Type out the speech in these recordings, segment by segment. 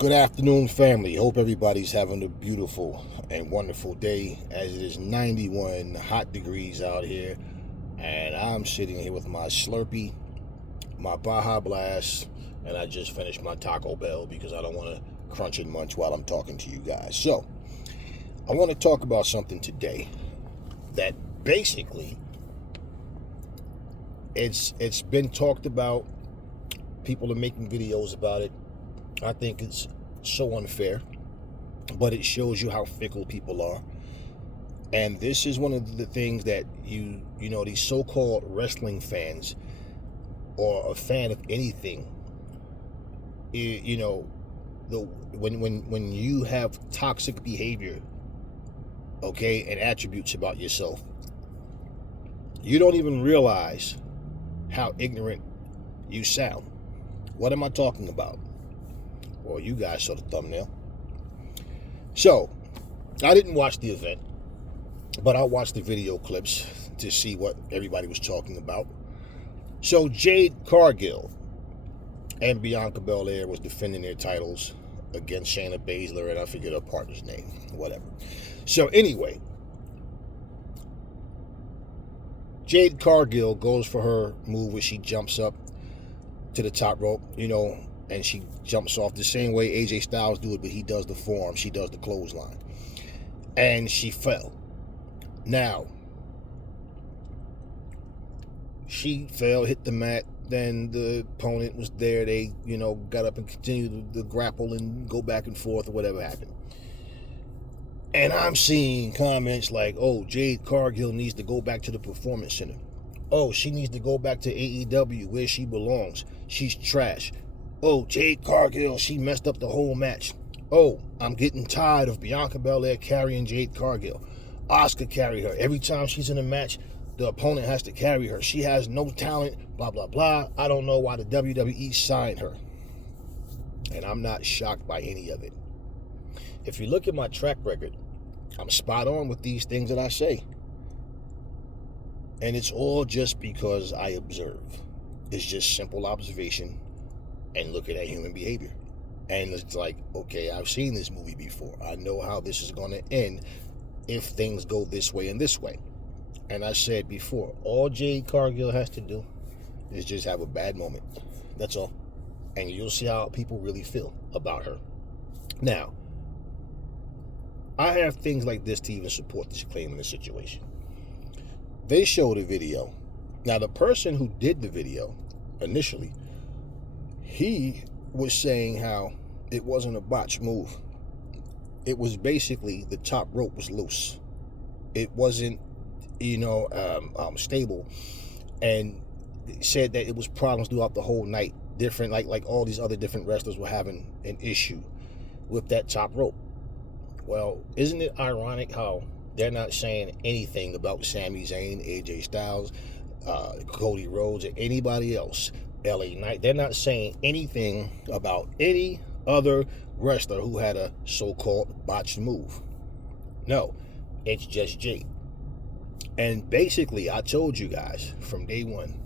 Good afternoon, family. Hope everybody's having a beautiful and wonderful day, as it is 91 hot degrees out here, and I'm sitting here with my Slurpee, my Baja Blast, and I just finished my Taco Bell because I don't want to crunch and munch while I'm talking to you guys. So, I want to talk about something today that basically it's been talked about. People are making videos about it. I think it's so unfair, but it shows you how fickle people are. And this is one of the things that you know, these so-called wrestling fans or a fan of anything, you know, when you have toxic behavior, okay, and attributes about yourself, you don't even realize how ignorant you sound. What am I talking about? Well, you guys saw the thumbnail. So, I didn't watch the event, but I watched the video clips to see what everybody was talking about. So, Jade Cargil and Bianca Belair was defending their titles against Shayna Baszler, and I forget her partner's name, whatever. So, anyway, Jade Cargil goes for her move where she jumps up to the top rope, you know, and she jumps off the same way AJ Styles do it, but he does the forearm, she does the clothesline. And she fell. Now, she fell, hit the mat, then the opponent was there, they, you know, got up and continued to grapple and go back and forth or whatever happened. And I'm seeing comments like, oh, Jade Cargil needs to go back to the Performance Center. Oh, she needs to go back to AEW where she belongs. She's trash. Oh, Jade Cargil, she messed up the whole match. Oh, I'm getting tired of Bianca Belair carrying Jade Cargil. Asuka carry her. Every time she's in a match, the opponent has to carry her. She has no talent, blah, blah, blah. I don't know why the WWE signed her. And I'm not shocked by any of it. If you look at my track record, I'm spot on with these things that I say. And it's all just because I observe. It's just simple observation and looking at human behavior. And it's like, okay, I've seen this movie before. I know how this is going to end if things go this way and this way. And I said before, all Jade Cargil has to do is just have a bad moment. That's all. And you'll see how people really feel about her. Now, I have things like this to even support this claim in this situation. They showed a video. Now, the person who did the video initially, he was saying how it wasn't a botched move. It was basically the top rope was loose. It wasn't, stable, and said that it was problems throughout the whole night. Different, like all these other different wrestlers were having an issue with that top rope. Well, isn't it ironic how they're not saying anything about Sami Zayn, AJ Styles, Cody Rhodes, or anybody else, LA Knight? They're not saying anything about any other wrestler who had a so-called botched move. No, it's just Jade. And basically, I told you guys from day one,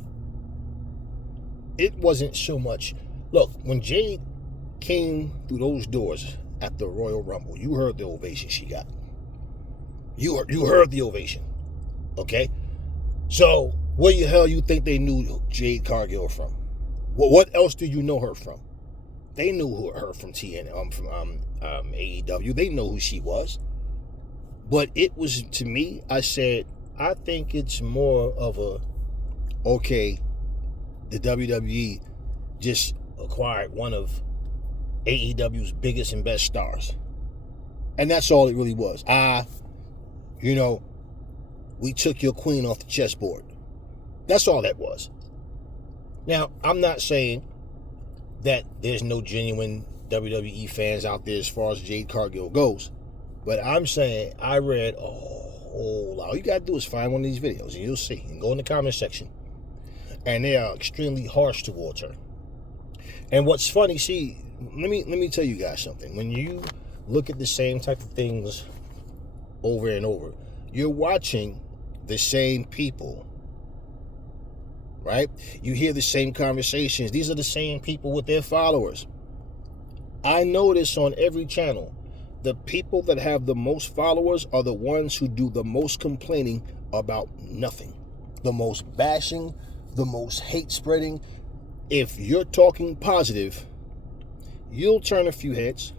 it wasn't so much. Look, when Jade came through those doors at the Royal Rumble, you heard the ovation she got. You heard the ovation, okay? So, where the hell you think they knew Jade Cargil from? What else do you know her from? They knew her from AEW. They know who she was. But it was, to me, I said, I think it's more of a, okay, the WWE just acquired one of AEW's biggest and best stars. And that's all it really was. We took your queen off the chessboard. That's all that was. Now, I'm not saying that there's no genuine WWE fans out there as far as Jade Cargil goes, but I'm saying I read a whole lot. All you gotta do is find one of these videos and you'll see, and go in the comment section. And they are extremely harsh towards her. And what's funny, see, let me tell you guys something. When you look at the same type of things over and over, you're watching the same people, right? You hear the same conversations. These are the same people with their followers. I notice on every channel, the people that have the most followers are the ones who do the most complaining about nothing. The most bashing, the most hate spreading. If you're talking positive, you'll turn a few heads.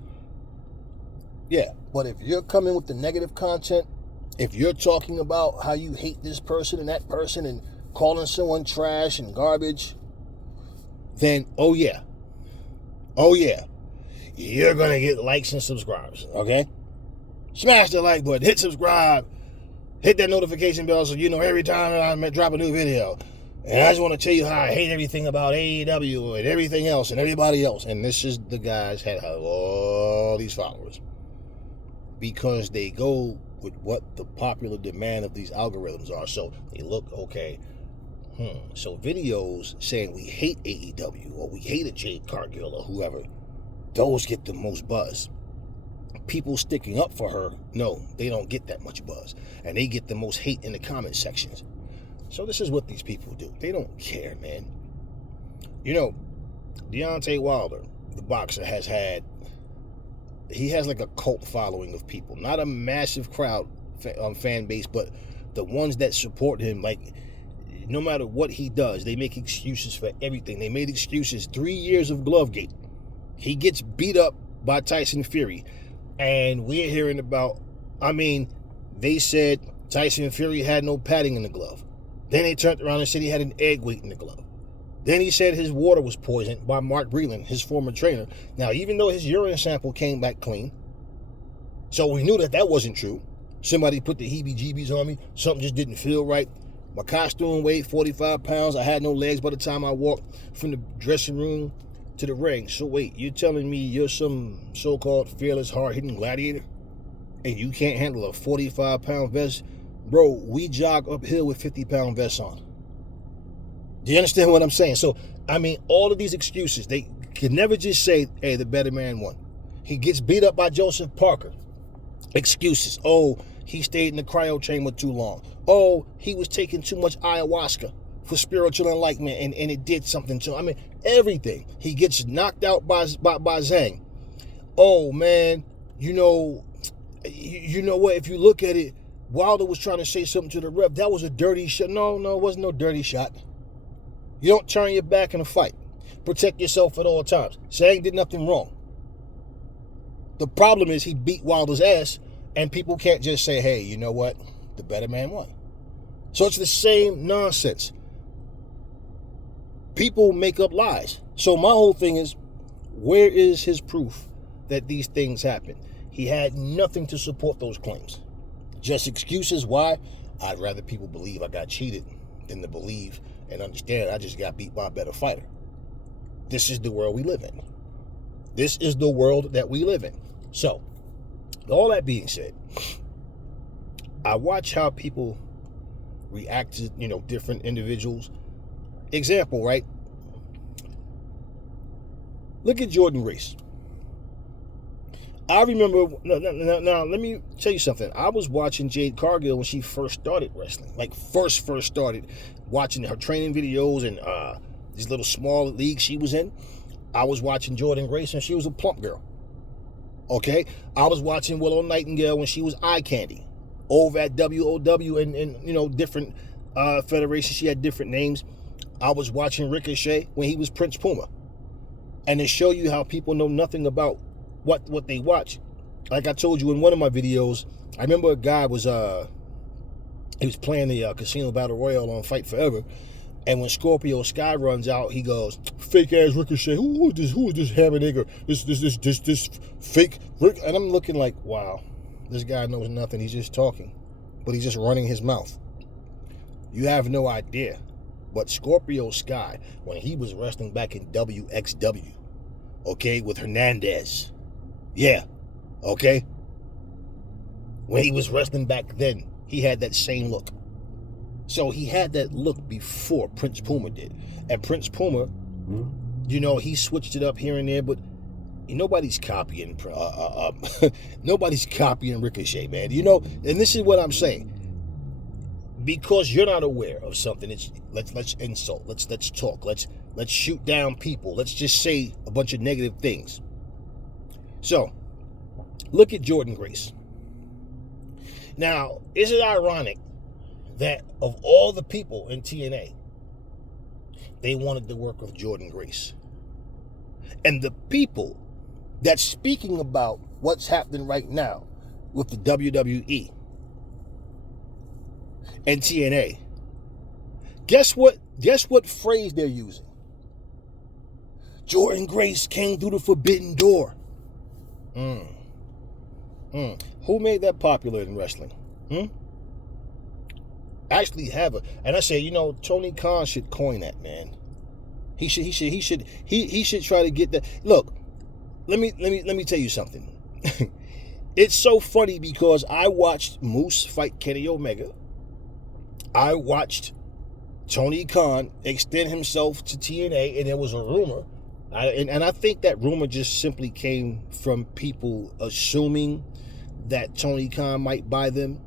Yeah, but if you're coming with the negative content, if you're talking about how you hate this person and that person and calling someone trash and garbage, then oh yeah, you're gonna get likes and subscribes, okay? Smash the like button, hit subscribe, hit that notification bell so you know every time I drop a new video. And I just want to tell you how I hate everything about AEW and everything else and everybody else. And this is the guys that have all these followers. Because they go with what the popular demand of these algorithms are. So they look, okay, so videos saying we hate AEW or we hate a Jade Cargil or whoever, those get the most buzz. People sticking up for her, no, they don't get that much buzz. And they get the most hate in the comment sections. So this is what these people do. They don't care, man. You know, Deontay Wilder, the boxer, he has like a cult following of people. Not a massive crowd fan base, but the ones that support him, like, no matter what he does, they make excuses for everything. They made excuses 3 years of Glovegate. He gets beat up by Tyson Fury. And we're hearing about, they said Tyson Fury had no padding in the glove. Then they turned around and said he had an egg weight in the glove. Then he said his water was poisoned by Mark Breland, his former trainer. Now, even though his urine sample came back clean, so we knew that wasn't true. Somebody put the heebie-jeebies on me. Something just didn't feel right. My costume weighed 45 pounds. I had no legs by the time I walked from the dressing room to the ring. So wait, you're telling me you're some so-called fearless, hard-hitting gladiator? And you can't handle a 45-pound vest? Bro, we jog uphill with 50-pound vests on. Do you understand what I'm saying? So, all of these excuses, they can never just say, hey, the better man won. He gets beat up by Joseph Parker. Excuses. Oh, he stayed in the cryo chamber too long. Oh, he was taking too much ayahuasca for spiritual enlightenment and it did something to him. Everything. He gets knocked out by Zhang. Oh, man, you know what? If you look at it, Wilder was trying to say something to the ref. That was a dirty shot. No, it wasn't no dirty shot. You don't turn your back in a fight. Protect yourself at all times. Zhang did nothing wrong. The problem is he beat Wilder's ass, and people can't just say, hey, you know what? The better man won. So it's the same nonsense. People make up lies. So my whole thing is, where is his proof that these things happen? He had nothing to support those claims. Just excuses. Why? I'd rather people believe I got cheated than to believe and understand I just got beat by a better fighter. This is the world we live in. This is the world that we live in. So, all that being said, I watch how people react to, different individuals. Example, right? Look at Jordan Grace. I remember, now let me tell you something. I was watching Jade Cargil when she first started wrestling. Like first started watching her training videos and these little small leagues she was in. I was watching Jordan Grace when she was a plump girl. Okay? I was watching Willow Nightingale when she was eye candy. Over at WOW and different federations. She had different names. I was watching Ricochet when he was Prince Puma. And to show you how people know nothing about what they watch. Like I told you in one of my videos, I remember a guy was he was playing the Casino Battle Royale on Fight Forever, and when Scorpio Sky runs out, he goes, fake ass Ricochet, who is this hammer nigger? This fake Rick? And I'm looking like, wow, this guy knows nothing, he's just talking. But he's just running his mouth. You have no idea. But Scorpio Sky, when he was wrestling back in WXW, okay, with Hernandez. Yeah, okay? When he was wrestling back then, he had that same look. So he had that look before Prince Puma did. And Prince Puma, he switched it up here and there, but nobody's copying nobody's copying Ricochet, man. And this is what I'm saying. Because you're not aware of something, let's insult, let's talk, let's shoot down people, let's just say a bunch of negative things. So, look at Jordynne Grace. Now, is it ironic that of all the people in TNA, they wanted to work with Jordynne Grace? And the people that's speaking about what's happening right now with the WWE and TNA, guess what phrase they're using? Jordynne Grace came through the forbidden door. Who made that popular in wrestling? Actually have a, and I say, Tony Khan should coin that, man. He should try to get that. Look, let me tell you something. It's so funny because I watched Moose fight Kenny Omega. I watched Tony Khan extend himself to TNA, and there was a rumor. And I think that rumor just simply came from people assuming that Tony Khan might buy them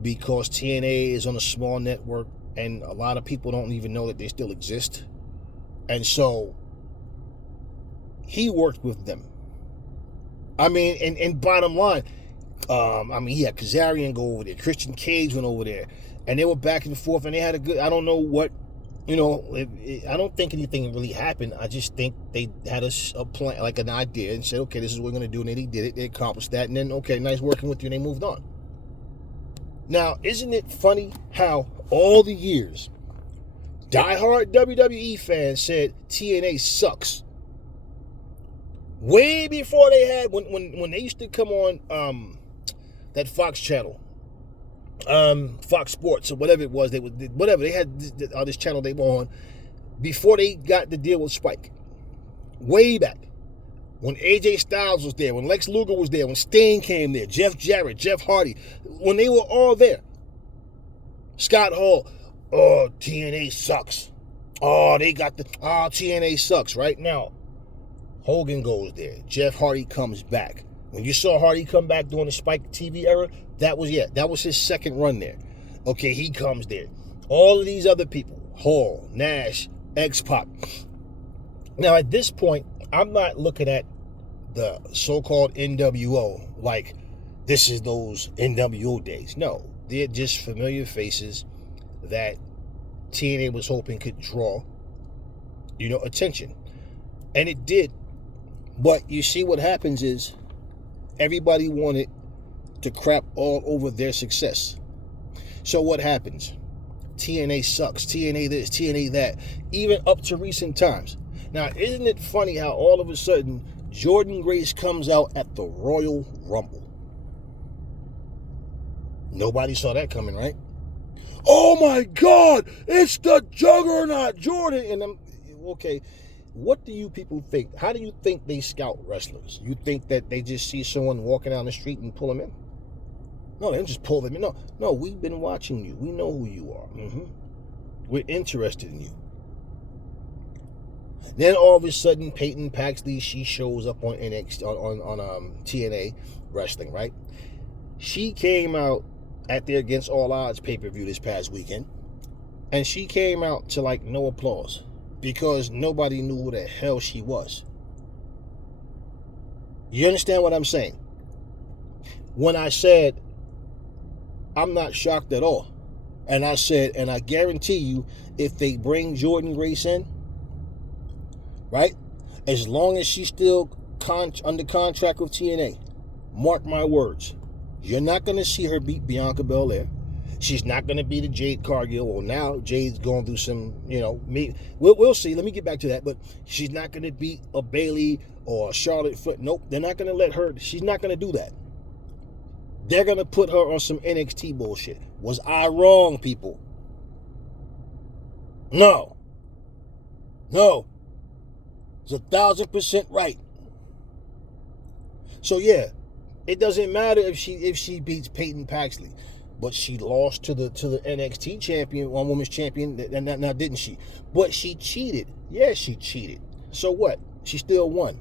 because TNA is on a small network and a lot of people don't even know that they still exist. And so he worked with them. I mean, and bottom line, he had Kazarian go over there, Christian Cage went over there, and they were back and forth, and they had a good, I don't know what, I don't think anything really happened. I just think they had a plan, like an idea, and said, okay, this is what we're going to do, and then he did it, they accomplished that, and then, okay, nice working with you, and they moved on. Now, isn't it funny how all the years, diehard WWE fans said TNA sucks? Way before they had, when they used to come on that Fox channel, Fox Sports or whatever it was, they had this channel they were on before they got the deal with Spike. Way back when AJ Styles was there, when Lex Luger was there, when Sting came there, Jeff Jarrett, Jeff Hardy, when they were all there. Scott Hall, oh, TNA sucks. Oh, TNA sucks. Right now, Hogan goes there. Jeff Hardy comes back. When you saw Hardy come back during the Spike TV era, that was his second run there. Okay, he comes there. All of these other people, Hall, Nash, X-Pac. Now, at this point, I'm not looking at the so-called NWO like this is those NWO days. No, they're just familiar faces that TNA was hoping could draw, attention. And it did. But you see what happens is everybody wanted to crap all over their success. So what happens? TNA sucks, TNA this, TNA that, even up to recent times. Now, isn't it funny how all of a sudden Jordynne Grace comes out at the Royal Rumble? Nobody saw that coming, right? Oh my God, it's the Juggernaut, Jordynne. And okay, what do you people think? How do you think they scout wrestlers? You think that they just see someone walking down the street and pull them in? No, they don't just pull them in. No, we've been watching you. We know who you are. We're interested in you. Then all of a sudden, Peyton Paxley, she shows up on NXT, on TNA Wrestling, right? She came out at the Against All Odds pay-per-view this past weekend, and she came out to like no applause because nobody knew who the hell she was. You understand what I'm saying? When I said I'm not shocked at all, and I said, and I guarantee you, if they bring Jordynne Grace in, right, as long as she's still under contract with TNA, mark my words, you're not going to see her beat Bianca Belair. She's not going to be the Jade Cargil. Well, now Jade's going through some, we'll see. Let me get back to that. But she's not going to beat a Bayley or a Charlotte Flair. Nope, they're not going to let her. She's not going to do that. They're going to put her on some NXT bullshit. Was I wrong, people? No. It's 1,000% right. So yeah, it doesn't matter if she beats Peyton Paxley, but she lost to the NXT champion, one women's champion. Now didn't she? But she cheated. Yeah, she cheated. So what? She still won.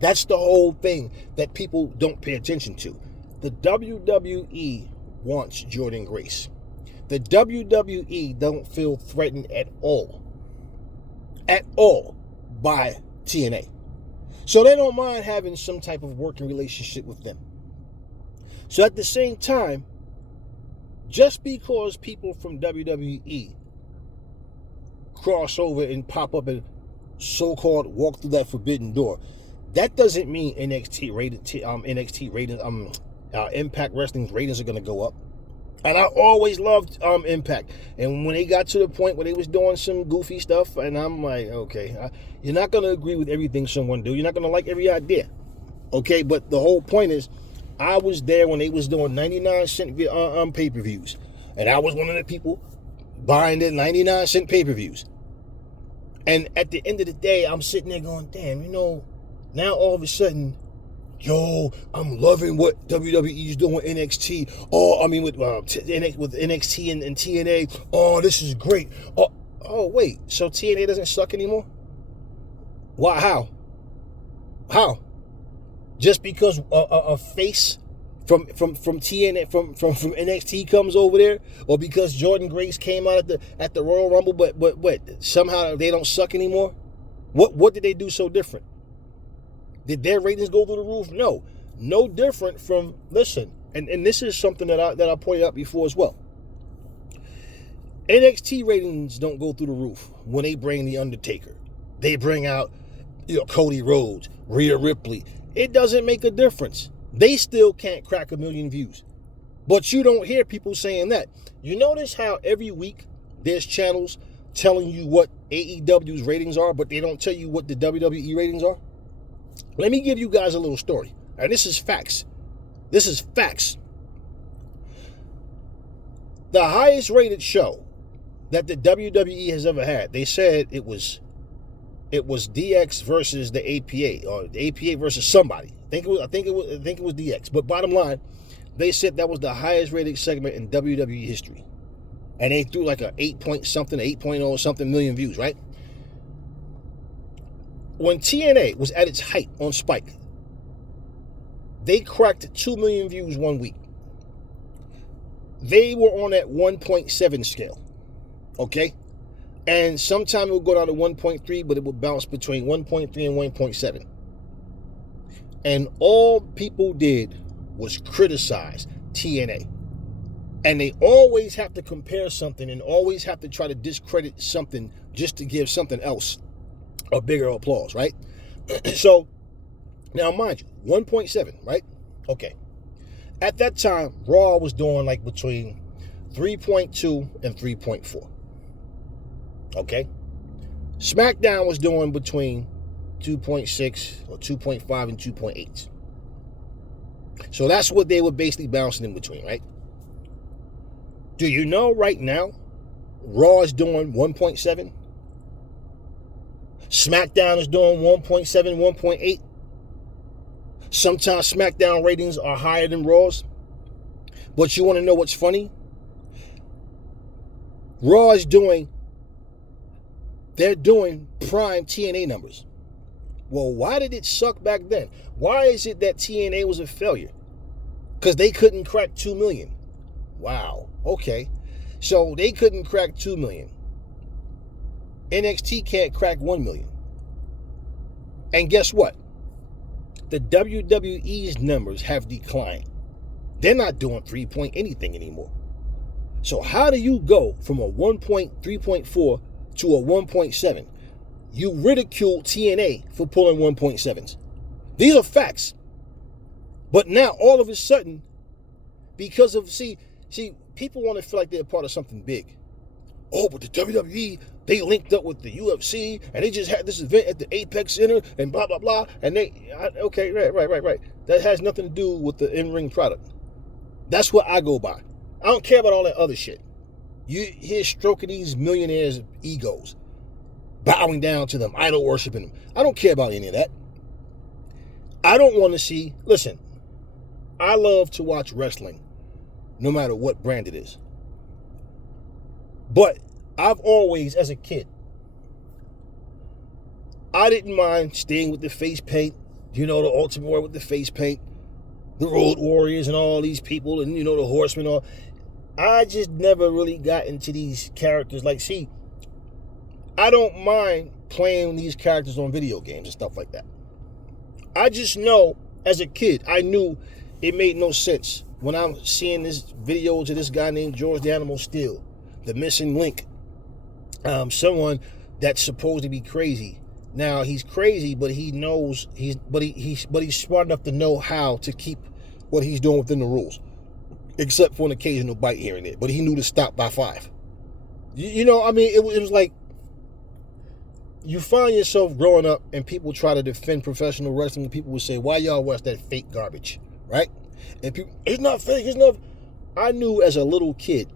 That's the whole thing that people don't pay attention to. The WWE wants Jordynne Grace. The WWE don't feel threatened at all by TNA. So they don't mind having some type of working relationship with them. So at the same time, just because people from WWE cross over and pop up and so-called walk through that forbidden door, that doesn't mean NXT ratings, Impact Wrestling's ratings are going to go up. And I always loved Impact. And when they got to the point where they was doing some goofy stuff, and I'm like, okay, you're not going to agree with everything someone do. You're not going to like every idea. Okay, but the whole point is, I was there when they was doing 99-cent pay-per-views. And I was one of the people buying the 99-cent pay-per-views. And at the end of the day, I'm sitting there going, damn, now all of a sudden, yo, I'm loving what WWE is doing with NXT. Oh, I mean, with NXT and TNA. Oh, this is great. Oh, wait. So TNA doesn't suck anymore? Why? How? Just because a face from TNA from NXT comes over there, or because Jordan Grace came out at the Royal Rumble, but somehow they don't suck anymore? What did they do so different? Did their ratings go through the roof? No different from, listen, and this is something that I pointed out before as well. NXT ratings don't go through the roof when they bring The Undertaker. They bring out Cody Rhodes, Rhea Ripley. It doesn't make a difference. They still can't crack 1 million views. But you don't hear people saying that. You notice how every week there's channels telling you what AEW's ratings are, but they don't tell you what the WWE ratings are? Let me give you guys a little story. And this is facts. The highest rated show that the WWE has ever had, they said it was DX versus the APA, or the APA versus somebody. I think it was DX. But bottom line, they said that was the highest rated segment in WWE history. And they threw like a 8.0 something million views, right? When TNA was at its height on Spike, they cracked 2 million views one week. They were on that 1.7 scale, okay? And sometime it would go down to 1.3, but it would bounce between 1.3 and 1.7. And all people did was criticize TNA. And they always have to compare something and always have to try to discredit something just to give something else a bigger applause, right? So, now mind you, 1.7, right? Okay. At that time, Raw was doing like between 3.2 and 3.4. Okay? SmackDown was doing between 2.6 or 2.5 and 2.8. So that's what they were basically bouncing in between, right? Do you know right now, Raw is doing 1.7? SmackDown is doing 1.7, 1.8. Sometimes SmackDown ratings are higher than Raw's. But you want to know what's funny? Raw is they're doing prime TNA numbers. Well, why did it suck back then? Why is it that TNA was a failure? Because they couldn't crack 2 million. Wow. Okay. So they couldn't crack 2 million. NXT can't crack 1 million. And guess what? The WWE's numbers have declined. They're not doing 3 point anything anymore. So how do you go from a 1.3.4 to a 1.7? You ridicule TNA for pulling 1.7s. These are facts. But now all of a sudden, because of, see, people want to feel like they're part of something big. Oh, but the WWE, they linked up with the UFC, and they just had this event at the Apex Center, and blah, blah, blah. And okay, right. That has nothing to do with the in-ring product. That's what I go by. I don't care about all that other shit. You hear stroking these millionaires' egos, bowing down to them, idol worshiping them. I don't care about any of that. I don't want to see, listen, I love to watch wrestling, no matter what brand it is. But I've always, as a kid, I didn't mind staying with the face paint, the Ultimate Warrior with the face paint, the Road Warriors and all these people, and the Horsemen. All. I just never really got into these characters. I don't mind playing these characters on video games and stuff like that. I just know, as a kid, I knew it made no sense. When I'm seeing this videos of this guy named George the Animal Steel, the missing link, someone that's supposed to be crazy. Now he's crazy, but he knows he's smart enough to know how to keep what he's doing within the rules, except for an occasional bite here and there. But he knew to stop by 5. You know, I mean, it was like you find yourself growing up, and people try to defend professional wrestling. And people would say, "Why y'all watch that fake garbage?" Right? And people, it's not fake. It's not. I knew as a little kid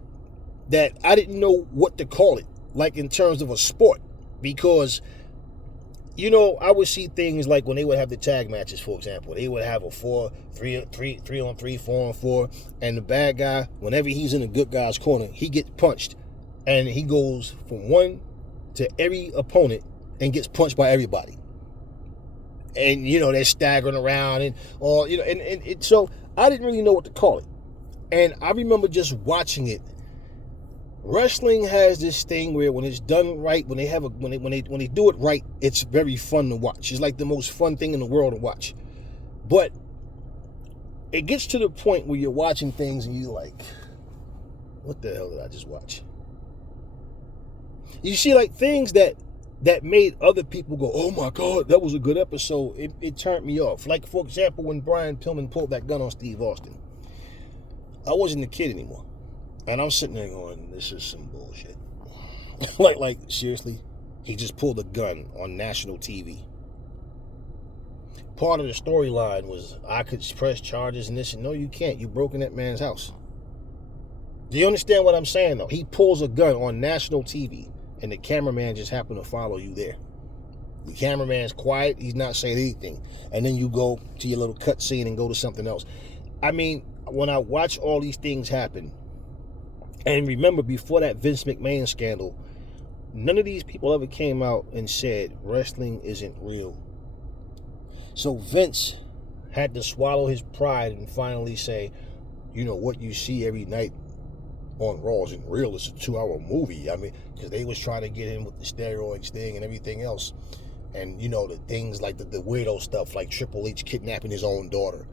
that I didn't know what to call it, like in terms of a sport, because, you know, I would see things like when they would have the tag matches, for example. They would have a 3 on 3, 4 on 4, and the bad guy, whenever he's in the good guy's corner, he gets punched, and he goes from one to every opponent and gets punched by everybody. And, you know, they're staggering around, and so I didn't really know what to call it. And I remember just watching it. Wrestling has this thing where when it's done right, when they do it right, it's very fun to watch. It's like the most fun thing in the world to watch. But it gets to the point where you're watching things and you're like, what the hell did I just watch? You see, like, things that made other people go, oh my God, that was a good episode. It turned me off. Like, for example, when Brian Pillman pulled that gun on Steve Austin. I wasn't a kid anymore. And I'm sitting there going, this is some bullshit. like, seriously? He just pulled a gun on national TV. Part of the storyline was, I could press charges and this, and no, you can't. You broke in that man's house. Do you understand what I'm saying, though? He pulls a gun on national TV, and the cameraman just happened to follow you there. The cameraman's quiet. He's not saying anything. And then you go to your little cut scene and go to something else. I mean, when I watch all these things happen, and remember, before that Vince McMahon scandal, none of these people ever came out and said wrestling isn't real. So Vince had to swallow his pride and finally say, you know, what you see every night on Raw isn't real. It's a 2-hour movie. I mean, because they was trying to get him with the steroids thing and everything else. And, you know, the things like the weirdo stuff, like Triple H kidnapping his own daughter.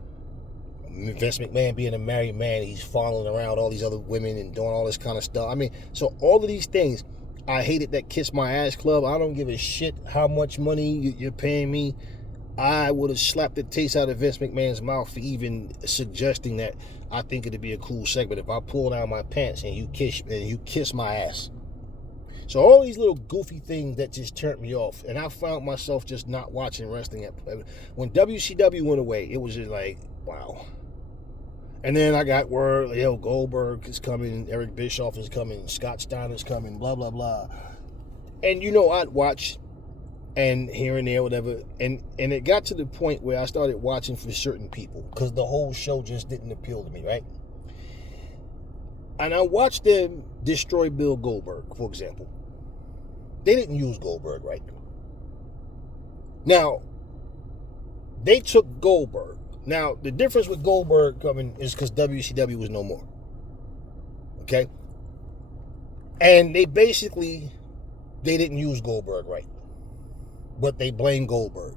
Vince McMahon being a married man, he's following around all these other women and doing all this kind of stuff. I mean, so all of these things, I hated that Kiss My Ass Club. I don't give a shit how much money you're paying me. I would have slapped the taste out of Vince McMahon's mouth for even suggesting that. I think it'd be a cool segment if I pull down my pants and you kiss my ass. So all these little goofy things that just turned me off, and I found myself just not watching wrestling. When WCW went away, it was just like, wow. And then I got word, Goldberg is coming, Eric Bischoff is coming, Scott Steiner's coming, blah, blah, blah. And, you know, I'd watch, and here and there, whatever. And it got to the point where I started watching for certain people, because the whole show just didn't appeal to me, right? And I watched them destroy Bill Goldberg, for example. They didn't use Goldberg right. Now, they took Goldberg. Now, the difference with Goldberg coming is because WCW was no more. Okay? And they didn't use Goldberg right. But they blamed Goldberg.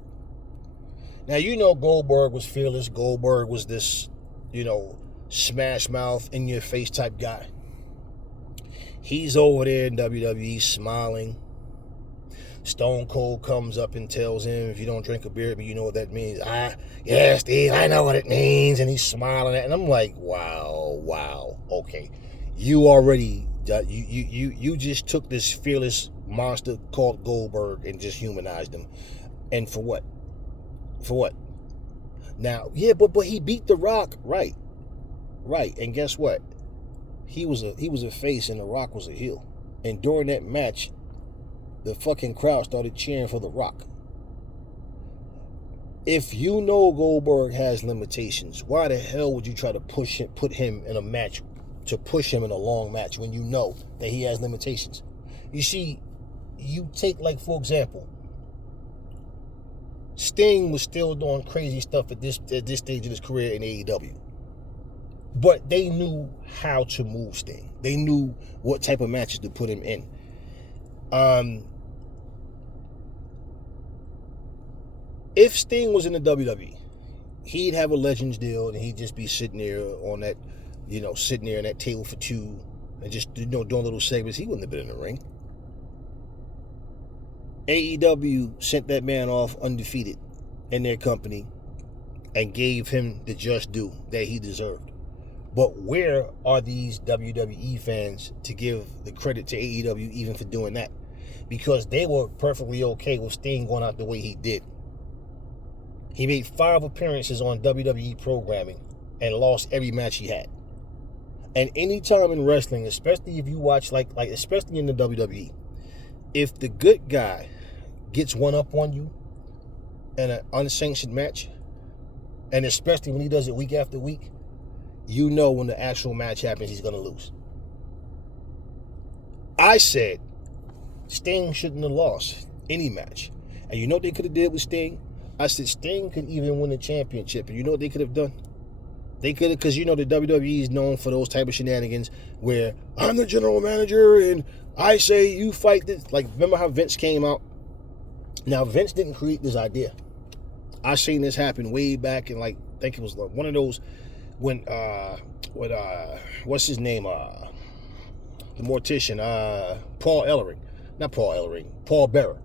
Now, you know Goldberg was fearless. Goldberg was this, you know, smash mouth, in your face type guy. He's over there in WWE smiling. Stone Cold comes up and tells him, if you don't drink a beer with me, you know what that means. Yeah, Steve, I know what it means. And he's smiling at, and I'm like, wow, okay. You already, you just took this fearless monster called Goldberg and just humanized him. And for what? For what? Now, yeah, but he beat The Rock, right. And guess what? He was a face and The Rock was a heel. And during that match, the fucking crowd started cheering for The Rock. If you know Goldberg has limitations, why the hell would you try to put him in a match, to push him in a long match when you know that he has limitations? You see, you take, like, for example, Sting was still doing crazy stuff at this stage of his career in AEW. But they knew how to move Sting. They knew what type of matches to put him in. If Sting was in the WWE, he'd have a Legends deal and he'd just be sitting there on that, sitting there in that table for two and just, doing little segments. He wouldn't have been in the ring. AEW sent that man off undefeated in their company and gave him the just due that he deserved. But where are these WWE fans to give the credit to AEW even for doing that? Because they were perfectly okay with Sting going out the way he did. He made 5 appearances on WWE programming and lost every match he had. And any time in wrestling, especially if you watch, especially in the WWE, if the good guy gets one up on you in an unsanctioned match, and especially when he does it week after week, you know when the actual match happens, he's going to lose. I said Sting shouldn't have lost any match. And you know what they could have did with Sting? I said Sting could even win the championship. And you know what they could have done? They could have, because the WWE is known for those type of shenanigans where I'm the general manager and I say you fight this. Like, remember how Vince came out? Now, Vince didn't create this idea. I seen this happen way back in, I think it was one of those when, what's his name? The mortician, Paul Bearer,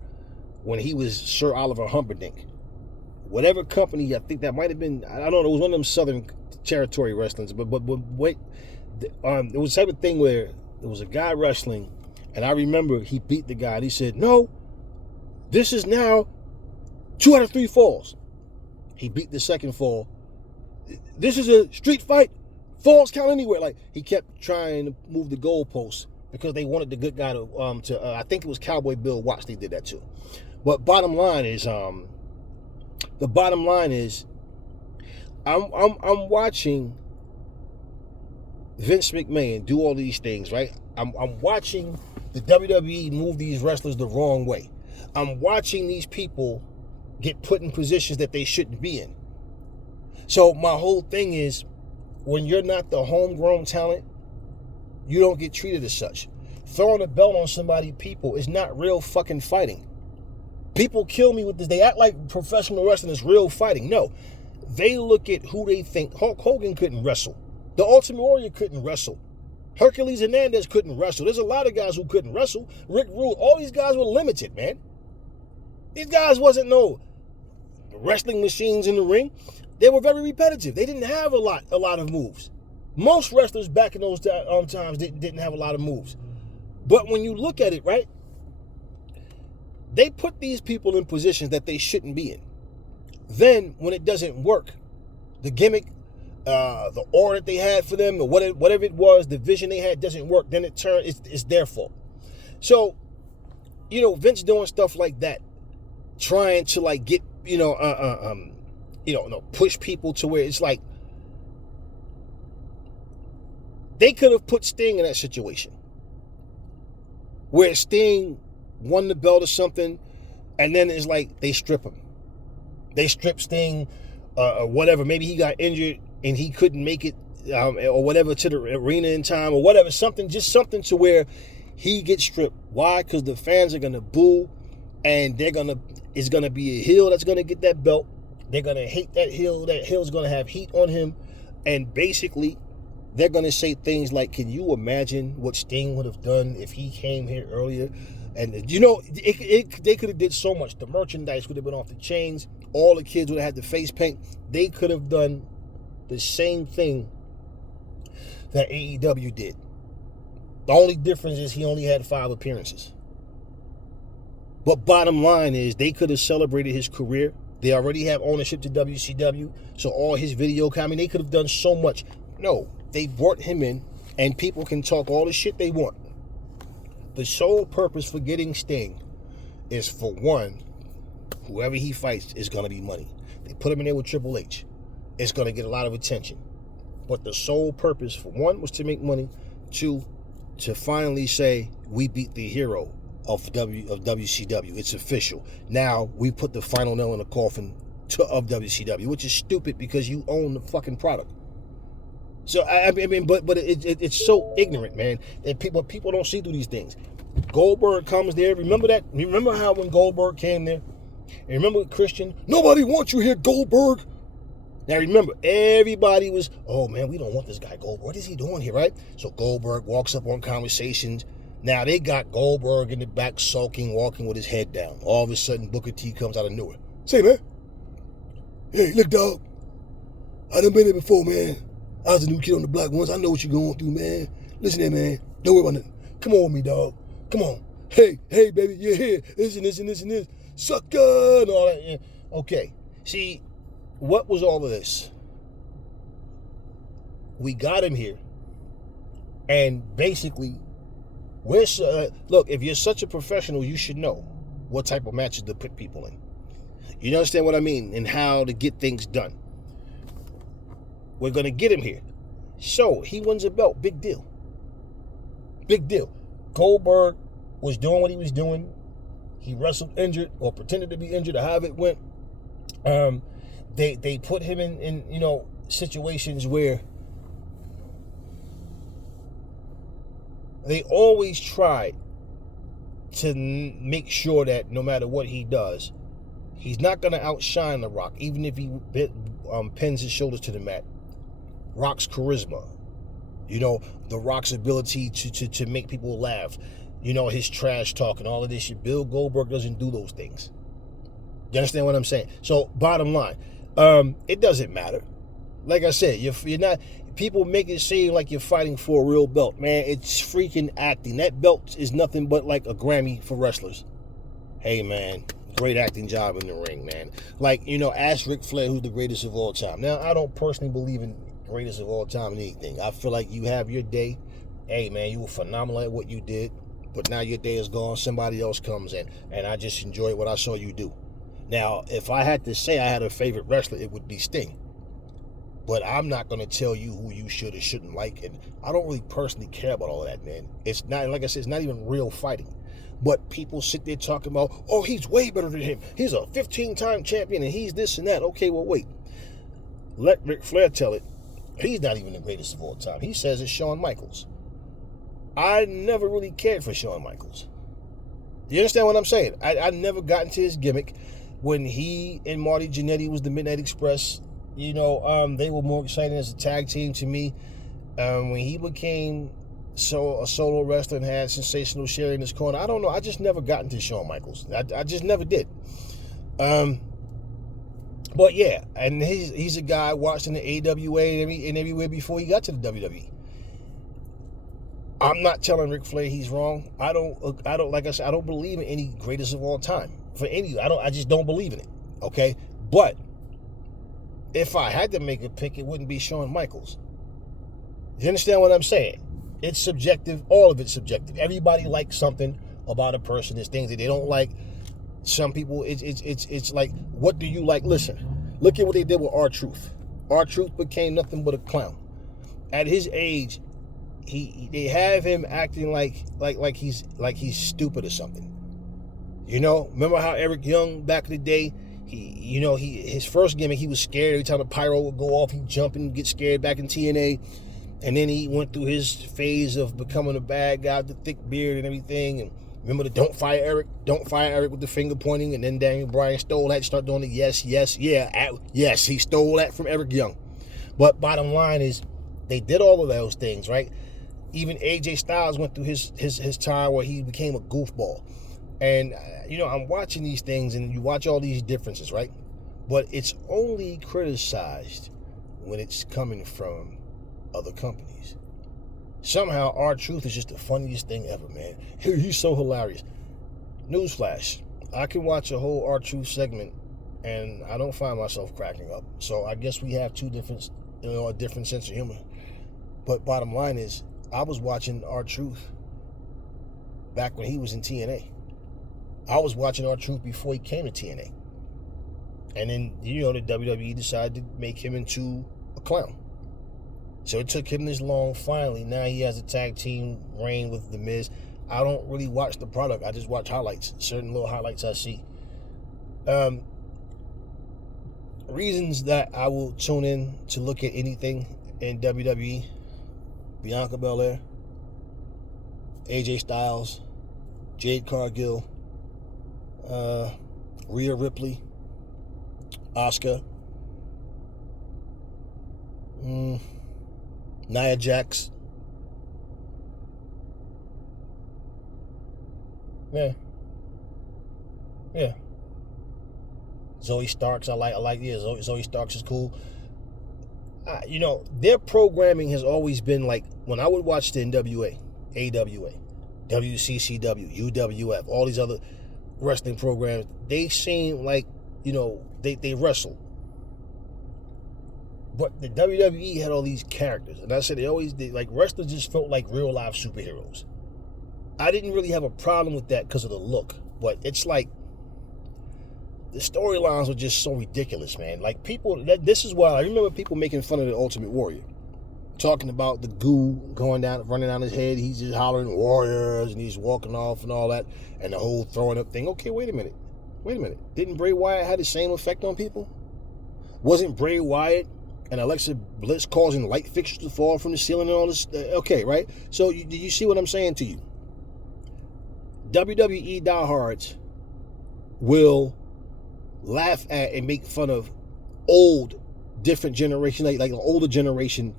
when he was Sir Oliver Humperdinck. Whatever company, I think that might have been, I don't know, it was one of them Southern Territory wrestlings, but wait, it was the type of thing where there was a guy wrestling, and I remember he beat the guy, and he said, no, this is now 2 out of 3 falls. He beat the second fall. This is a street fight. Falls count anywhere. He kept trying to move the goalposts because they wanted the good guy to I think it was Cowboy Bill Watts. They did that too. But bottom line is, I'm watching Vince McMahon do all these things, right? I'm watching the WWE move these wrestlers the wrong way. I'm watching these people get put in positions that they shouldn't be in. So my whole thing is, when you're not the homegrown talent, you don't get treated as such. Throwing a belt on somebody, people, is not real fucking fighting. People kill me with this. They act like professional wrestling is real fighting. No. They look at who they think. Hulk Hogan couldn't wrestle. The Ultimate Warrior couldn't wrestle. Hercules Hernandez couldn't wrestle. There's a lot of guys who couldn't wrestle. Rick Rude. All these guys were limited, man. These guys wasn't no wrestling machines in the ring. They were very repetitive. They didn't have a lot of moves. Most wrestlers back in those times didn't have a lot of moves. But when you look at it, right, they put these people in positions that they shouldn't be in. Then, when it doesn't work, the gimmick, the aura that they had for them, or whatever it was, the vision they had doesn't work, then it's their fault. So, Vince doing stuff like that, trying to get, push people to where it's they could have put Sting in that situation where Sting won the belt or something, and then it's they strip him. They strip Sting or whatever. Maybe he got injured and he couldn't make it or whatever to the arena in time or whatever. Something to where he gets stripped. Why? Because the fans are going to boo, and it's going to be a heel that's going to get that belt. They're going to hate that heel. That heel's going to have heat on him. And basically, they're going to say things like, can you imagine what Sting would have done if he came here earlier? And, they could have did so much. The merchandise would have been off the chains. All the kids would have had the face paint. They could have done the same thing that AEW did. The only difference is he only had 5 appearances. But bottom line is, they could have celebrated his career. They already have ownership to WCW. So all his video coming, they could have done so much. No, they brought him in, and people can talk all the shit they want. The sole purpose for getting Sting is, for one, whoever he fights is going to be money. They put him in there with Triple H. It's going to get a lot of attention. But the sole purpose, for one, was to make money. 2, to finally say, we beat the hero of WCW. It's official. Now, we put the final nail in the coffin of WCW, which is stupid because you own the fucking product. So, but it's so ignorant, man. And people don't see through these things. Goldberg comes there. Remember that? Remember how when Goldberg came there, And remember, Christian, nobody wants you here, Goldberg. Now remember, everybody was, oh man, we don't want this guy Goldberg. What is he doing here, right? So Goldberg walks up on conversations. Now they got Goldberg in the back sulking, walking with his head down. All of a sudden, Booker T comes out of nowhere. Say, man, hey, look, dog, I done been there before, man. I was a new kid on the block once. I know what you're going through, man. Listen here, man. Don't worry about nothing. Come on with me, dog. Come on. Hey, baby, you're here. This and this and this and this. Sucker and all that. Yeah. Okay. See, what was all of this? We got him here. And basically, look, if you're such a professional, you should know what type of matches to put people in. You understand what I mean? And how to get things done. We're going to get him here. So, he wins a belt. Big deal. Big deal. Goldberg was doing what he was doing. He wrestled injured or pretended to be injured or however it went. They put him in situations where they always try to make sure that no matter what he does, he's not going to outshine The Rock, even if he pins his shoulders to the mat. Rock's charisma, The Rock's ability to make people laugh, his trash talk and all of this shit. Bill Goldberg doesn't do those things. You understand what I'm saying? So, bottom line, it doesn't matter. Like I said, you're not. People make it seem like you're fighting for a real belt, man. It's freaking acting. That belt is nothing but like a Grammy for wrestlers. Hey, man, great acting job in the ring, man. Like, ask Ric Flair who's the greatest of all time. Now, I don't personally believe in greatest of all time in anything. I feel like you have your day. Hey, man, you were phenomenal at what you did, but now your day is gone. Somebody else comes in, and I just enjoyed what I saw you do. Now, if I had to say I had a favorite wrestler, it would be Sting. But I'm not going to tell you who you should or shouldn't like, and I don't really personally care about all of that, man. It's not, like I said, it's not even real fighting. But people sit there talking about, oh, he's way better than him. He's a 15-time champion, and he's this and that. Okay, well, wait. Let Ric Flair tell it. He's not even the greatest of all time. He says it's Shawn Michaels. I never really cared for Shawn Michaels. You understand what I'm saying? I never got into his gimmick. When he and Marty Jannetty was the Midnight Express, they were more exciting as a tag team to me. When he became a solo wrestler and had Sensational Sherry in his corner, I don't know. I just never got into Shawn Michaels. I just never did. But yeah, and he's a guy I watched in the AWA and everywhere before he got to the WWE. I'm not telling Ric Flair he's wrong. I don't like I said, I don't believe in any greatest of all time. For any, I just don't believe in it. Okay? But if I had to make a pick, it wouldn't be Shawn Michaels. You understand what I'm saying? It's subjective. All of it's subjective. Everybody likes something about a person. There's things that they don't like. Some people, it's like, what do you like? Listen, look at what they did with R-Truth. R-Truth became nothing but a clown. At his age, they have him acting like he's stupid or something. Remember how Eric Young back in the day, his first gimmick, he was scared every time the pyro would go off, he'd jump and get scared back in TNA. And then he went through his phase of becoming a bad guy with the thick beard and everything. And remember the don't fire Eric with the finger pointing. And then Daniel Bryan stole that, start doing the yes, he stole that from Eric Young. But bottom line is, they did all of those things, right? Even AJ Styles went through his time where he became a goofball. And, I'm watching these things, and you watch all these differences, right? But it's only criticized when it's coming from other companies. Somehow, R-Truth is just the funniest thing ever, man. He's so hilarious. Newsflash, I can watch a whole R-Truth segment, and I don't find myself cracking up. So I guess we have a different sense of humor. But bottom line is, I was watching R-Truth back when he was in TNA. I was watching R-Truth before he came to TNA. And then, the WWE decided to make him into a clown. So it took him this long. Finally, now he has a tag team reign with The Miz. I don't really watch the product. I just watch highlights, certain little highlights I see. Reasons that I will tune in to look at anything in WWE: Bianca Belair, AJ Styles, Jade Cargil. Rhea Ripley, Asuka, Nia Jax. Yeah. Yeah. Zoe Starks, I like. Yeah, Zoe Starks is cool. Their programming has always been like, when I would watch the NWA, AWA, WCCW, UWF, all these other wrestling programs, they seem like, they wrestle. But the WWE had all these characters, and I said like wrestlers just felt like real life superheroes. I didn't really have a problem with that because of the look, but it's like the storylines were just so ridiculous, man. Like this is why I remember people making fun of the Ultimate Warrior, talking about the goo running down his head. He's just hollering warriors, and he's walking off and all that, and the whole throwing up thing. Okay, wait a minute. Didn't Bray Wyatt have the same effect on people? Wasn't Bray Wyatt and Alexa Bliss causing light fixtures to fall from the ceiling and all this? Okay, right? So do you see what I'm saying to you? WWE diehards will laugh at and make fun of different generation, like an older generation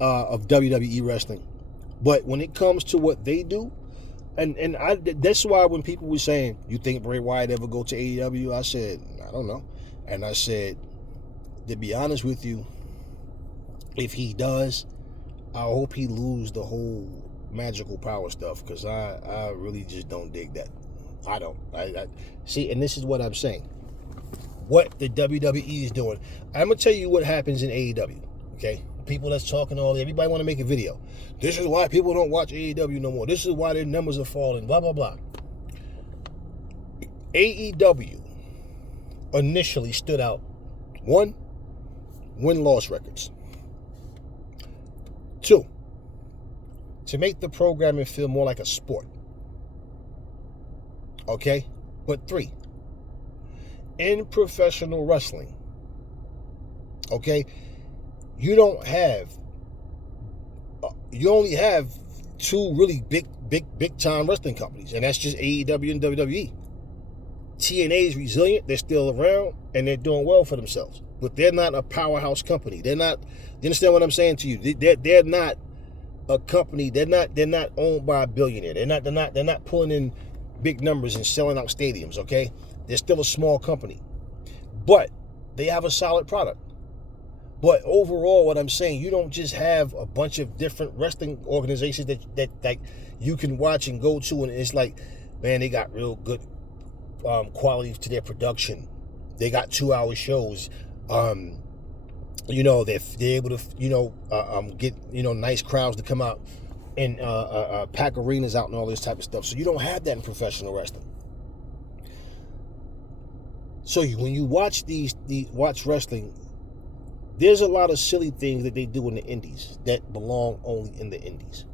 of WWE wrestling. But when it comes to what they do, and that's why when people were saying, you think Bray Wyatt ever go to AEW? I said, I don't know. And I said, to be honest with you, if he does, I hope he lose the whole magical power stuff, because I really just don't dig that. I don't. I see, and this is what I'm saying. What the WWE is doing. I'm going to tell you what happens in AEW, okay? People that's talking everybody want to make a video. This is why people don't watch AEW no more. This is why their numbers are falling, blah, blah, blah. AEW initially stood out, 1, win-loss records. 2, to make the programming feel more like a sport. Okay? But 3, in professional wrestling, okay, you only have 2 really big time wrestling companies, and that's just AEW and WWE. TNA is resilient, they're still around, and they're doing well for themselves, but they're not a powerhouse company. They're not. You understand what I'm saying to you? They're not a company. They're not owned by a billionaire. They're not pulling in big numbers and selling out stadiums. Okay, they're still a small company, but they have a solid product. But overall, what I'm saying, you don't just have a bunch of different wrestling organizations that you can watch and go to, and it's like, man, they got real good quality to their production. They got 2-hour shows. They're able to get nice crowds to come out and pack arenas out and all this type of stuff. So you don't have that in professional wrestling. So when you watch watch wrestling, there's a lot of silly things that they do in the indies that belong only in the indies.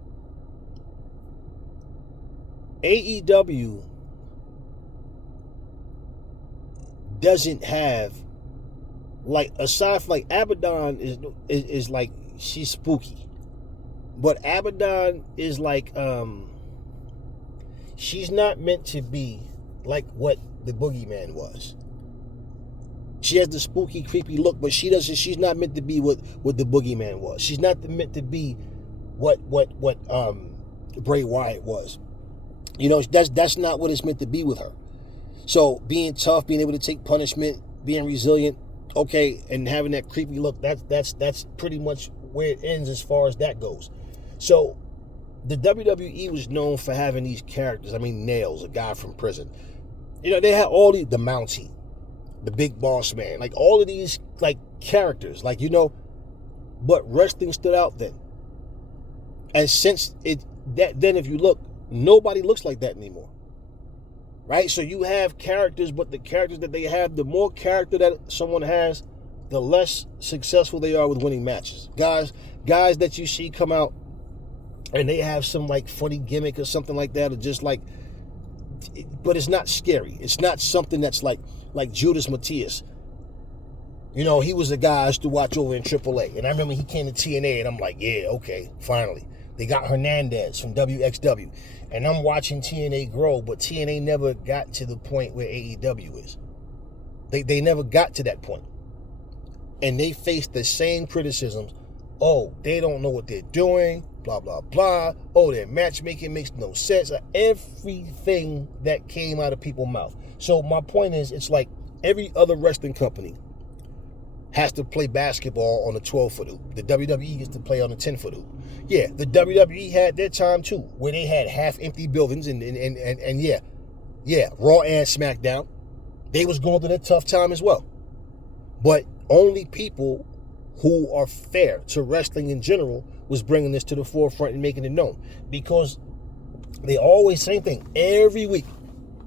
AEW doesn't have, like, aside from, like, Abaddon is like, she's spooky, but Abaddon is like, she's not meant to be like what the Boogeyman was. She has the spooky, creepy look, but she's not meant to be what the Boogeyman was. She's not meant to be what Bray Wyatt was. That's not what it's meant to be with her. So being tough, being able to take punishment, being resilient, okay, and having that creepy look, that's pretty much where it ends as far as that goes. So the WWE was known for having these characters. I mean, Nails, a guy from prison. They had all the Mountie, the Big Boss Man, like all of these like characters, like, but wrestling stood out then. And since then if you look, nobody looks like that anymore. Right? So you have characters, but the characters that they have, the more character that someone has, the less successful they are with winning matches. Guys that you see come out and they have some like funny gimmick or something like that, or just like, but it's not scary. It's not something that's like Judas Matias. He was the guy I used to watch over in AAA. And I remember he came to TNA and I'm like, yeah, okay, finally. They got Hernandez from WXW. And I'm watching TNA grow, but TNA never got to the point where AEW is. They never got to that point. And they faced the same criticisms. Oh, they don't know what they're doing, blah, blah, blah. Oh, their matchmaking makes no sense. Everything that came out of people's mouth. So my point is, it's like every other wrestling company has to play basketball on a 12-foot hoop. The WWE gets to play on a 10-foot hoop. Yeah, the WWE had their time too, where they had half-empty buildings and yeah, Raw and SmackDown. They was going through their tough time as well. But only people who are fair to wrestling in general was bringing this to the forefront and making it known. Because they always, same thing, every week.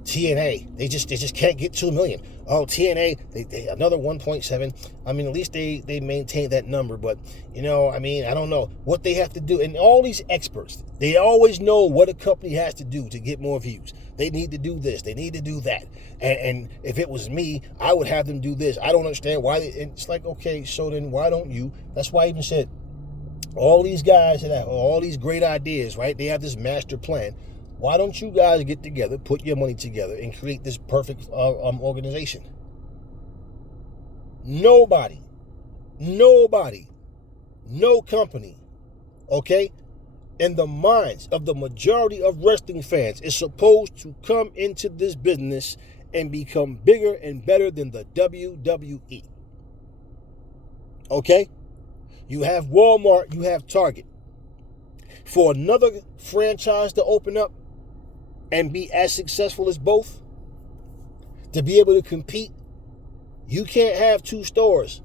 TNA, they just can't get 2 million. Oh, TNA, they another 1.7. I mean, at least they maintain that number. But, I don't know what they have to do. And all these experts, they always know what a company has to do to get more views. They need to do this. They need to do that. And if it was me, I would have them do this. I don't understand why. It's like, okay, so then why don't you? That's why I even said all these guys that have all these great ideas, right? They have this master plan. Why don't you guys get together, put your money together, and create this perfect organization? Nobody, no company, okay, in the minds of the majority of wrestling fans is supposed to come into this business and become bigger and better than the WWE. Okay? You have Walmart, you have Target. For another franchise to open up and be as successful as both, to be able to compete, you can't have 2 stores.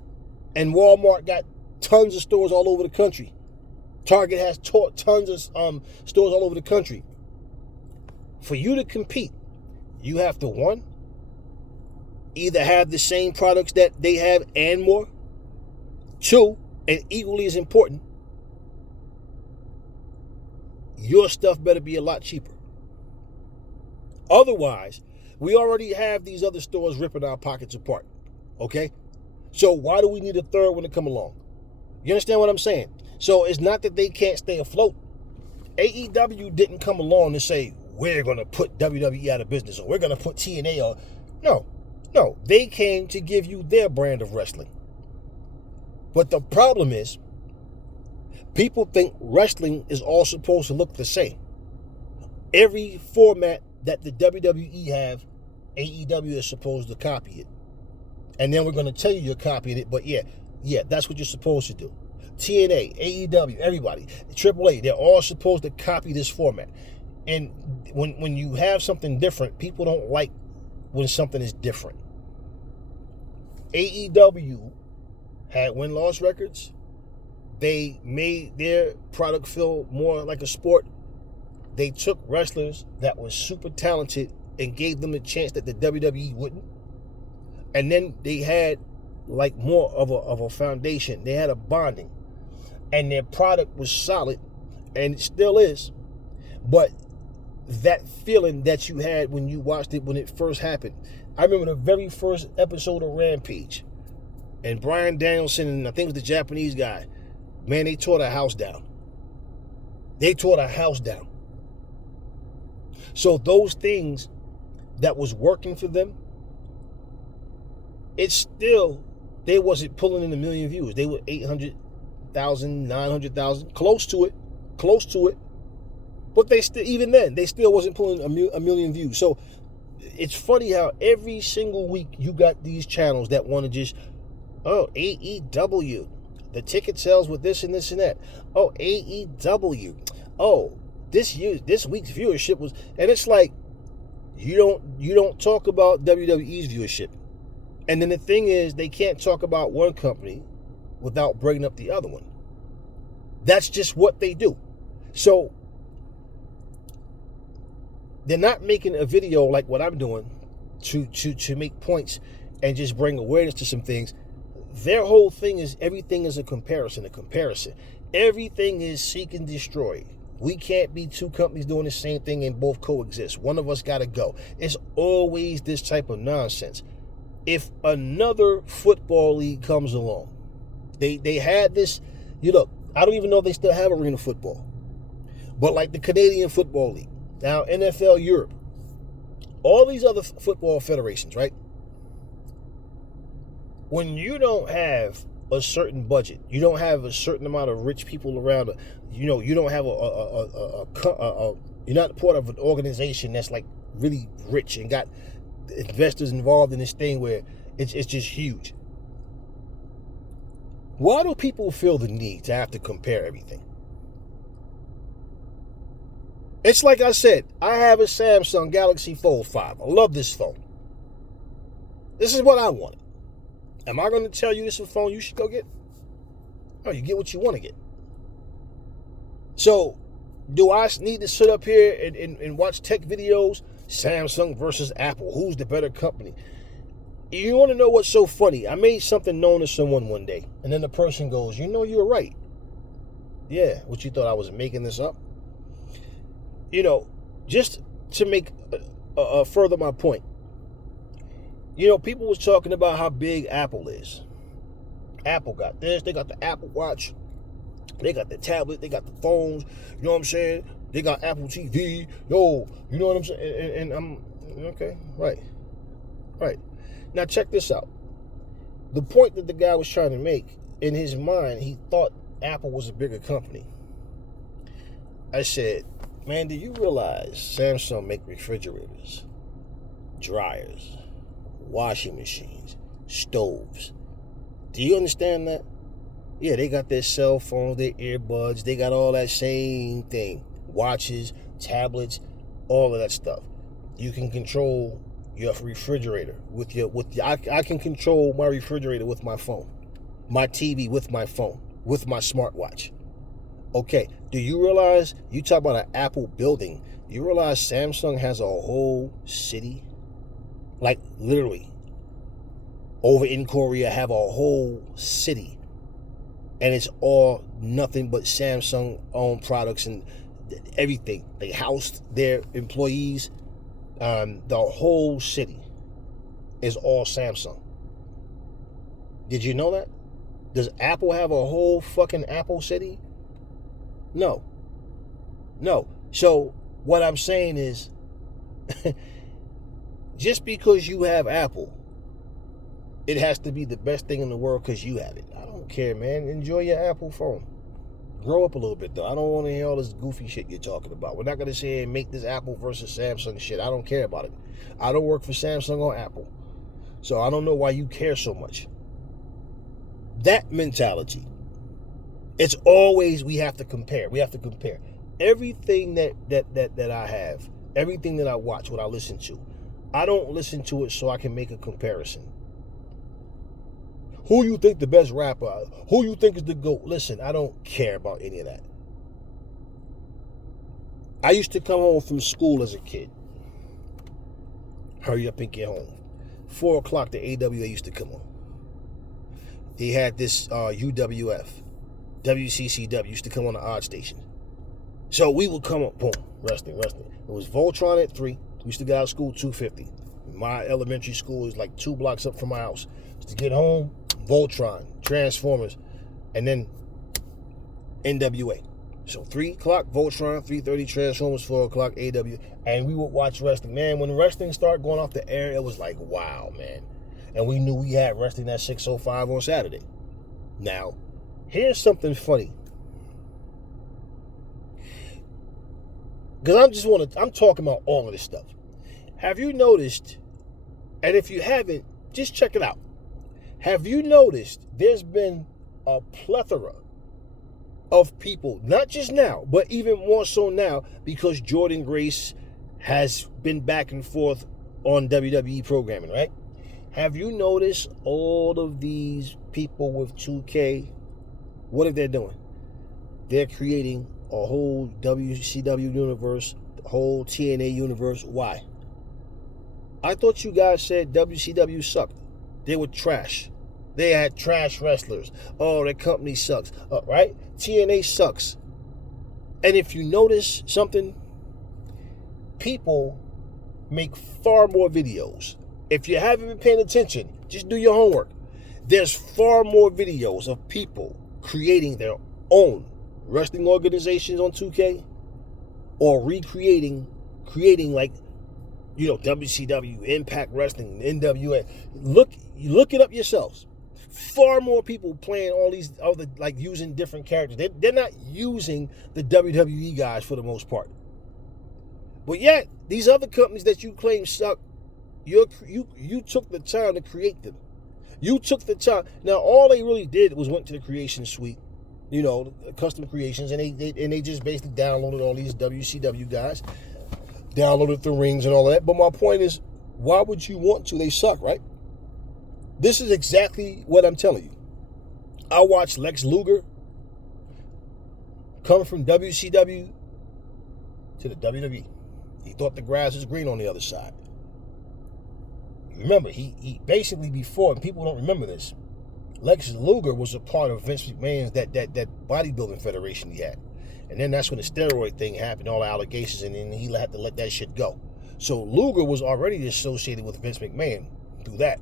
And Walmart got tons of stores all over the country. Target has tons of stores all over the country. For you to compete, you have to, 1, either have the same products that they have and more. 2, and equally as important, your stuff better be a lot cheaper. Otherwise, we already have these other stores ripping our pockets apart, okay? So why do we need a third one to come along? You understand what I'm saying? So it's not that they can't stay afloat. AEW didn't come along and say, we're going to put WWE out of business, or we're going to put TNA on. No, they came to give you their brand of wrestling. But the problem is, people think wrestling is all supposed to look the same. Every format that the WWE have, AEW is supposed to copy it. And then we're going to tell you you're copying it, but yeah, that's what you're supposed to do. TNA, AEW, everybody, AAA, they're all supposed to copy this format. And when you have something different, people don't like when something is different. AEW had win-loss records. They made their product feel more like a sport. They took wrestlers that were super talented and gave them a chance that the WWE wouldn't. And then they had like more of a foundation. They had a bonding. And their product was solid, and it still is. But that feeling that you had when you watched it when it first happened. I remember the very first episode of Rampage. And Bryan Danielson, and I think it was the Japanese guy, man, they tore the house down. So those things that was working for them, it's still, they wasn't pulling in 1 million views. They were 800,000, 900,000, close to it. But they still, even then, they still wasn't pulling a million views. So it's funny how every single week you got these channels that want to just, oh, AEW, the ticket sales with this and this and that. Oh, AEW. Oh, this week's viewership was, and it's like, you don't talk about WWE's viewership. And then the thing is, they can't talk about one company without bringing up the other one. That's just what they do. So they're not making a video like what I'm doing to make points and just bring awareness to some things. Their whole thing is everything is a comparison. Everything is seek and destroy. We can't be 2 companies doing the same thing and both coexist. One of us got to go. It's always this type of nonsense. If another football league comes along, they had this, I don't even know if they still have arena football, but like the Canadian Football League, now NFL Europe, all these other football federations, right? when you don't have a certain budget, you don't have a certain amount of rich people around, you know, you don't have you're not part of an organization that's like really rich and got investors involved in this thing where it's just huge. Why do people feel the need to have to compare everything? It's like I said, I have a Samsung Galaxy Fold 5. I love this phone. This is what I wanted. Am I going to tell you this is a phone you should go get? No, you get what you want to get. So, do I need to sit up here and watch tech videos? Samsung versus Apple. Who's the better company? You want to know what's so funny? I made something known to someone one day, and then the person goes, you know, you're right. Yeah, what, you thought I was making this up? You know, just to make further my point. You know, people was talking about how big Apple is. Apple got this, they got the Apple Watch, they got the tablet, they got the phones, you know what I'm saying? They got Apple TV, yo, you know what I'm saying? And I'm, okay, right. Now check this out. The point that the guy was trying to make, in his mind, he thought Apple was a bigger company. I said, man, do you realize Samsung make refrigerators, dryers, washing machines, stoves? Do you understand that? Yeah, they got their cell phones, their earbuds, they got all that same thing. Watches, tablets, all of that stuff. You can control your refrigerator with your I can control my refrigerator with my phone. My TV with my phone, with my smartwatch. Okay, do you realize, you talk about an Apple building, you realize Samsung has a whole city? Like, literally. Over in Korea, have a whole city. And it's all nothing but Samsung-owned products and everything. They housed their employees. The whole city is all Samsung. Did you know that? Does Apple have a whole fucking Apple city? No. So what I'm saying is, just because you have Apple, it has to be the best thing in the world because you have it. I don't care, man. Enjoy your Apple phone. Grow up a little bit, though. I don't want to hear all this goofy shit you're talking about. We're not going to say and make this Apple versus Samsung shit. I don't care about it. I don't work for Samsung or Apple. So I don't know why you care so much. That mentality. It's always, we have to compare. We have to compare. Everything that I have, everything that I watch, what I listen to, I don't listen to it so I can make a comparison. Who you think the best rapper? Who you think is the GOAT? Listen, I don't care about any of that. I used to come home from school as a kid. Hurry up and get home. 4 o'clock, the AWA used to come on. They had this UWF, WCCW used to come on the odd station. So we would come up, boom, wrestling. It was Voltron at 3. We used to get out of school 2:50. My elementary school is like 2 blocks up from my house. To get home, Voltron, Transformers, and then NWA. So 3 o'clock Voltron, 3:30 Transformers, 4 o'clock AW, and we would watch wrestling. Man, when the wrestling started going off the air, it was like, wow, man. And we knew we had wrestling at 6:05 on Saturday. Now, here's something funny. Because I'm talking about all of this stuff. Have you noticed, and if you haven't, just check it out. Have you noticed there's been a plethora of people, not just now, but even more so now, because Jordan Grace has been back and forth on WWE programming, right? Have you noticed all of these people with 2K, what are they doing? They're creating a whole WCW universe, the whole TNA universe. Why? I thought you guys said WCW sucked. They were trash. They had trash wrestlers. Oh, their company sucks. Right? TNA sucks. And if you notice something, people make far more videos. If you haven't been paying attention, just do your homework. There's far more videos of people creating their own wrestling organizations on 2K or creating like, you know, WCW, Impact Wrestling, NWA. Look it up yourselves. far more people playing all these other, like using different characters. They're not using the WWE guys for the most part. But yet, these other companies that you claim suck, you took the time to create them. You took the time. Now, all they really did was went to the creation suite, custom creations, and they just basically downloaded all these WCW guys, downloaded the rings and all that. But my point is, why would you want to? They suck, right? This is exactly what I'm telling you. I watched Lex Luger come from WCW to the WWE. He thought the grass was green on the other side. Remember, he basically, before, and people don't remember this, Lex Luger was a part of Vince McMahon's that bodybuilding federation he had. And then that's when the steroid thing happened, all the allegations, and then he had to let that shit go. So Luger was already associated with Vince McMahon through that.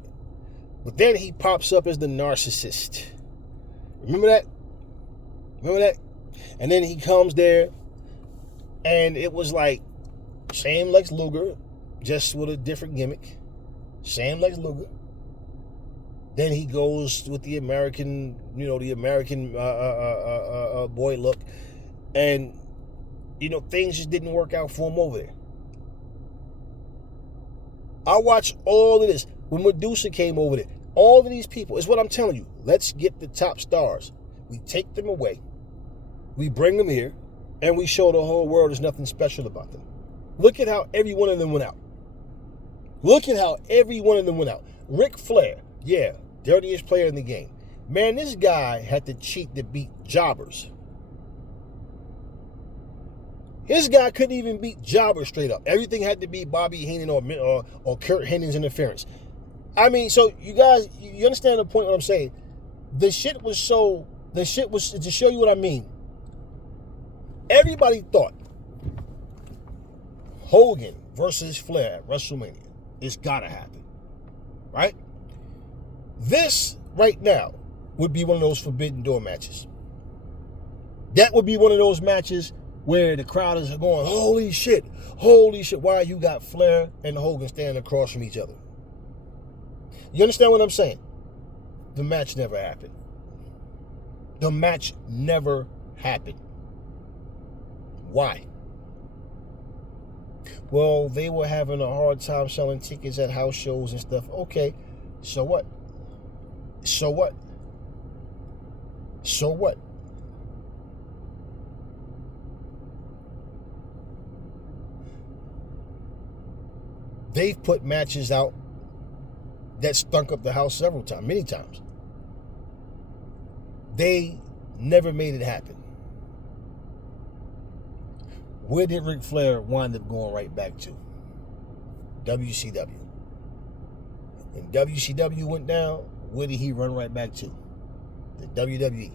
But then he pops up as the narcissist. Remember that? And then he comes there, and it was like, same Lex Luger, just with a different gimmick. Same Lex Luger. Then he goes with the American, boy look. And, things just didn't work out for him over there. I watched all of this. When Medusa came over there, all of these people, is what I'm telling you. Let's get the top stars. We take them away. We bring them here. And we show the whole world there's nothing special about them. Look at how every one of them went out. Ric Flair, yeah, dirtiest player in the game. Man, this guy had to cheat to beat jobbers. This guy couldn't even beat jobbers straight up. Everything had to be Bobby Heenan or Kurt Henning's interference. I mean, so you guys, you understand the point what I'm saying? The shit was to show you what I mean. Everybody thought Hogan versus Flair at WrestleMania. It's gotta happen. Right? This, right now, would be one of those Forbidden Door matches. That would be one of those matches where the crowd is going, holy shit, why you got Flair and Hogan standing across from each other? You understand what I'm saying? The match never happened. Why? Well, they were having a hard time selling tickets at house shows and stuff. Okay, so what? They've put matches out that stunk up the house many times. They never made it happen. Where did Ric Flair wind up going right back to? WCW. When WCW went down, where did he run right back to? The WWE.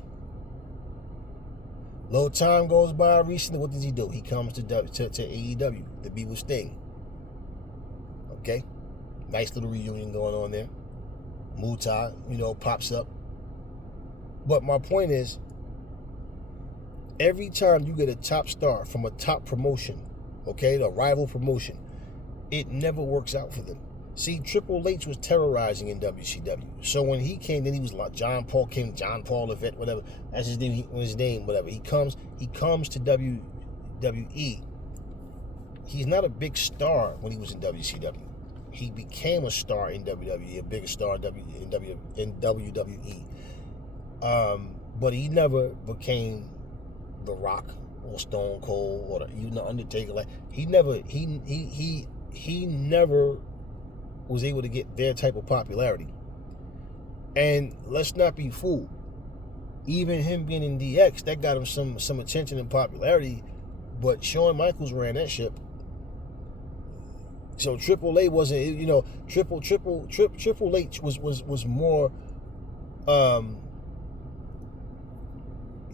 Little time goes by recently, what does he do? He comes to AEW to be with Sting. Okay? Nice little reunion going on there. Mutai, pops up. But my point is, every time you get a top star from a top promotion, okay, the rival promotion, it never works out for them. See, Triple H was terrorizing in WCW. So when he came, then he was like John Paul Levette, whatever. That's his name, whatever. He comes to WWE. He's not a big star when he was in WCW. He became a star in WWE, a bigger star in WWE. But he never became The Rock or Stone Cold or the Undertaker. Like he never was able to get their type of popularity. And let's not be fooled. Even him being in DX, that got him some attention and popularity. But Shawn Michaels ran that ship. So Triple H wasn't, Triple H was more.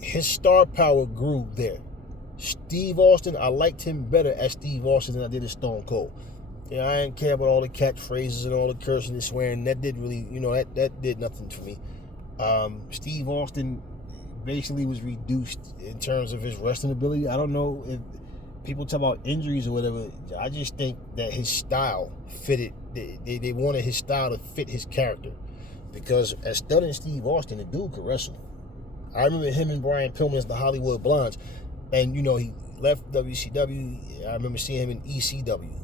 His star power grew there. Steve Austin, I liked him better as Steve Austin than I did as Stone Cold. Yeah, I didn't care about all the catchphrases and all the cursing and swearing. That did really, that did nothing for me. Steve Austin basically was reduced in terms of his wrestling ability. I don't know if people talk about injuries or whatever. I just think that his style fitted. They wanted his style to fit his character. because as Stunning Steve Austin, the dude could wrestle. I remember him and Brian Pillman as the Hollywood Blondes, and he left WCW. I remember seeing him in ECW,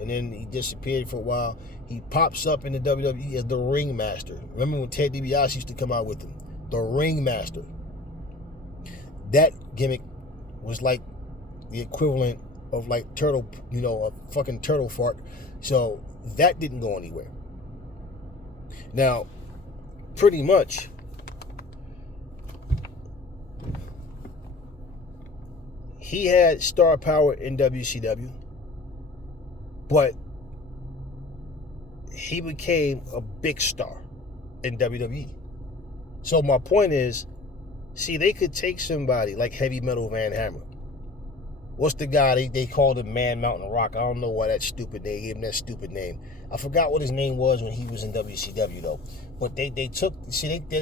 and then he disappeared for a while. He pops up in the WWE as the Ringmaster. Remember when Ted DiBiase used to come out with him, the Ringmaster? That gimmick was like the equivalent of like turtle, a fucking turtle fart. So that didn't go anywhere. Now, pretty much, he had star power in WCW, but he became a big star in WWE. So my point is, see, they could take somebody like Heavy Metal Van Hammer. What's the guy they called him, Man Mountain Rock? I don't know why they gave him that stupid name. I forgot what his name was when he was in WCW though. But they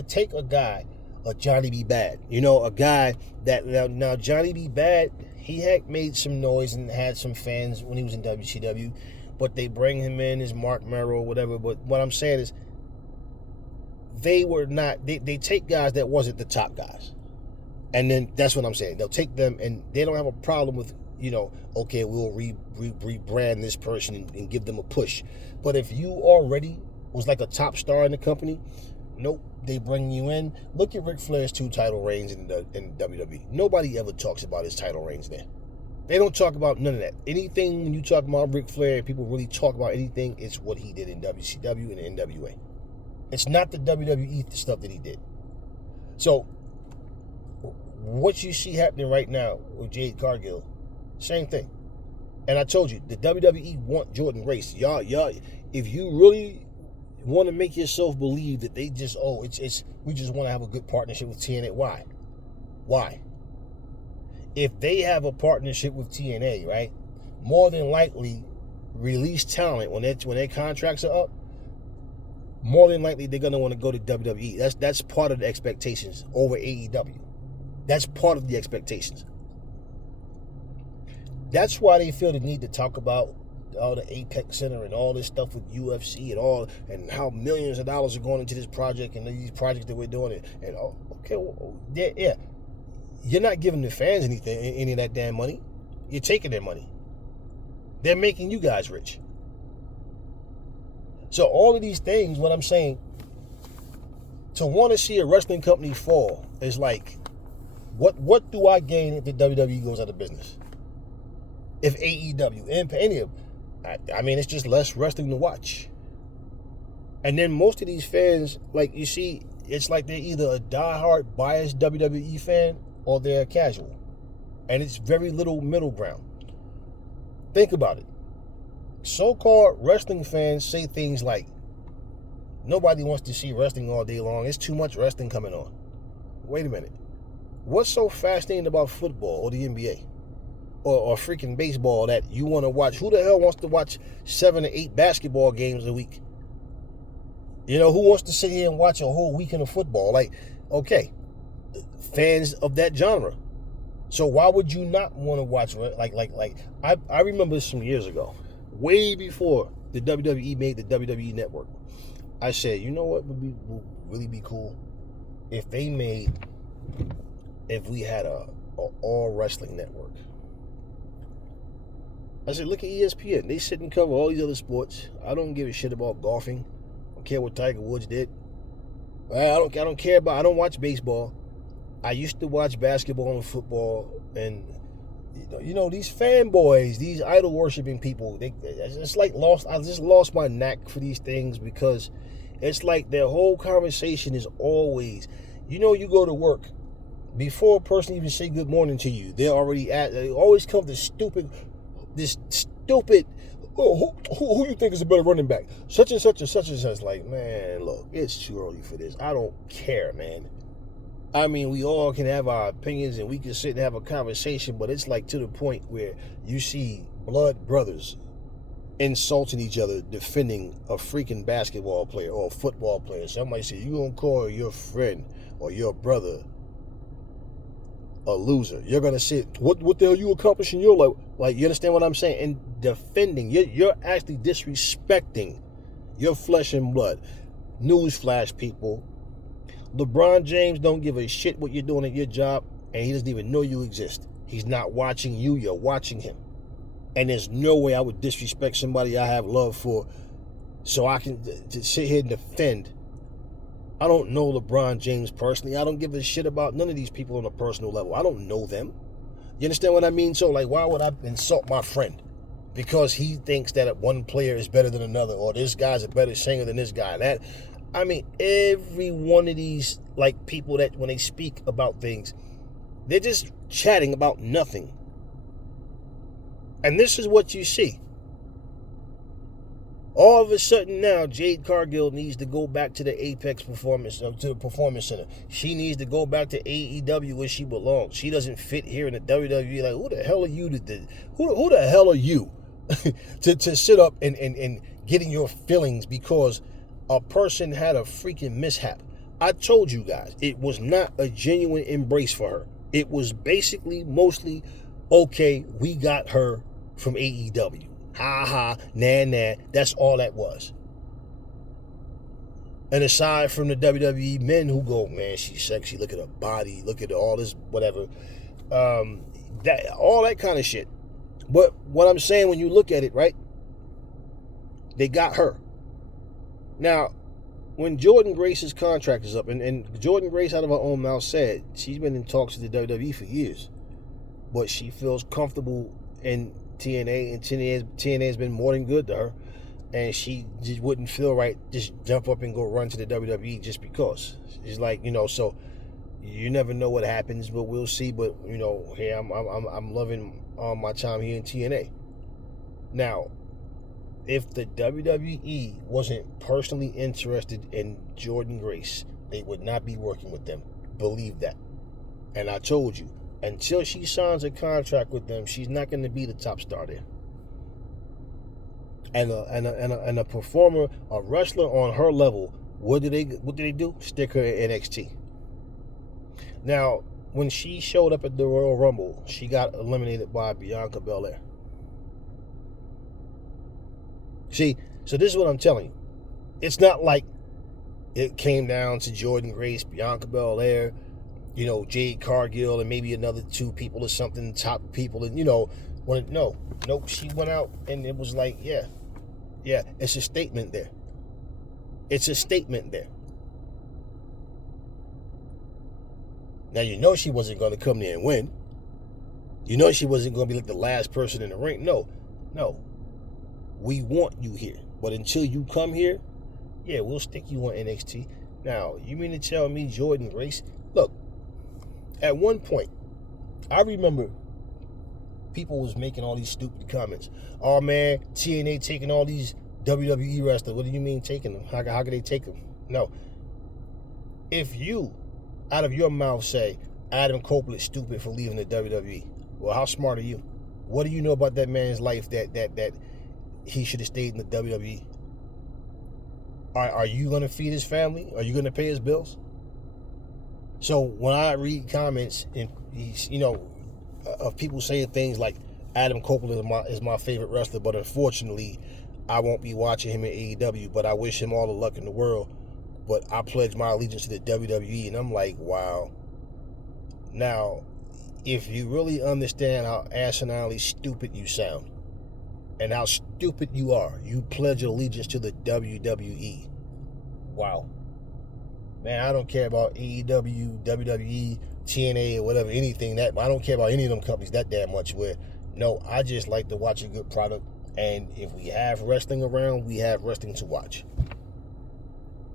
take a guy, a Johnny B. Bad. A guy that now Johnny B. Bad, he had made some noise and had some fans when he was in WCW. But they bring him in as Mark Merrow or whatever. But what I'm saying is, they take guys that wasn't the top guys. And then that's what I'm saying. They'll take them, and they don't have a problem with, okay, we'll rebrand this person and give them a push. But if you already was like a top star in the company, nope, they bring you in. Look at Ric Flair's 2 title reigns in WWE. Nobody ever talks about his title reigns there. They don't talk about none of that. Anything, when you talk about Ric Flair, people really talk about anything, it's what he did in WCW and NWA. It's not the WWE stuff that he did. So, what you see happening right now with Jade Cargil, same thing. And I told you, the WWE want Jordan Grace. Y'all, if you really want to make yourself believe that they just, we just want to have a good partnership with TNA, why? Why? If they have a partnership with TNA, right, more than likely release talent when their contracts are up, more than likely they're going to want to go to WWE. That's part of the expectations over AEW. That's part of the expectations. That's why they feel the need to talk about all the Apex Center and all this stuff with UFC and how millions of dollars are going into this project and these projects that we're doing. Yeah. You're not giving the fans any of that damn money. You're taking their money. They're making you guys rich. So all of these things, what I'm saying, to want to see a wrestling company fall is like, what do I gain if the WWE goes out of business? If AEW, any of them, it's just less wrestling to watch. And then most of these fans, like you see, it's like they're either a diehard biased WWE fan or they're casual. And it's very little middle ground. Think about it. So-called wrestling fans say things like, nobody wants to see wrestling all day long. It's too much wrestling coming on. Wait a minute. What's so fascinating about football or the NBA or freaking baseball that you want to watch? Who the hell wants to watch 7 or 8 basketball games a week? Who wants to sit here and watch a whole weekend of football? Like, okay, fans of that genre. So why would you not want to watch, I remember some years ago, way before the WWE made the WWE Network, I said, you know what would really be cool? If we had a all wrestling network. I said, look at ESPN. They sit and cover all these other sports. I don't give a shit about golfing. I don't care what Tiger Woods did. I don't care about. I don't watch baseball. I used to watch basketball and football, and these fanboys, these idol worshiping people. It's like I just lost my knack for these things because it's like their whole conversation is always, you go to work. Before a person even say good morning to you, they always come this stupid, who you think is a better running back? Such and such and such and such. Like, man, look, it's too early for this. I don't care, man. We all can have our opinions and we can sit and have a conversation, but it's like to the point where you see blood brothers insulting each other, defending a freaking basketball player or a football player. Somebody say, you gonna call your friend or your brother a loser? You're gonna say, what the hell you accomplishing in your life? Like, you understand what I'm saying? And defending, you're actually disrespecting your flesh and blood. Newsflash, people. LeBron James don't give a shit what you're doing at your job, and he doesn't even know you exist. He's not watching you, you're watching him. And there's no way I would disrespect somebody I have love for so I can to sit here and defend. I don't know LeBron James personally. I don't give a shit about none of these people on a personal level. I don't know them. You understand what I mean? So, like, why would I insult my friend? Because he thinks that one player is better than another, or this guy's a better singer than this guy. I mean, every one of these, like, people that when they speak about things, they're just chatting about nothing. And this is what you see. All of a sudden now, Jade Cargil needs to go back to the Apex Performance, to the Performance Center. She needs to go back to AEW where she belongs. She doesn't fit here in the WWE. Like, who the hell are you who the hell are you to sit up and getting your feelings because a person had a freaking mishap? I told you guys, it was not a genuine embrace for her. It was basically mostly, okay, we got her from AEW. Ha ha, nah, that's all that was. And aside from the WWE men who go, man, she's sexy, look at her body, look at all this, whatever, all that kind of shit. But what I'm saying, when you look at it, right, they got her. Now, when Jordynne Grace's contract is up, and Jordynne Grace out of her own mouth said she's been in talks with the WWE for years, but she feels comfortable in TNA, and TNA has been more than good to her, and she just wouldn't feel right just jump up and go run to the WWE just because. It's like, so you never know what happens, but we'll see. But hey, I'm loving my time here in TNA. Now, if the WWE wasn't personally interested in Jordynne Grace, they would not be working with them. Believe that. And I told you, until she signs a contract with them, she's not going to be the top star there. And a performer, a wrestler on her level, what do they do? Stick her in NXT. Now, when she showed up at the Royal Rumble, she got eliminated by Bianca Belair. See, so this is what I'm telling you. It's not like it came down to Jordynne Grace, Bianca Belair, Jade Cargil, and maybe another two people or something, top people, and nope, she went out and it was like, yeah, it's a statement there. It's a statement there. Now, she wasn't going to come there and win. She wasn't going to be like the last person in the ring. No. We want you here. But until you come here, yeah, we'll stick you on NXT. Now, you mean to tell me Jordynne Grace? Look, at one point, I remember people was making all these stupid comments. Oh, man, TNA taking all these WWE wrestlers. What do you mean taking them? How can they take them? No. If you, out of your mouth, say Adam Copeland is stupid for leaving the WWE, well, how smart are you? What do you know about that man's life that he should have stayed in the WWE? Are you going to feed his family? Are you going to pay his bills? So when I read comments and of people saying things like Adam Copeland is my favorite wrestler, but unfortunately I won't be watching him in AEW, but I wish him all the luck in the world, but I pledge my allegiance to the WWE, and I'm like, wow. Now, if you really understand how asininely stupid you sound and how stupid you are, you pledge allegiance to the WWE. Wow. Man, I don't care about AEW, WWE, TNA, or whatever, anything that. I don't care about any of them companies that damn much. No, I just like to watch a good product. And if we have wrestling around, we have wrestling to watch.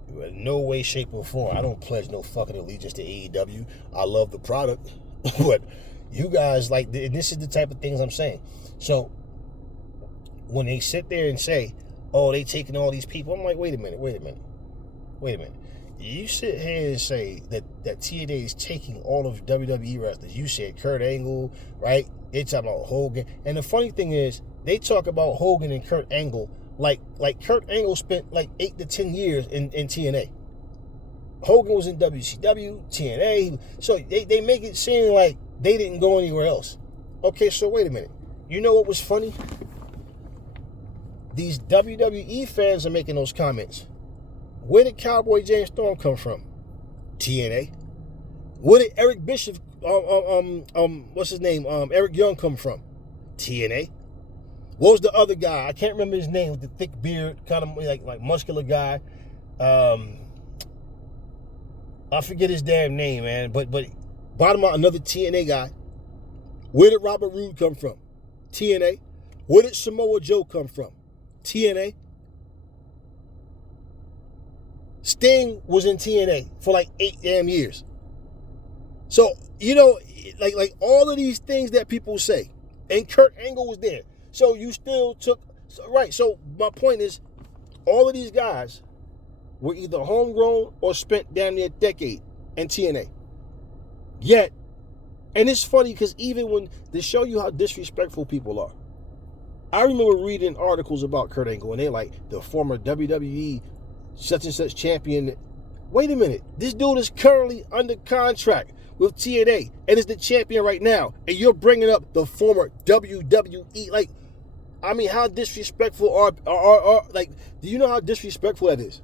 In no way, shape, or form, I don't pledge no fucking allegiance to AEW. I love the product. But you guys, like, this is the type of things I'm saying. So, when they sit there and say, oh, they taking all these people, I'm like, wait a minute. You sit here and say that TNA is taking all of WWE wrestlers. You said Kurt Angle, right? They talk about Hogan. And the funny thing is, they talk about Hogan and Kurt Angle like Kurt Angle spent like 8 to 10 years in TNA. Hogan was in WCW, TNA. So they make it seem like they didn't go anywhere else. Okay, so wait a minute. You know what was funny? These WWE fans are making those comments. Where did Cowboy James Storm come from? TNA. Where did Eric Bishop, what's his name? Eric Young come from? TNA. What was the other guy? I can't remember his name, with the thick beard, kind of like muscular guy. I forget his damn name, man. But bottom line, another TNA guy. Where did Robert Roode come from? TNA. Where did Samoa Joe come from? TNA. Sting was in TNA for like 8 damn years. So, like all of these things that people say, and Kurt Angle was there. So you still took, right. So my point is, all of these guys were either homegrown or spent damn near a decade in TNA. Yet, and it's funny because even when they show you how disrespectful people are, I remember reading articles about Kurt Angle, and they're like, the former WWE such and such champion. Wait a minute, this dude is currently under contract with TNA and is the champion right now, and you're bringing up the former WWE. Like, I mean, how disrespectful are like, do you know how disrespectful that is?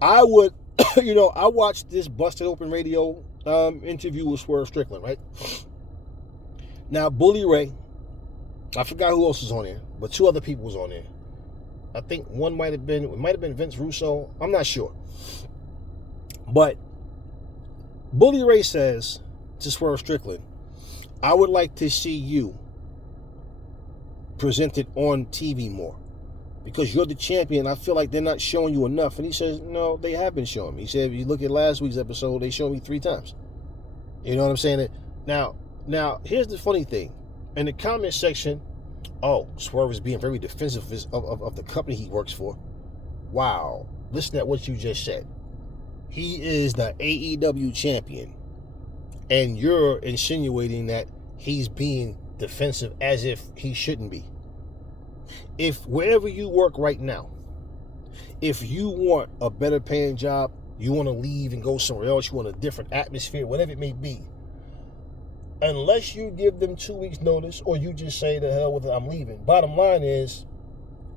I would, I watched this Busted Open Radio interview with Swerve Strickland, right? Now, Bully Ray, I forgot who else was on there, but 2 other people was on there. I think one might have been Vince Russo. I'm not sure. But Bully Ray says to Swerve Strickland, I would like to see you presented on TV more, because you're the champion. I feel like they're not showing you enough. And he says, no, they have been showing me. He said, if you look at last week's episode, they showed me 3 times. You know what I'm saying? Now, here's the funny thing. In the comment section, Swerve is being very defensive of the company he works for. Wow. Listen to what you just said. He is the AEW champion, and you're insinuating that he's being defensive as if he shouldn't be. If wherever you work right now, if you want a better paying job, you want to leave and go somewhere else, you want a different atmosphere, whatever it may be, unless you give them 2 weeks notice, or you just say the hell with it, I'm leaving. Bottom line is,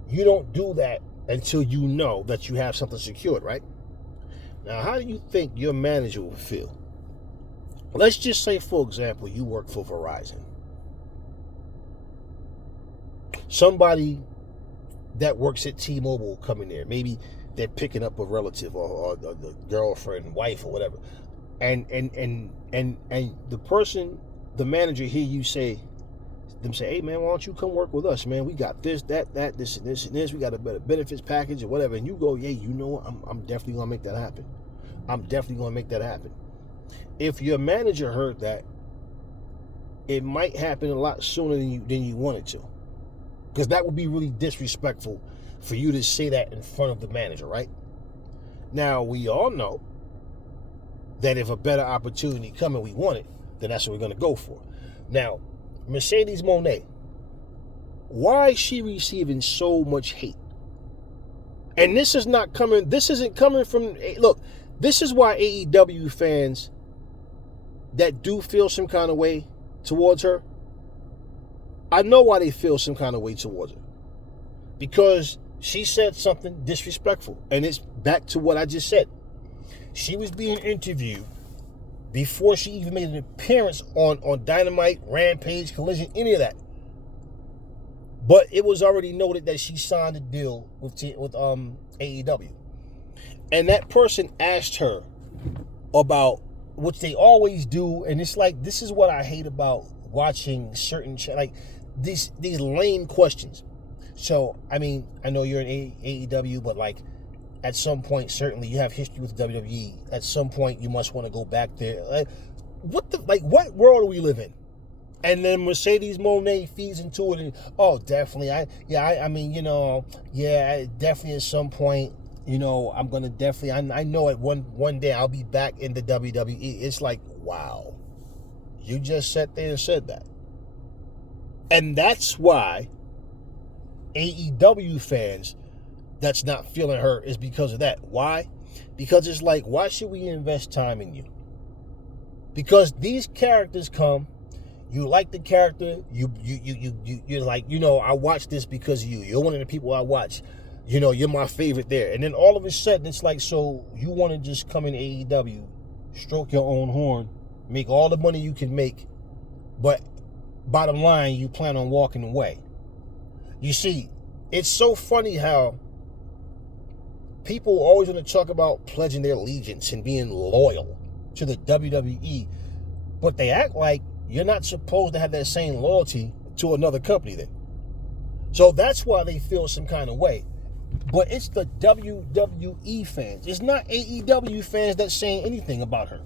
you don't do that until you know that you have something secured, right? Now, how do you think your manager will feel? Let's just say, for example, you work for Verizon. Somebody that works at T-Mobile will come in there. Maybe they're picking up a relative or the girlfriend, wife, or whatever. And the person, the manager, hear you say, hey man, why don't you come work with us, man? We got this, that, this, and this, and this. We got a better benefits package or whatever. And you go, yeah, you know what? I'm definitely gonna make that happen. I'm definitely gonna make that happen. If your manager heard that, it might happen a lot sooner than you wanted to. Because that would be really disrespectful for you to say that in front of the manager, right? Now, we all know that if a better opportunity comes and we want it, then that's what we're going to go for. Now, Mercedes Moné, why is she receiving so much hate? And this isn't coming from, look, this is why AEW fans that do feel some kind of way towards her, I know why they feel some kind of way towards her. Because she said something disrespectful. And it's back to what I just said. She was being interviewed before she even made an appearance on Dynamite, Rampage, Collision, any of that. But it was already noted that she signed a deal with AEW. And that person asked her about, which they always do, and it's like, this is what I hate about watching certain, like, these lame questions. So, I mean, I know you're in AEW, but like, at some point, certainly you have history with WWE. At some point, you must want to go back there. Like, what world do we live in? And then Mercedes Moné feeds into it, and definitely, definitely at some point, I'm gonna definitely. I know at one day I'll be back in the WWE. It's like, wow, you just sat there and said that. And that's why AEW fans that's not feeling her is because of that. Why? Because it's like, why should we invest time in you? Because these characters come, you like the character, you're like, I watch this because of you. You're one of the people I watch. You're my favorite there. And then all of a sudden, it's like, so you want to just come in AEW, stroke your own horn, make all the money you can make, but bottom line, you plan on walking away. You see, it's so funny how people always want to talk about pledging their allegiance and being loyal to the WWE, but they act like you're not supposed to have that same loyalty to another company then. So that's why they feel some kind of way. But it's the WWE fans. It's not AEW fans that's saying anything about her.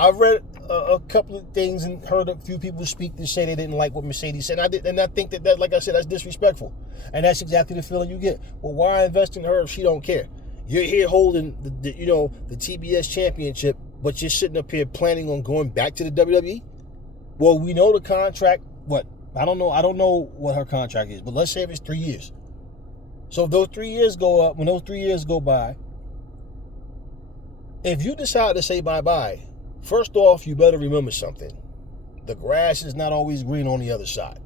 I read a couple of things and heard a few people speak to say they didn't like what Mercedes said. And I think that, like I said, that's disrespectful. And that's exactly the feeling you get. Well, why invest in her if she don't care? You're here holding the TBS championship, but you're sitting up here planning on going back to the WWE? Well, we know the contract. What? I don't know what her contract is, but let's say if it's 3 years. So if those 3 years go up, when those 3 years go by, if you decide to say bye-bye, first off, you better remember something. The grass is not always green on the other side.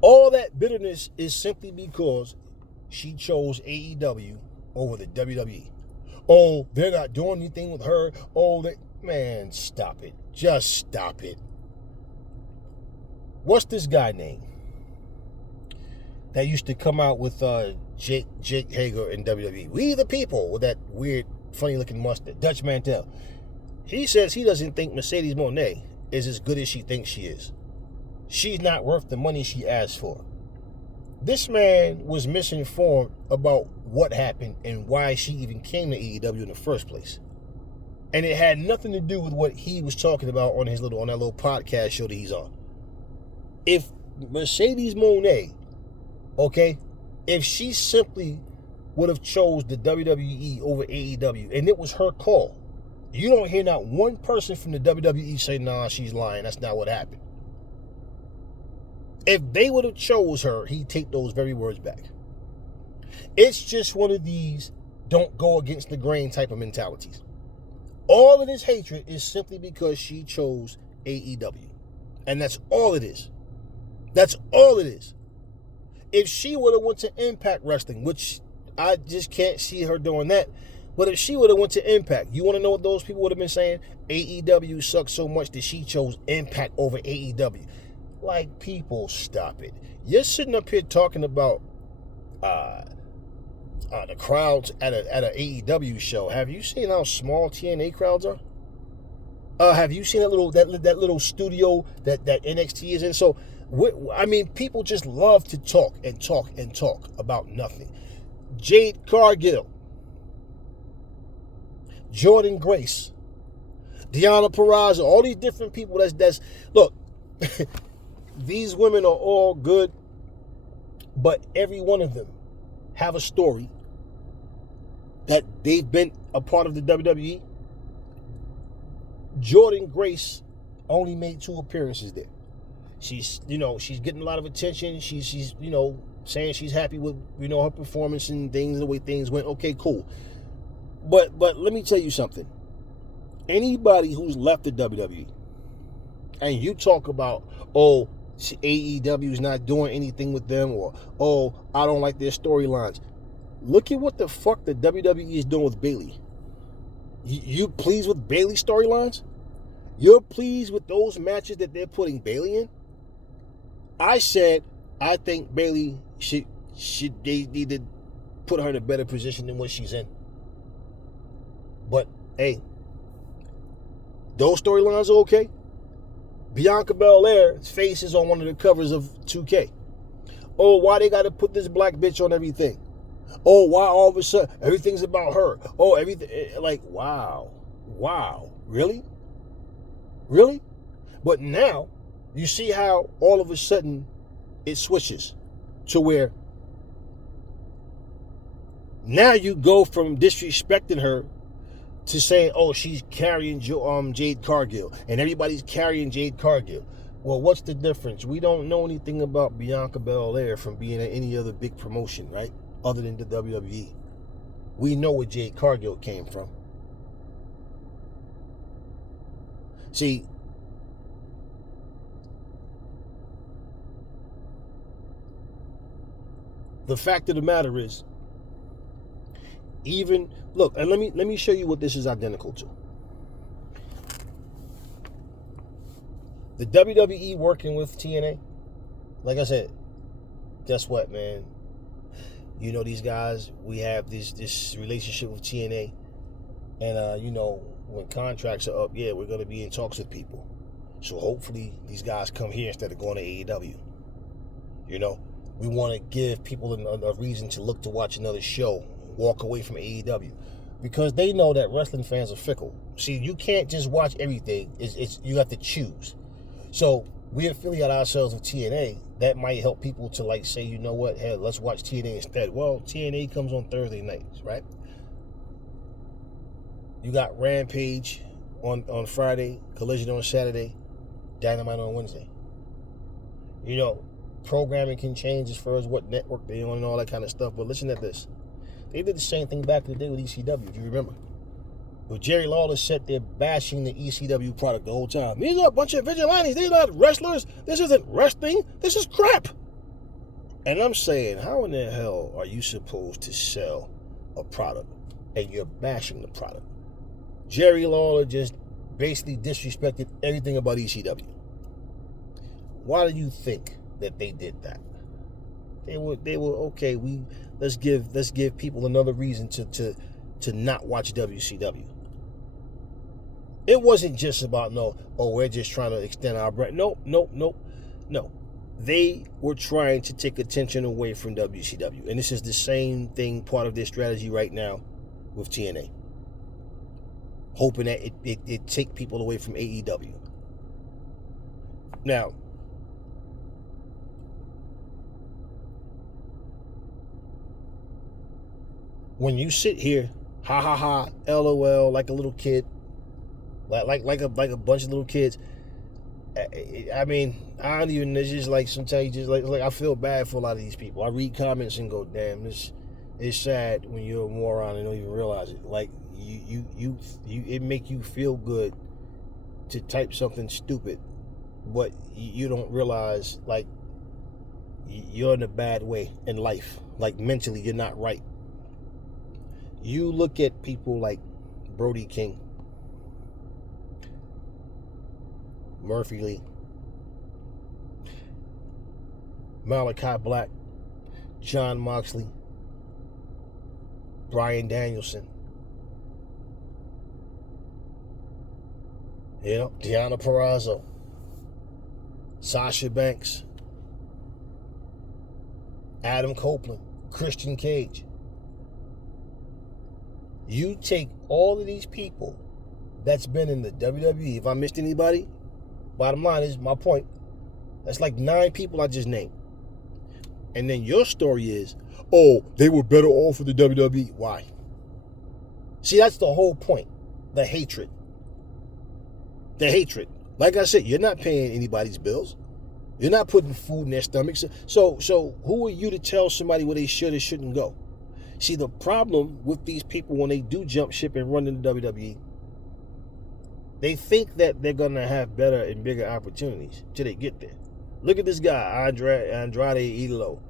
All that bitterness is simply because she chose AEW over the WWE. Oh, they're not doing anything with her. Man, stop it. Just stop it. What's this guy name that used to come out with Jade Cargil in WWE? We the People, with that weird, funny-looking mustache. Dutch Mantel. He says he doesn't think Mercedes Moné is as good as she thinks she is. She's not worth the money she asked for. This man was misinformed about what happened and why she even came to AEW in the first place. And it had nothing to do with what he was talking about on that little podcast show that he's on. If Mercedes Moné, okay, if she simply would have chose the WWE over AEW, and it was her call, you don't hear not one person from the WWE say, nah, she's lying. That's not what happened. If they would have chose her, he'd take those very words back. It's just one of these don't go against the grain type of mentalities. All of this hatred is simply because she chose AEW. And that's all it is. That's all it is. If she would have went to Impact Wrestling, which I just can't see her doing that, but if she would have went to Impact, you want to know what those people would have been saying? AEW sucks so much that she chose Impact over AEW. Like, people, stop it. You're sitting up here talking about the crowds at an AEW show. Have you seen how small TNA crowds are? Have you seen that little studio that NXT is in? So, people just love to talk and talk and talk about nothing. Jade Cargil, Jordan Grace, Deonna Purrazzo, all these different people. That's look. These women are all good, but every one of them have a story that they've been a part of the WWE. Jordan Grace only made 2 appearances there. She's getting a lot of attention. She's saying she's happy with, her performance and things, the way things went. Okay, cool. But let me tell you something. Anybody who's left the WWE and you talk about, AEW is not doing anything with them, or, I don't like their storylines. Look at what the fuck the WWE is doing with Bayley. You pleased with Bayley's storylines? You're pleased with those matches that they're putting Bayley in? I said I think Bayley they need to put her in a better position than what she's in. But hey, those storylines are okay. Bianca Belair's face is on one of the covers of 2K. Oh, why they got to put this black bitch on everything? Oh, why all of a sudden everything's about her? Oh, everything, like, wow, really? But now you see how all of a sudden it switches to where now you go from disrespecting her to saying, she's carrying Jade Cargil, and everybody's carrying Jade Cargil. Well, what's the difference? We don't know anything about Bianca Belair from being at any other big promotion, right? Other than the WWE. We know where Jade Cargil came from. See, The fact of the matter is, even look, and let me show you what this is identical to. The WWE working with TNA, like I said, guess what, man? You know these guys, we have this relationship with TNA, and you know, when contracts are up, yeah, we're gonna be in talks with people. So hopefully these guys come here instead of going to AEW. You know, we want to give people a reason to look to watch another show, walk away from AEW, because they know that wrestling fans are fickle. See, you can't just watch everything. It's you have to choose. So we affiliate ourselves with TNA. That might help people to like say, you know what, hey, let's watch TNA instead. Well, TNA comes on Thursday nights, right? You got Rampage on Friday, Collision on Saturday, Dynamite on Wednesday. You know, programming can change as far as what network they're on and all that kind of stuff. But listen to this. They did the same thing back in the day with ECW, if you remember. But Jerry Lawler sat there bashing the ECW product the whole time. These are a bunch of vigilantes. They're not wrestlers. This isn't wrestling. This is crap. And I'm saying, how in the hell are you supposed to sell a product and you're bashing the product? Jerry Lawler just basically disrespected everything about ECW. Why do you think that they did that? They were okay. Let's give people another reason to not watch WCW. It wasn't just about we're just trying to extend our brand. No. They were trying to take attention away from WCW, and this is the same thing, part of their strategy right now with TNA, hoping that it take people away from AEW. Now, when you sit here, ha ha ha, LOL, like a little kid, like a bunch of little kids, I mean, I don't even. It's just like sometimes you just like I feel bad for a lot of these people. I read comments and go, damn, this is sad when you're a moron and don't even realize it. Like you it make you feel good to type something stupid, but you don't realize like you're in a bad way in life. Like mentally, you're not right. You look at people like Brody King, Murphy Lee, Malachi Black, John Moxley, Bryan Danielson, Deonna Purrazzo, Sasha Banks, Adam Copeland, Christian Cage. You take all of these people that's been in the WWE. If I missed anybody, bottom line is my point. That's like 9 people I just named. And then your story is, they were better off with the WWE. Why? See, that's the whole point. The hatred. The hatred. Like I said, you're not paying anybody's bills. You're not putting food in their stomachs. So who are you to tell somebody where they should or shouldn't go? See, the problem with these people when they do jump ship and run into WWE, they think that they're going to have better and bigger opportunities till they get there. Look at this guy, Andrade Idolo.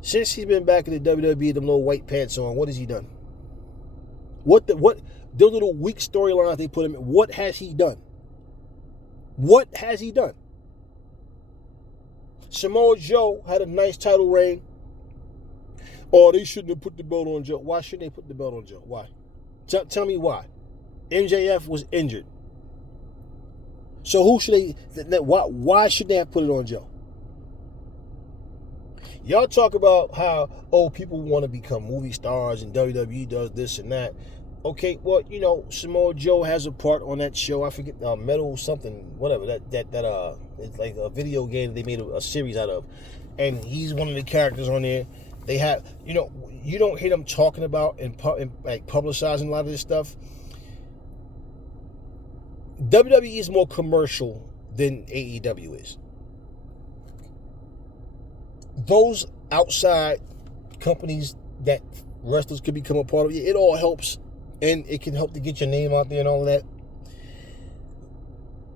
Since he's been back in the WWE, them little white pants on, what has he done? What those little weak storylines they put him in, what has he done? What has he done? Samoa Joe had a nice title reign. They shouldn't have put the belt on Joe. Why shouldn't they put the belt on Joe? Why? Tell me why. MJF was injured. So who should they? Why should they have put it on Joe? Y'all talk about how people want to become movie stars and WWE does this and that. Okay, well Samoa Joe has a part on that show. I forget Metal something, whatever that it's like a video game they made a series out of, and he's one of the characters on there. They have you don't hear them talking about and like publicizing a lot of this stuff. WWE is more commercial than AEW is. Those outside companies that wrestlers could become a part of, it all helps, and it can help to get your name out there and all of that.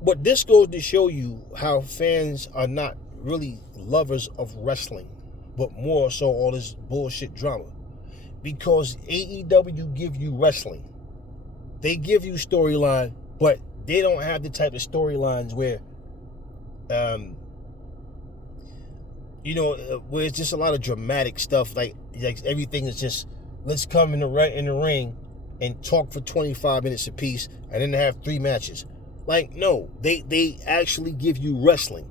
But this goes to show you how fans are not really lovers of wrestling. but more so all this bullshit drama. Because AEW give you wrestling. They give you storyline, but they don't have the type of storylines where, where it's just a lot of dramatic stuff. Like everything is just, let's come in the ring and talk for 25 minutes apiece and then have 3 matches. Like, no, they actually give you wrestling.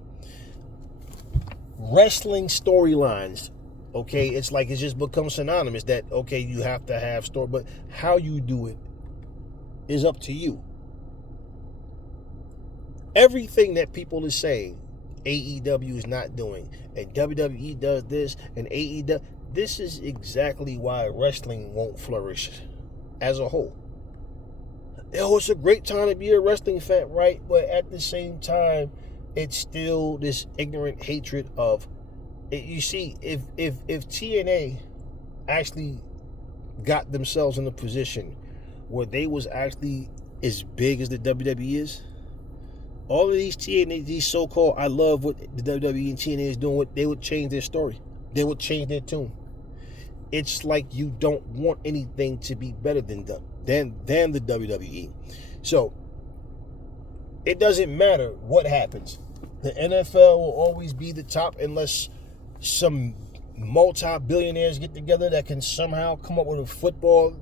Wrestling storylines, okay, it's just become synonymous that, okay, you have to have story, but how you do it is up to you. Everything that people are saying AEW is not doing, and WWE does this, and AEW, this is exactly why wrestling won't flourish as a whole. It's a great time to be a wrestling fan, right? But at the same time, it's still this ignorant hatred of, you see, if TNA actually got themselves in a position where they was actually as big as the WWE is, all of these TNA, these so-called, I love what the WWE and TNA is doing, they would change their story. They would change their tune. It's like you don't want anything to be better than the WWE. So it doesn't matter what happens. The NFL will always be the top unless some multi-billionaires get together that can somehow come up with a football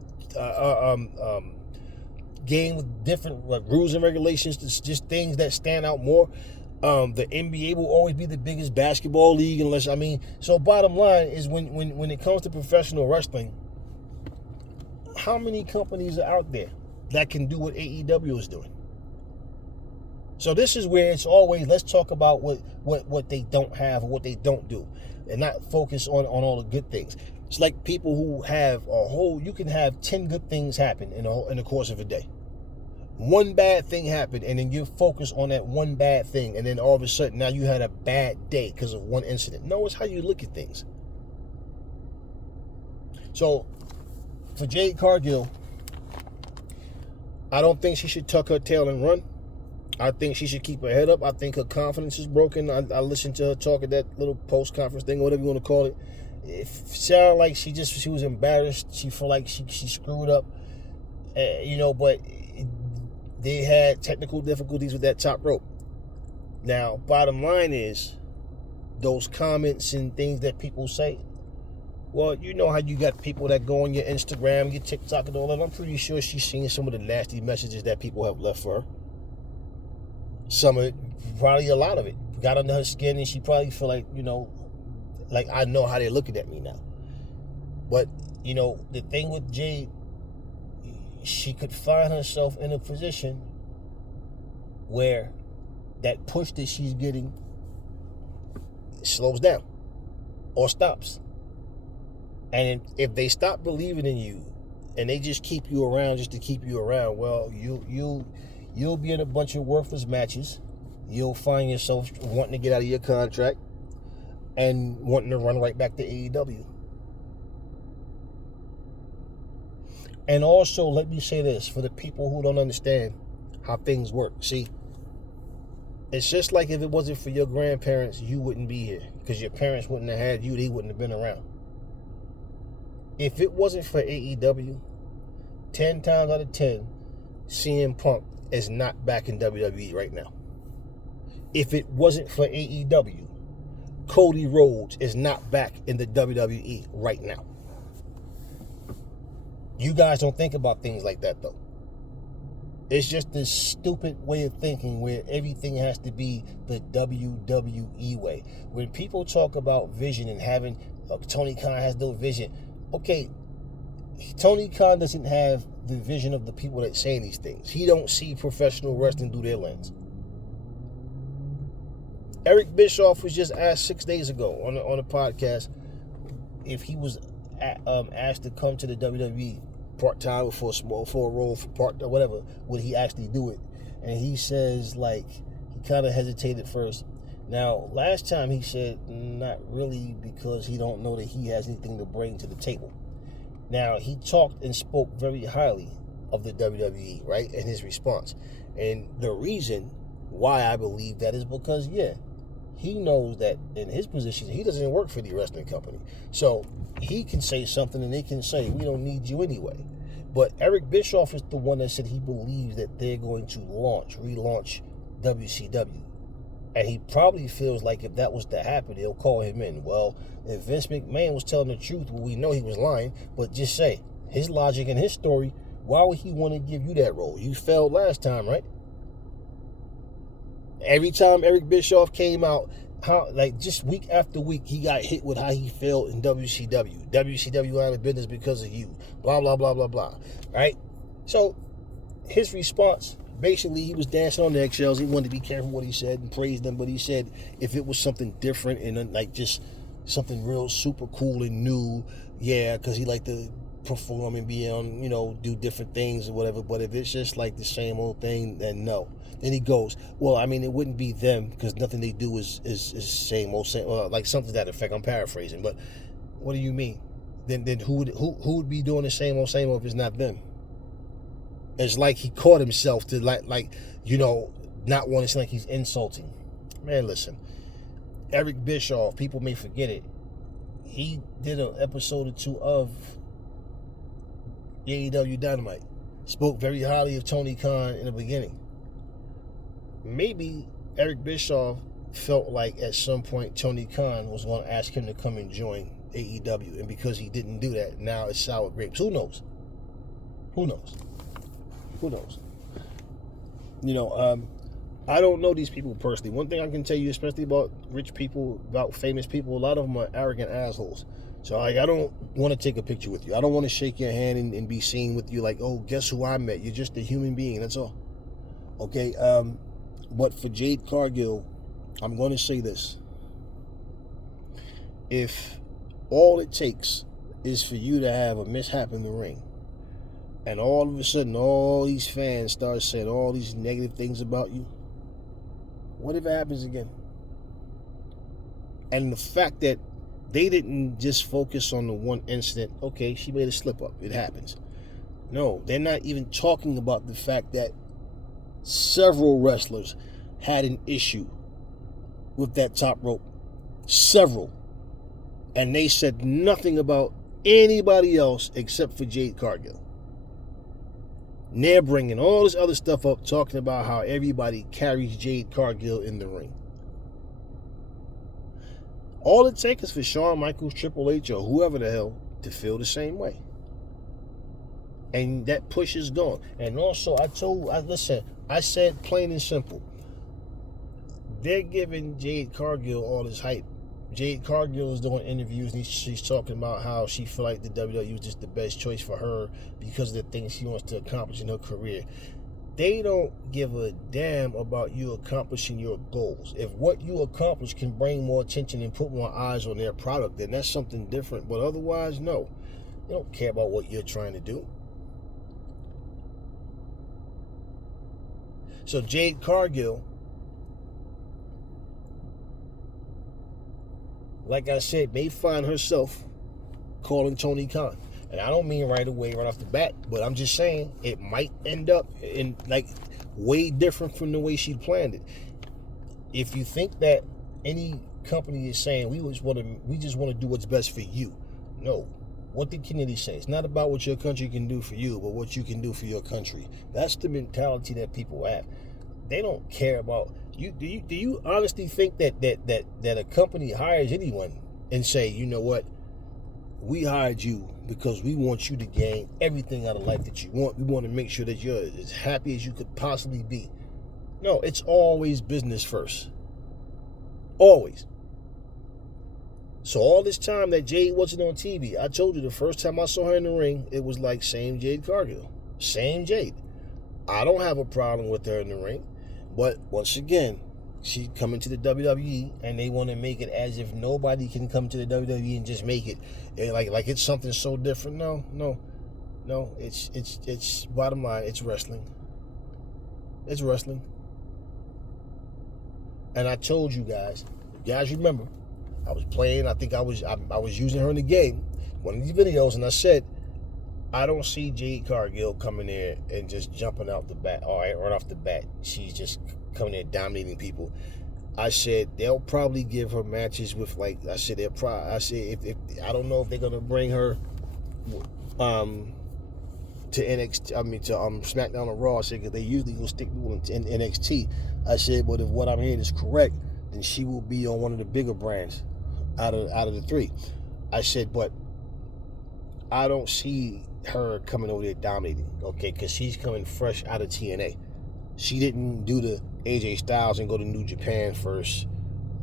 game with different rules and regulations. It's just things that stand out more. The NBA will always be the biggest basketball league so bottom line is when it comes to professional wrestling, how many companies are out there that can do what AEW is doing? So this is where it's always, let's talk about what they don't have or what they don't do, and not focus on all the good things. It's like people who have you can have 10 good things happen in the course of a day. One bad thing happened, and then you focus on that one bad thing, and then all of a sudden now you had a bad day because of one incident. No, it's how you look at things. So for Jade Cargil, I don't think she should tuck her tail and run. I think she should keep her head up. I think her confidence is broken. I listened to her talk at that little post-conference thing, or whatever you want to call it. It sounded like she was embarrassed. She felt like she screwed up, but they had technical difficulties with that top rope. Now, bottom line is, those comments and things that people say, well, you know how you got people that go on your Instagram, your TikTok and all that. I'm pretty sure she's seen some of the nasty messages that people have left for her. Some of it, probably a lot of it, got under her skin, and she probably feel like, like I know how they're looking at me now. But, the thing with Jade, she could find herself in a position where that push that she's getting slows down or stops. And if they stop believing in you and they just keep you around just to keep you around, well, you'll be in a bunch of worthless matches. You'll find yourself wanting to get out of your contract and wanting to run right back to AEW. And also, let me say this, for the people who don't understand how things work. See, it's just like if it wasn't for your grandparents, you wouldn't be here. Because your parents wouldn't have had you, they wouldn't have been around. If it wasn't for AEW, 10 times out of 10, CM Punk is not back in WWE right now. If it wasn't for AEW, Cody Rhodes is not back in the WWE right now. You guys don't think about things like that, though. It's just this stupid way of thinking where everything has to be the WWE way. When people talk about vision and having, Tony Khan has no vision. Okay, Tony Khan doesn't have the vision of the people that saying these things. He don't see professional wrestling through their lens. Eric Bischoff was just asked 6 days ago on a podcast if he was asked to come to the WWE part-time for a role for part or whatever, would he actually do it? And he says, he kind of hesitated first. Now, last time he said not really, because he don't know that he has anything to bring to the table. Now, he talked and spoke very highly of the WWE, right, in his response. And the reason why I believe that is because, he knows that in his position, he doesn't work for the wrestling company. So he can say something and they can say, we don't need you anyway. But Eric Bischoff is the one that said he believes that they're going to relaunch WCW. And he probably feels like if that was to happen, they'll call him in. Well, if Vince McMahon was telling the truth, well, we know he was lying, but just say, his logic and his story, why would he want to give you that role? You failed last time, right? Every time Eric Bischoff came out, just week after week, he got hit with how he failed in WCW. WCW out of business because of you. Blah, blah, blah, blah, blah. Right? So, his response, basically, he was dancing on the eggshells. He wanted to be careful what he said and praised them, but he said if it was something different and like just something real super cool and new, yeah, because he liked to perform and be on, do different things or whatever. But if it's just like the same old thing, then no. Then he goes, well, I mean, it wouldn't be them because nothing they do is same old, like something to that effect. I'm paraphrasing, but what do you mean? Then who would be doing the same old if it's not them? It's like he caught himself to not want to seem like he's insulting. Man, listen, Eric Bischoff, people may forget it. He did an episode or two of AEW Dynamite. Spoke very highly of Tony Khan in the beginning. Maybe Eric Bischoff felt like at some point Tony Khan was going to ask him to come and join AEW. And because he didn't do that, now it's sour grapes. Who knows? I don't know these people personally. One thing I can tell you, especially about rich people, about famous people, a lot of them are arrogant assholes. So I don't want to take a picture with you. I don't want to shake your hand and be seen with you like, oh, guess who I met? You're just a human being. That's all. Okay. But for Jade Cargil, I'm going to say this. If all it takes is for you to have a mishap in the ring, and all of a sudden all these fans start saying all these negative things about you, what if it happens again? And the fact that they didn't just focus on the one incident, okay, she made a slip up, it happens. No, they're not even talking about the fact that several wrestlers had an issue with that top rope. Several. And they said nothing about anybody else except for Jade Cargil. And they're bringing all this other stuff up, talking about how everybody carries Jade Cargil in the ring. All it takes is for Shawn Michaels, Triple H, or whoever the hell to feel the same way. And that push is gone. And also, I said plain and simple. They're giving Jade Cargil all this hype. Jade Cargil is doing interviews and she's talking about how she feel like the WWE is just the best choice for her because of the things she wants to accomplish in her career. They don't give a damn about you accomplishing your goals. If what you accomplish can bring more attention and put more eyes on their product, then that's something different. But otherwise, no. They don't care about what you're trying to do. So Jade Cargil, like I said, may find herself calling Tony Khan. And I don't mean right away, right off the bat, but I'm just saying it might end up in way different from the way she planned it. If you think that any company is saying we just want to do what's best for you, no. What did Kennedy say? It's not about what your country can do for you, but what you can do for your country. That's the mentality that people have. They don't care about you. Do you honestly think that a company hires anyone and say, you know what, we hired you because we want you to gain everything out of life that you want. We want to make sure that you're as happy as you could possibly be. No, it's always business first. Always. So all this time that Jade wasn't on TV, I told you the first time I saw her in the ring, it was like same Jade Cargil. Same Jade. I don't have a problem with her in the ring. But once again, she's coming to the WWE and they want to make it as if nobody can come to the WWE and just make it. Like it's something so different. No. It's bottom line, it's wrestling. It's wrestling. And I told you guys remember, I was playing, I think I was using her in the game, one of these videos, and I said, I don't see Jade Cargil coming there and just jumping out the bat, all right, right off the bat. She's just coming there dominating people. I said they'll probably give her matches with like I said they'll probably if I don't know if they're gonna bring her to NXT, I mean to SmackDown or Raw. I said because they usually will stick people in NXT. I said, but if what I'm hearing is correct, then she will be on one of the bigger brands out of the three. I said, but I don't see her coming over there dominating, okay? Because she's coming fresh out of TNA. She didn't do the AJ Styles and go to New Japan first,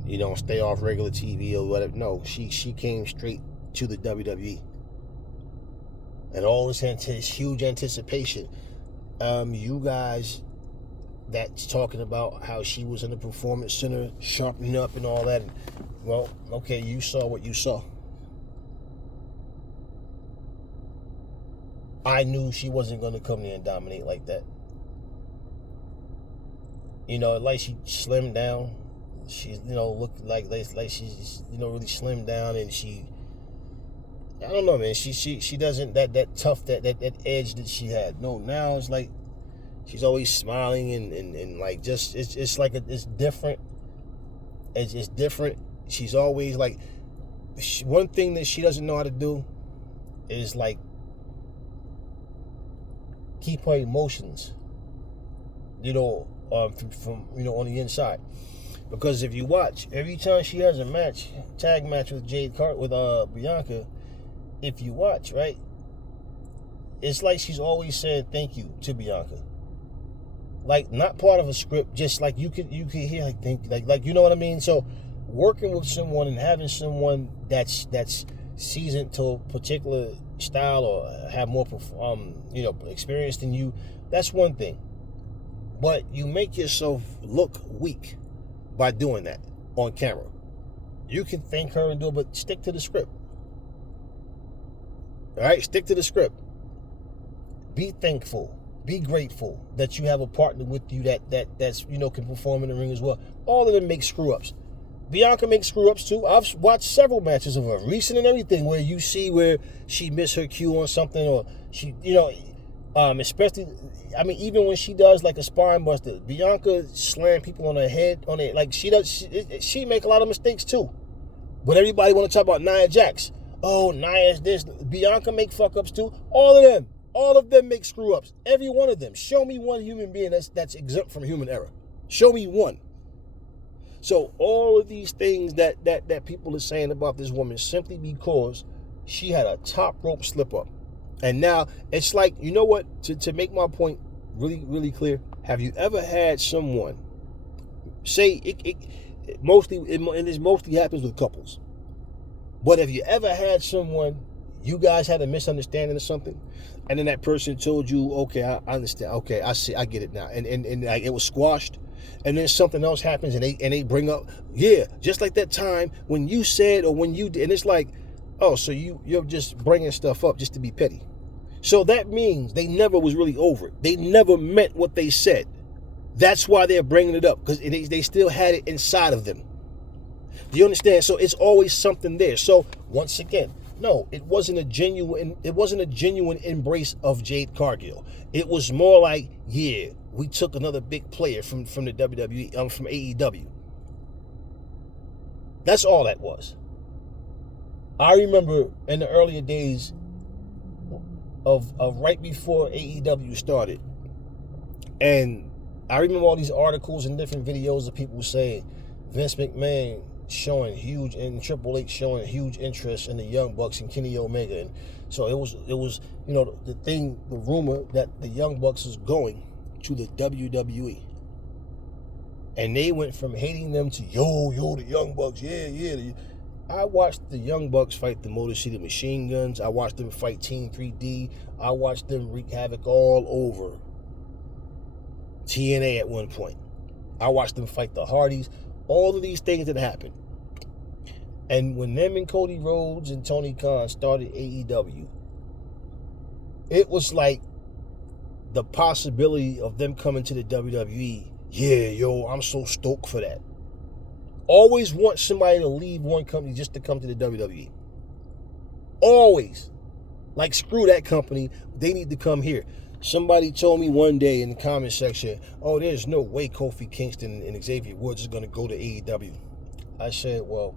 you know, stay off regular TV or whatever. No, she came straight to the WWE. And all this huge anticipation. You guys that's talking about how she was in the Performance Center sharpening up and all that. Well, okay, you saw what you saw. I knew she wasn't going to come there and dominate like that. You know, like she slimmed down. She's, you know, looked like she's, you know, really slimmed down, and I don't know, man. She doesn't that tough that edge that she had. No, now it's like she's always smiling and like just it's like it's different. It's different. She's always like one thing that she doesn't know how to do is like keep her emotions, you know, from you know on the inside. Because if you watch, every time she has a tag match with Jade Cargil with Bianca, if you watch, right, it's like she's always saying thank you to Bianca. Like not part of a script, just like you could hear like thank like you know what I mean? So working with someone and having someone that's seasoned to a particular style or have more you know experience than you, that's one thing. But you make yourself look weak by doing that on camera. You can thank her and do it, but stick to the script. All right, stick to the script. Be thankful. Be grateful that you have a partner with you that's you know can perform in the ring as well. All of them make screw ups. Bianca makes screw ups too. I've watched several matches of her, recent and everything, where you see where she missed her cue on something, or she, you know, especially, I mean, even when she does like a spine buster, Bianca slam people on her head, on it, like she does. She make a lot of mistakes too. But everybody want to talk about Nia Jax. Oh, Nia's this. Bianca make fuck ups too. All of them make screw ups. Every one of them. Show me one human being that's exempt from human error. Show me one. So all of these things that people are saying about this woman simply because she had a top rope slip up. And now it's like, you know what, to make my point really, really clear, have you ever had someone say it this mostly happens with couples. But have you ever had someone, you guys had a misunderstanding or something, and then that person told you, okay, I understand, okay, I see, I get it now, and like it was squashed, and then something else happens, and they bring up, yeah, just like that time when you said or when you did, and it's like, oh, so you're just bringing stuff up just to be petty. So that means they never was really over it. They never meant what they said. That's why they're bringing it up, because they still had it inside of them. Do you understand? So it's always something there. So once again, no, it wasn't a genuine embrace of Jade Cargil. It was more like, yeah, we took another big player from the WWE, from AEW. That's all that was. I remember in the earlier days of right before AEW started, and I remember all these articles and different videos of people saying Vince McMahon showing huge, and Triple H showing huge interest in the Young Bucks and Kenny Omega. And so it was you know, the rumor that the Young Bucks is going to the WWE. And they went from hating them to yo, the Young Bucks, yeah. I watched the Young Bucks fight the Motor City Machine Guns. I watched them fight Team 3D. I watched them wreak havoc all over TNA at one point. I watched them fight the Hardys. All of these things that happened. And when them and Cody Rhodes and Tony Khan started AEW, it was like the possibility of them coming to the WWE. Yeah, yo, I'm so stoked for that. Always want somebody to leave one company just to come to the WWE. Always. Like, screw that company. They need to come here. Somebody told me one day in the comment section, oh, there's no way Kofi Kingston and Xavier Woods is going to go to AEW. I said, well,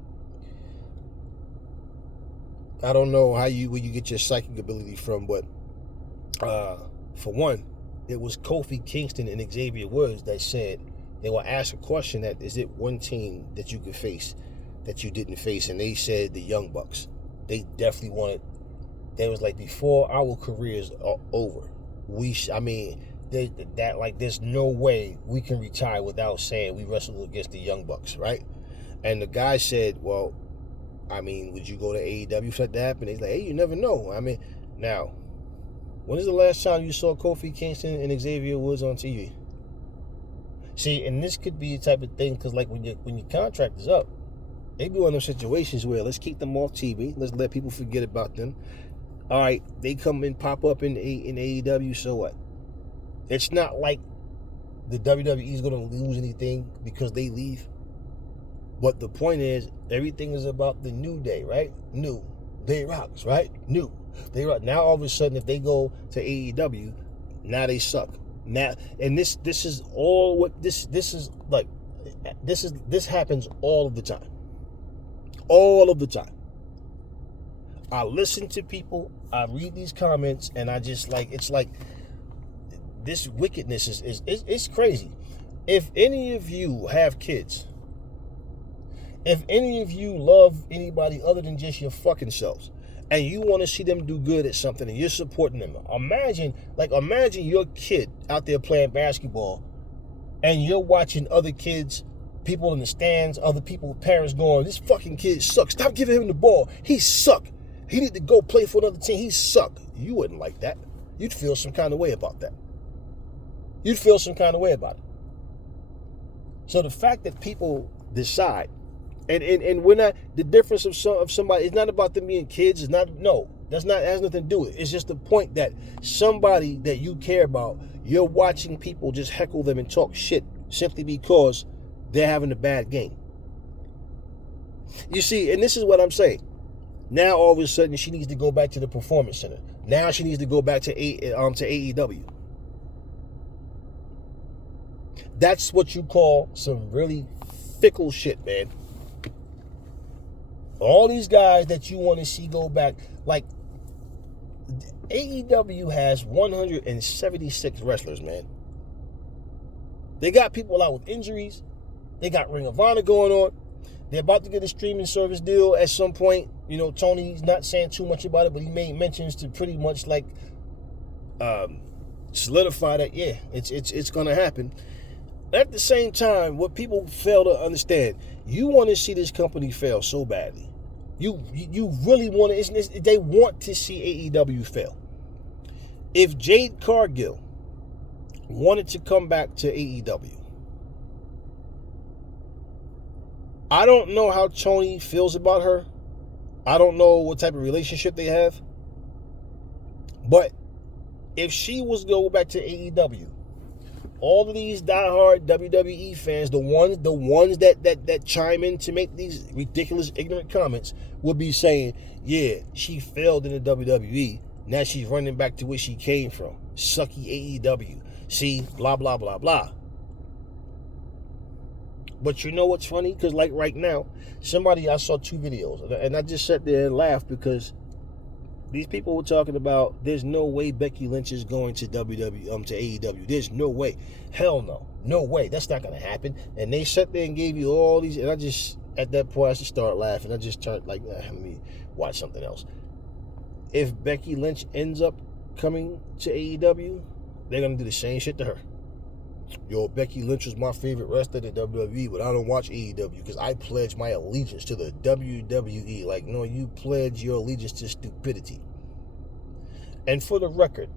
I don't know where you get your psychic ability from, but for one, it was Kofi Kingston and Xavier Woods that said they were asked a question that is it one team that you could face that you didn't face, and they said the Young Bucks. They definitely wanted. They was like, before our careers are over, there's no way we can retire without saying we wrestled against the Young Bucks, right? And the guy said, well, I mean, would you go to AEW for that to happen? He's like, hey, you never know. I mean, now, when is the last time you saw Kofi Kingston and Xavier Woods on TV? See, and this could be the type of thing, because like when your contract is up, they be one of those situations where let's keep them off TV. Let's let people forget about them. All right, they come and pop up in AEW, so what? It's not like the WWE is going to lose anything because they leave. But the point is, everything is about the New Day, right? New Day Rocks, right? New Day Rock. Now all of a sudden, if they go to AEW, now they suck. Now, and this is all what this happens all of the time. All of the time. I listen to people, I read these comments, and I just it's like this wickedness is crazy. If any of you have kids, if any of you love anybody other than just your fucking selves, and you want to see them do good at something and you're supporting them, imagine your kid out there playing basketball and you're watching other kids, people in the stands, other people, parents going, this fucking kid sucks. Stop giving him the ball. He suck. He need to go play for another team. He suck. You wouldn't like that. You'd feel some kind of way about that. You'd feel some kind of way about it. So the fact that people decide, and we're not, the difference of somebody, it's not about them being kids. It's not, no, it has nothing to do with it. It's just the point that somebody that you care about, you're watching people just heckle them and talk shit simply because they're having a bad game. You see, and this is what I'm saying. Now all of a sudden she needs to go back to the Performance Center. Now she needs to go back to AEW. That's what you call some really fickle shit, man. All these guys that you want to see go back, like AEW has 176 wrestlers, man. They got people out with injuries. They got Ring of Honor going on. They're about to get a streaming service deal at some point. You know, Tony's not saying too much about it, but he made mentions to pretty much solidify that, yeah, it's going to happen. At the same time, what people fail to understand, you want to see this company fail so badly. You really want to, they want to see AEW fail. If Jade Cargil wanted to come back to AEW, I don't know how Tony feels about her. I don't know what type of relationship they have. But if she was to go back to AEW, all of these diehard WWE fans, the ones that chime in to make these ridiculous, ignorant comments, would be saying, yeah, she failed in the WWE. Now she's running back to where she came from. Sucky AEW. See, blah, blah, blah, blah. But you know what's funny? Because like right now, I saw 2 videos, and I just sat there and laughed because these people were talking about there's no way Becky Lynch is going to to AEW. There's no way. Hell no. No way. That's not going to happen. And they sat there and gave you all these, and I just, at that point, I just started laughing. I just turned let me watch something else. If Becky Lynch ends up coming to AEW, they're going to do the same shit to her. Yo, Becky Lynch was my favorite wrestler at WWE, but I don't watch AEW because I pledge my allegiance to the WWE. Like, no, you pledge your allegiance to stupidity. And for the record,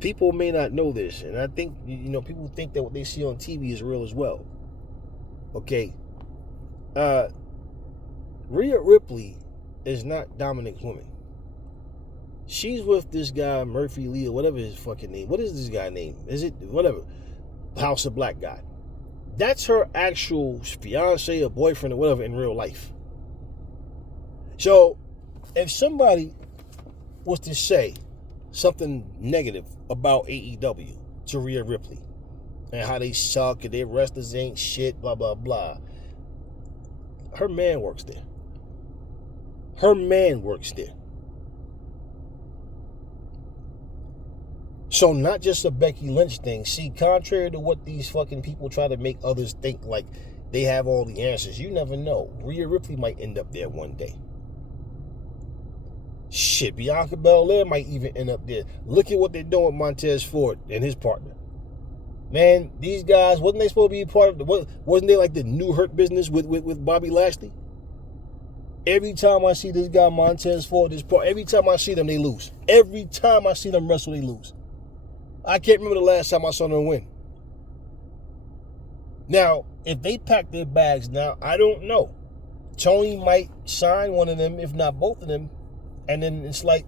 people may not know this, and I think, people think that what they see on TV is real as well. Okay. Rhea Ripley is not Dominic's woman. She's with this guy, Murphy Lee, or whatever his fucking name. What is this guy's name? Is it whatever? House of Black guy. That's her actual fiance or boyfriend or whatever in real life. So, if somebody was to say something negative about AEW to Rhea Ripley and how they suck and their wrestlers ain't shit, blah, blah, blah. Her man works there. Her man works there. So not just a Becky Lynch thing. See, contrary to what these fucking people try to make others think like they have all the answers, you never know. Rhea Ripley might end up there one day. Shit, Bianca Belair might even end up there. Look at what they're doing with Montez Ford and his partner. Man, these guys, wasn't they supposed to be a part of wasn't they like the new Hurt Business with Bobby Lashley? Every time I see this guy Montez Ford, every time I see them, they lose. Every time I see them wrestle, they lose. I can't remember the last time I saw them win. Now, if they pack their bags now, I don't know. Tony might sign one of them, if not both of them. And then it's like,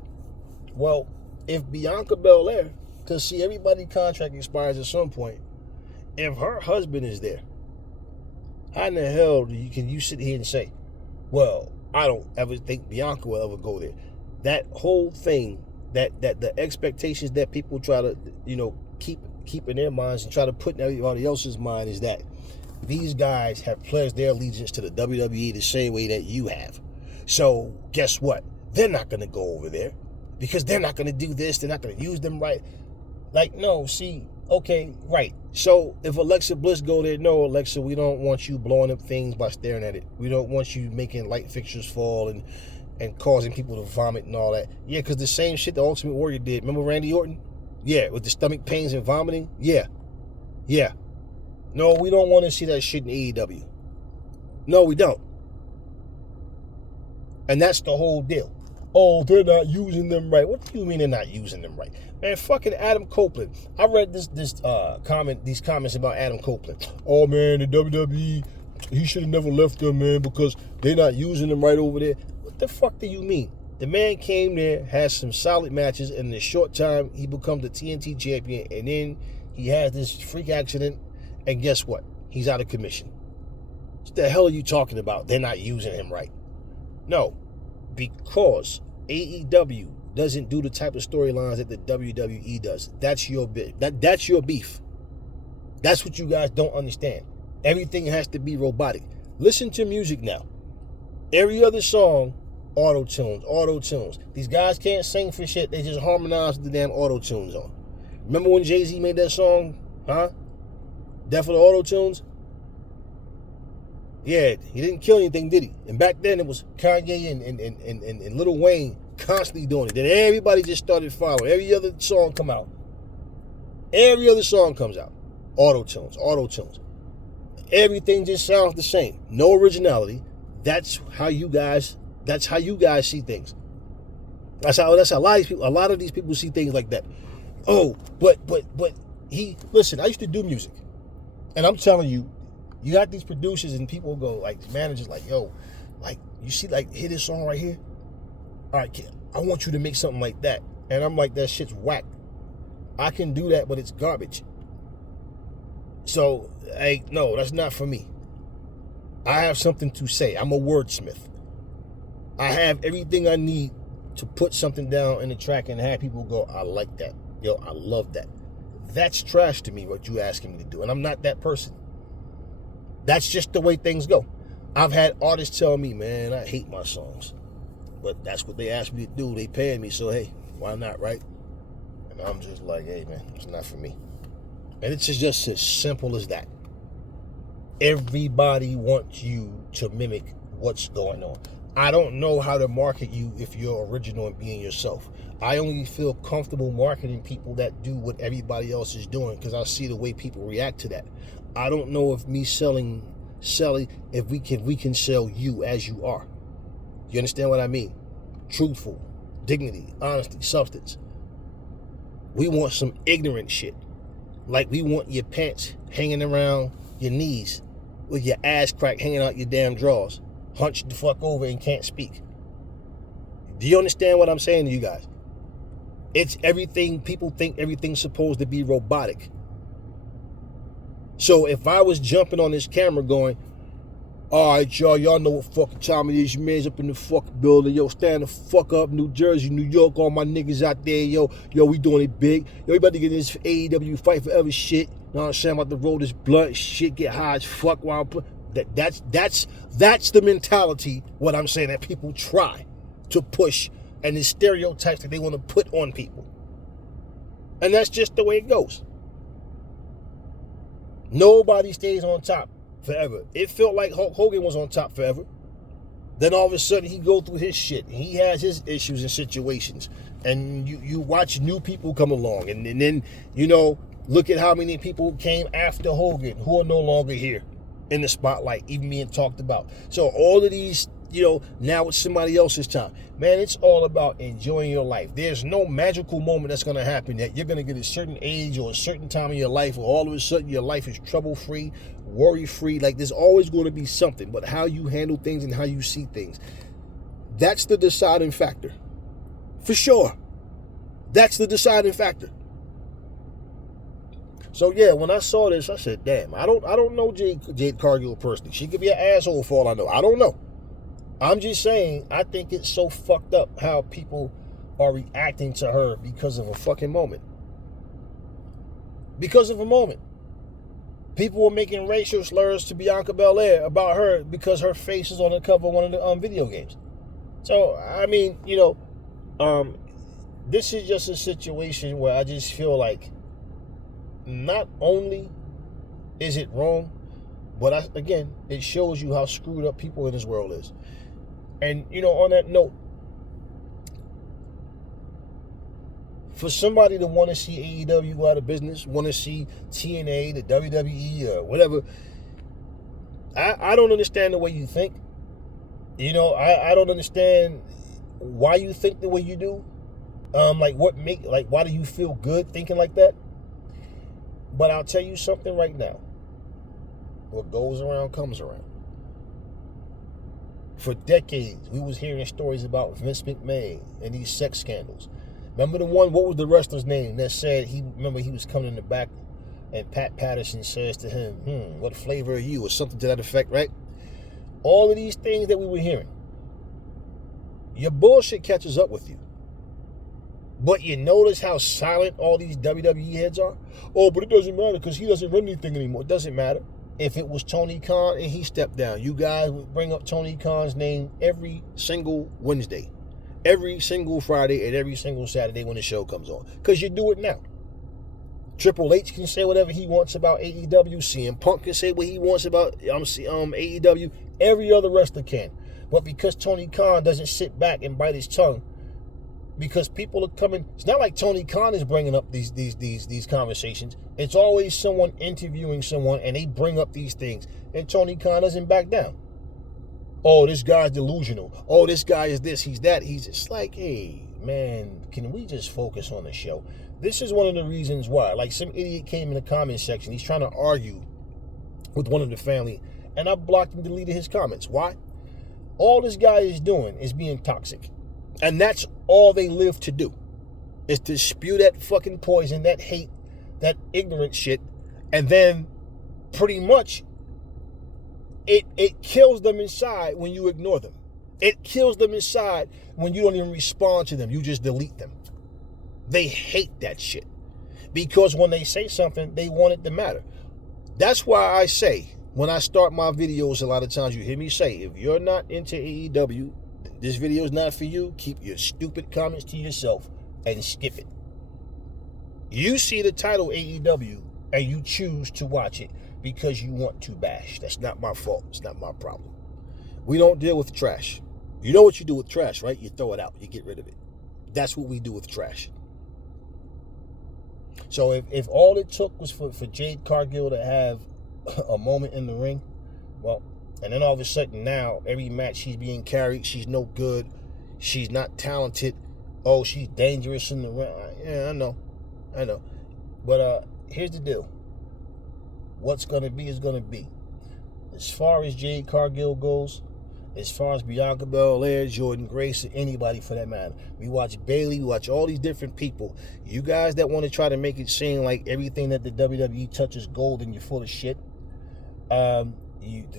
well, if Bianca Belair, because see, everybody's contract expires at some point. If her husband is there, how in the hell can you sit here and say, well, I don't ever think Bianca will ever go there? That whole thing, that the expectations that people try to, keep in their minds and try to put in everybody else's mind is that these guys have pledged their allegiance to the WWE the same way that you have. So guess what? They're not going to go over there because they're not going to do this. They're not going to use them right. Like, no, see, okay, right. So if Alexa Bliss go there, no, Alexa, we don't want you blowing up things by staring at it. We don't want you making light fixtures fall and causing people to vomit and all that. Yeah, because the same shit the Ultimate Warrior did. Remember Randy Orton? Yeah, with the stomach pains and vomiting? Yeah. No, we don't want to see that shit in AEW. No, we don't. And that's the whole deal. Oh, they're not using them right. What do you mean they're not using them right? Man, fucking Adam Copeland. I read these comments about Adam Copeland. Oh man, the WWE, he should have never left them, man, because they're not using them right over there. What the fuck do you mean? The man came there, has some solid matches, and in a short time he becomes the TNT champion, and then he has this freak accident, and guess what? He's out of commission. What the hell are you talking about? They're not using him right. No, because AEW doesn't do the type of storylines that the WWE does. That's your that's your beef. That's what you guys don't understand. Everything has to be robotic. Listen to music now. Every other song, auto-tunes. These guys can't sing for shit. They just harmonize with the damn auto-tunes on. Remember when Jay-Z made that song? Death for the auto-tunes? Yeah, he didn't kill anything, did he? And back then it was Kanye and Lil Wayne constantly doing it. Then everybody just started following. Every other song come out. Every other song comes out. Auto-tunes. Everything just sounds the same. No originality. That's how you guys see things. That's how a lot of these people see things like that. Oh, but listen, I used to do music. And I'm telling you, you got these producers and people go, like, managers, like, yo, like, you see, like, hear this song right here? All right, I want you to make something like that. And I'm like, that shit's whack. I can do that, but it's garbage. So, no, that's not for me. I have something to say. I'm a wordsmith. I have everything I need to put something down in the track and have people go, I like that. Yo, I love that. That's trash to me, what you asking me to do. And I'm not that person. That's just the way things go. I've had artists tell me, man, I hate my songs. But that's what they asked me to do. They paying me, so hey, why not, right? And I'm just like, hey, man, it's not for me. And it's just as simple as that. Everybody wants you to mimic what's going on. I don't know how to market you if you're original and being yourself. I only feel comfortable marketing people that do what everybody else is doing because I see the way people react to that. I don't know if me selling, if we can sell you as you are. You understand what I mean? Truthful, dignity, honesty, substance. We want some ignorant shit. Like we want your pants hanging around your knees with your ass crack hanging out your damn drawers, hunched the fuck over and can't speak. Do you understand what I'm saying to you guys? It's everything, people think everything's supposed to be robotic. So if I was jumping on this camera going, All right, y'all know what fucking time it is. Your man's up in the fucking building. Yo, stand the fuck up. New Jersey, New York, all my niggas out there. Yo, we doing it big. Yo, we about to get this AEW Fight Forever shit. You know what I'm saying? I'm about to roll this blunt shit, get high as fuck while I'm that's the mentality, what I'm saying, that people try to push, and the stereotypes that they want to put on people. And that's just the way it goes. Nobody stays on top forever. It felt like Hulk Hogan was on top forever. Then all of a sudden he go through his shit. He has his issues and situations. And you watch new people come along. And then, look at how many people came after Hogan who are no longer here in the spotlight, even being talked about. So all of these, now it's somebody else's time. Man, it's all about enjoying your life. There's no magical moment that's going to happen that you're going to get a certain age or a certain time in your life where all of a sudden your life is trouble-free, worry-free. Like, there's always going to be something. But how you handle things and how you see things, that's the deciding factor. For sure. That's the deciding factor. So yeah, when I saw this, I said, damn, I don't know Jade Cargil personally. She could be an asshole for all I know. I don't know. I'm just saying, I think it's so fucked up how people are reacting to her because of a fucking moment. Because of a moment. People were making racial slurs to Bianca Belair about her because her face is on the cover of one of the video games. So, I mean, this is just a situation where I just feel like not only is it wrong, but again, it shows you how screwed up people in this world is. And, on that note, for somebody to want to see AEW go out of business, want to see TNA, the WWE, or whatever, I don't understand the way you think. I don't understand why you think the way you do. Why do you feel good thinking like that? But I'll tell you something right now. What goes around comes around. For decades, we was hearing stories about Vince McMahon and these sex scandals. Remember the one, what was the wrestler's name that said he was coming in the back and Pat Patterson says to him, what flavor are you? Or something to that effect, right? All of these things that we were hearing. Your bullshit catches up with you. But you notice how silent all these WWE heads are? Oh, but it doesn't matter because he doesn't run anything anymore. It doesn't matter. If it was Tony Khan and he stepped down, you guys would bring up Tony Khan's name every single Wednesday, every single Friday, and every single Saturday when the show comes on. Because you do it now. Triple H can say whatever he wants about AEW. CM Punk can say what he wants about AEW. Every other wrestler can. But because Tony Khan doesn't sit back and bite his tongue, because people are coming, it's not like Tony Khan is bringing up these conversations. It's always someone interviewing someone and they bring up these things. And Tony Khan doesn't back down. Oh, this guy's delusional. Oh, this guy is this, he's that. He's just like, hey, man, can we just focus on the show? This is one of the reasons why. Like, some idiot came in the comment section. He's trying to argue with one of the family. And I blocked and deleted his comments. Why? All this guy is doing is being toxic. And that's all they live to do, is to spew that fucking poison, that hate, that ignorant shit. And then pretty much it kills them inside when you ignore them. It kills them inside when you don't even respond to them. You just delete them. They hate that shit. Because when they say something, they want it to matter. That's why I say, when I start my videos, a lot of times you hear me say, if you're not into AEW, this video is not for you. Keep your stupid comments to yourself and skip it. You see the title AEW and you choose to watch it because you want to bash. That's not my fault. It's not my problem. We don't deal with trash. You know what you do with trash, right? You throw it out. You get rid of it. That's what we do with trash. So if all it took was for Jade Cargil to have a moment in the ring, well, and then all of a sudden now, every match she's being carried, she's no good, she's not talented, oh, she's dangerous in the ring. Yeah, I know. But here's the deal. What's going to be is going to be. As far as Jade Cargil goes, as far as Bianca Belair, Jordan Grace, or anybody for that matter, we watch Bayley, we watch all these different people. You guys that want to try to make it seem like everything that the WWE touches gold and you're full of shit,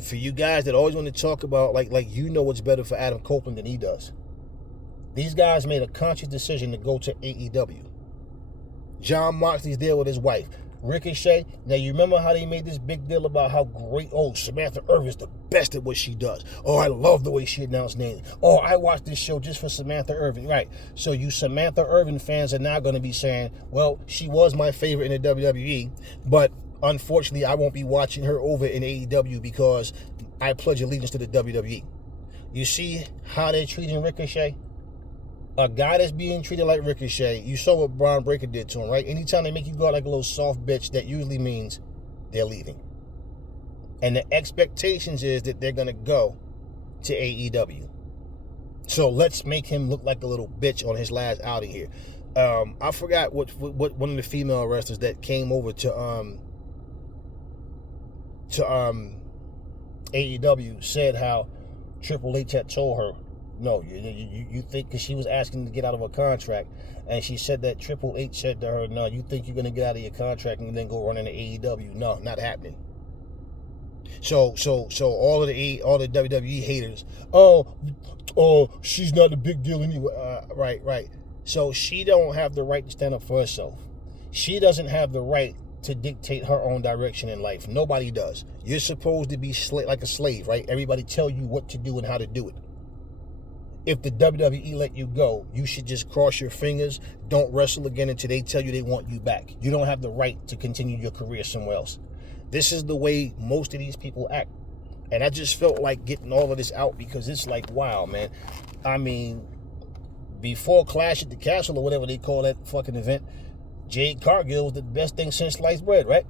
For you guys that always want to talk about like you know what's better for Adam Copeland than he does. These guys made a conscious decision to go to AEW. John Moxley's there with his wife. Ricochet, now you remember how they made this big deal about how great, Samantha Irvin's the best at what she does. Oh, I love the way she announced names. Oh, I watched this show just for Samantha Irvin. Right. So you Samantha Irvin fans are now going to be saying, well, she was my favorite in the WWE, but unfortunately I won't be watching her over in AEW because I pledge allegiance to the WWE. You see how they're treating Ricochet? A guy that's being treated like Ricochet, you saw what Braun Breaker did to him, right? Anytime they make you go out like a little soft bitch, that usually means they're leaving. And the expectations is that they're going to go to AEW. So let's make him look like a little bitch on his last outing here. I forgot what one of the female wrestlers that came over to AEW said how Triple H had told her, no, you think, because she was asking to get out of her contract, and she said that Triple H said to her, no, you think you're going to get out of your contract and then go run into AEW? No, not happening. So all the WWE haters, she's not a big deal anyway. Right. So she don't have the right to stand up for herself. She doesn't have the right to dictate her own direction in life. Nobody does. You're supposed to be like a slave, right? Everybody tell you what to do and how to do it. If the WWE let you go, you should just cross your fingers, don't wrestle again until they tell you they want you back. You don't have the right to continue your career somewhere else. This is the way most of these people act. And I just felt like getting all of this out because it's like, wow, man. I mean, before Clash at the Castle or whatever they call that fucking event, Jade Cargil was the best thing since sliced bread, right?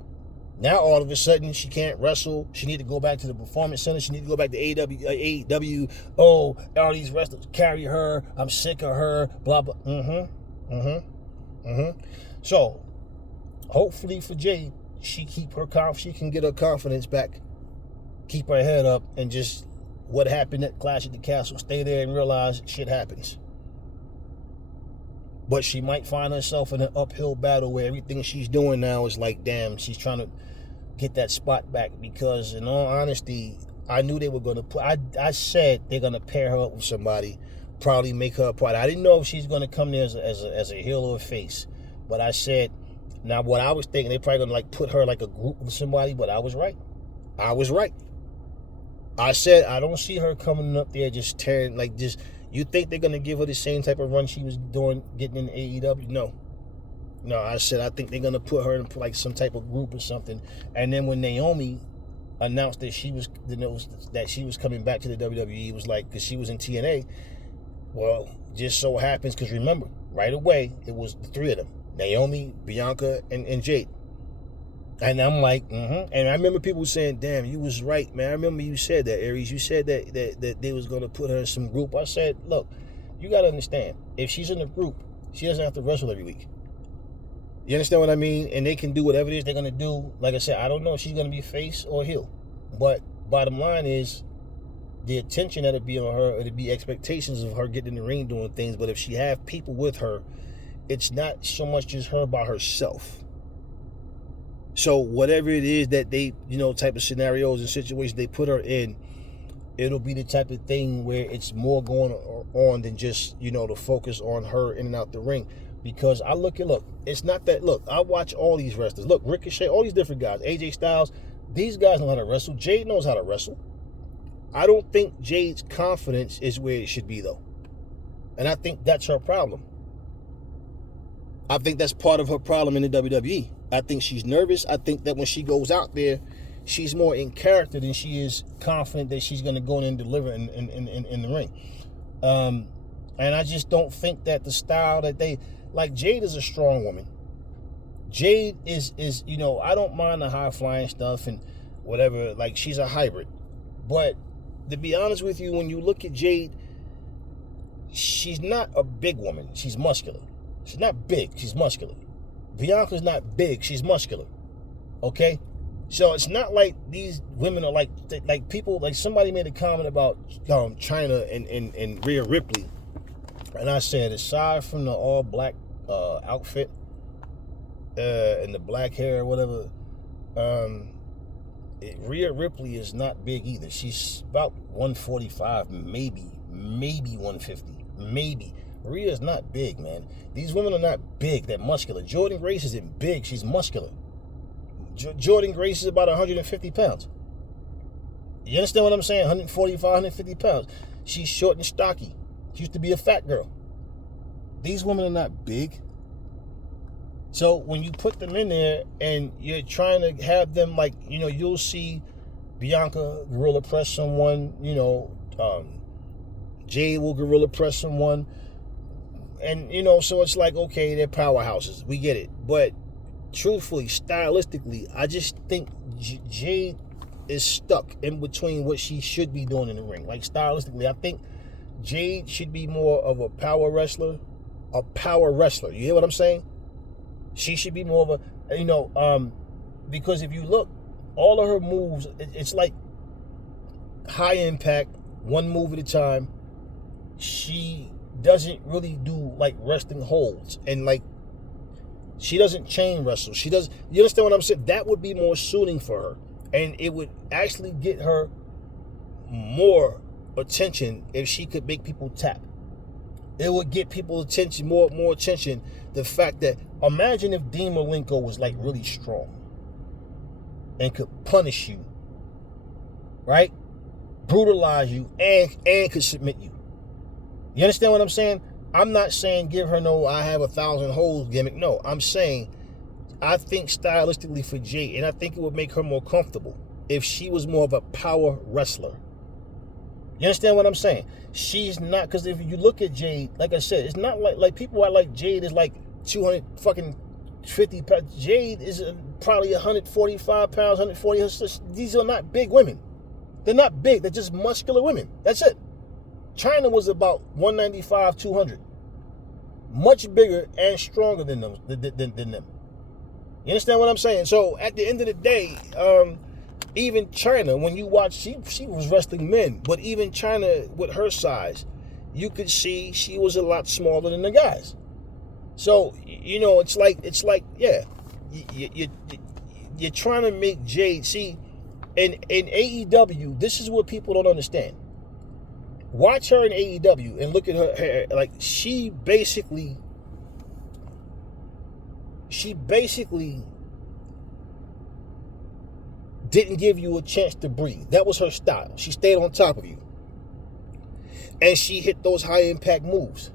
Now all of a sudden she can't wrestle. She need to go back to the Performance Center. She need to go back to AEW. Oh, all these wrestlers carry her. I'm sick of her. Blah blah. So hopefully for Jade, she can get her confidence back, keep her head up, and just what happened at Clash at the Castle, stay there and realize shit happens. But she might find herself in an uphill battle where everything she's doing now is like, damn, she's trying to get that spot back. Because in all honesty, I knew they were going to put, I said they're going to pair her up with somebody, probably make her a part. I didn't know if she's going to come there as a heel or a face. But I said, now what I was thinking, they probably going to like put her like a group with somebody, but I was right. I said, I don't see her coming up there just tearing, like just, you think they're going to give her the same type of run she was doing getting in AEW? No, I said I think they're going to put her in like some type of group or something. And then when Naomi announced that she was coming back to the WWE, it was like, because she was in TNA. Well, just so happens, because remember, right away, it was the three of them, Naomi, Bianca, and Jade. And I'm like, And I remember people saying, damn, you was right, man. I remember you said that, Aries. You said that they was going to put her in some group. I said, look, you got to understand, if she's in a group, she doesn't have to wrestle every week. You understand what I mean? And they can do whatever it is they're going to do. Like I said, I don't know if she's going to be face or heel. But bottom line is, the attention that'll be on her, it'll be expectations of her getting in the ring doing things. But if she have people with her, it's not so much just her by herself. So whatever it is that they, type of scenarios and situations they put her in, it'll be the type of thing where it's more going on than just, to focus on her in and out the ring. Because it's not that, I watch all these wrestlers. Look, Ricochet, all these different guys, AJ Styles, these guys know how to wrestle. Jade knows how to wrestle. I don't think Jade's confidence is where it should be, though. And I think that's her problem. I think that's part of her problem in the WWE. I think she's nervous. I think that when she goes out there, she's more in character than she is confident that she's going to go in and deliver in the ring. And I just don't think that the style that they... Like, Jade is a strong woman. Jade is I don't mind the high-flying stuff and whatever. Like, she's a hybrid. But to be honest with you, when you look at Jade, she's not a big woman. She's muscular. She's not big. She's muscular. Bianca's not big. She's muscular. Okay? So it's not like these women are like people, like somebody made a comment about China and Rhea Ripley. And I said, aside from the all black outfit and the black hair or whatever, Rhea Ripley is not big either. She's about 145, maybe 150, maybe. Rhea's not big, man. These women are not big. They're muscular. Jordynne Grace isn't big. She's muscular. Jordynne Grace is about 150 pounds. You understand what I'm saying? 145, 150 pounds. She's short and stocky. She used to be a fat girl. These women are not big. So when you put them in there and you're trying to have them like, you'll see Bianca gorilla press someone, Jade will gorilla press someone. And, so it's like, okay, they're powerhouses. We get it. But truthfully, stylistically, I just think Jade is stuck in between what she should be doing in the ring. Like, stylistically, I think Jade should be more of a power wrestler. You hear what I'm saying? She should be more of a, because if you look, all of her moves, it's like high impact, one move at a time. She doesn't really do like wrestling holds, and like she doesn't chain wrestle. You understand what I'm saying? That would be more suiting for her, and it would actually get her more attention if she could make people tap. It would get people attention, more attention. The fact that, imagine if Dean Malenko was like really strong and could punish you, right? Brutalize you and could submit you. You understand what I'm saying? I'm not saying give her no I have 1,000 holes gimmick. No, I'm saying I think stylistically for Jade, and I think it would make her more comfortable if she was more of a power wrestler. You understand what I'm saying? She's not, because if you look at Jade, like I said, it's not like people are like Jade is like 200 fucking 50 pounds. Jade is probably 145 pounds, 140. These are not big women. They're not big. They're just muscular women. That's it. China was about 195, 200. Much bigger and stronger than them. You understand what I'm saying? So at the end of the day, even China, when you watch, she was wrestling men, but even China with her size, you could see she was a lot smaller than the guys. So, it's like, yeah, you're trying to make Jade, see, in AEW, this is what people don't understand. Watch her in AEW and look at her hair. Like, she basically didn't give you a chance to breathe. That was her style. She stayed on top of you. And she hit those high impact moves.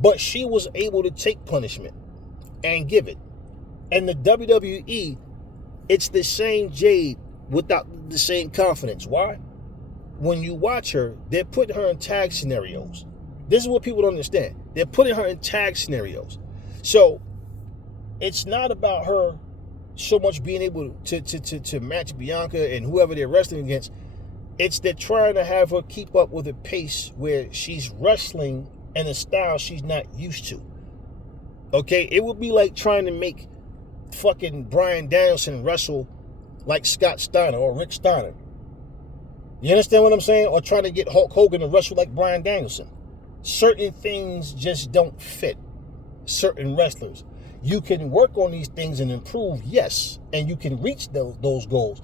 But she was able to take punishment and give it. And the WWE, it's the same Jade without the same confidence. Why? When you watch her, they're putting her in tag scenarios. This is what people don't understand. They're putting her in tag scenarios. So it's not about her so much being able to match Bianca and whoever they're wrestling against. It's they're trying to have her keep up with a pace where she's wrestling in a style she's not used to. Okay? It would be like trying to make fucking Bryan Danielson wrestle like Scott Steiner or Rick Steiner. You understand what I'm saying? Or trying to get Hulk Hogan to wrestle like Bryan Danielson. Certain things just don't fit certain wrestlers. You can work on these things and improve, yes, and you can reach those goals.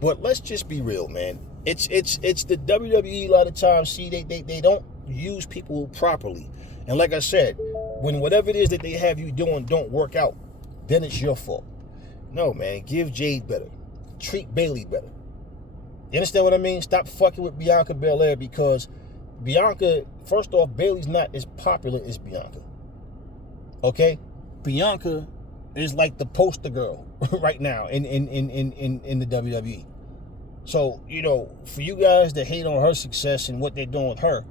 But let's just be real, man. It's the WWE a lot of times. See, they don't use people properly. And like I said, when whatever it is that they have you doing don't work out, then it's your fault. No, man, give Jade better. Treat Bayley better. You understand what I mean? Stop fucking with Bianca Belair, because Bianca, first off, Bayley's not as popular as Bianca. Okay? Bianca is like the poster girl right now in the WWE. So, for you guys that hate on her success and what they're doing with her,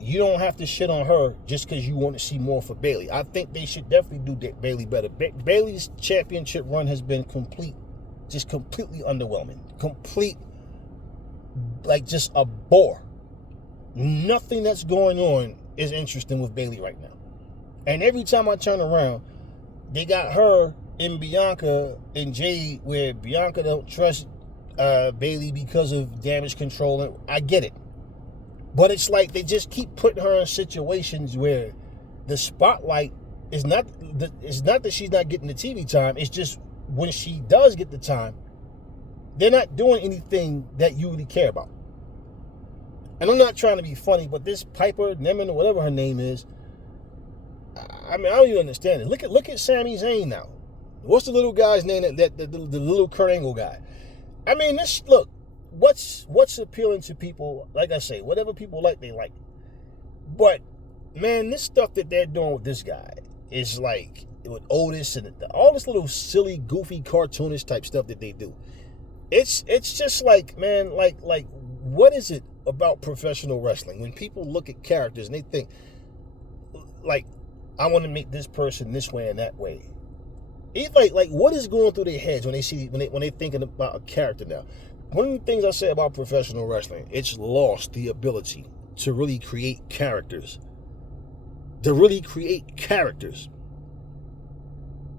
you don't have to shit on her just because you want to see more for Bayley. I think they should definitely do Bayley better. Bayley's championship run has been completely underwhelming. Complete, like just a bore. Nothing that's going on is interesting with Bayley right now. And every time I turn around, they got her and Bianca and Jade, where Bianca don't trust Bayley because of damage control. And I get it. But it's like they just keep putting her in situations where the spotlight is not that she's not getting the TV time. It's just when she does get the time, they're not doing anything that you really care about. And I'm not trying to be funny, but this Piper Niven or whatever her name is, I mean, I don't even understand it. Look at Sami Zayn now. What's the little guy's name? The little Kurt Angle guy. I mean, what's appealing to people? Like I say, whatever people like, they like. But man, this stuff that they're doing with this guy is like with Otis and all this little silly, goofy, cartoonish type stuff that they do. It's just like, man, like what is it about professional wrestling when people look at characters and they think, like, I want to make this person this way and that way? It's like what is going through their heads when they thinking about a character now? One of the things I say about professional wrestling, it's lost the ability to really create characters.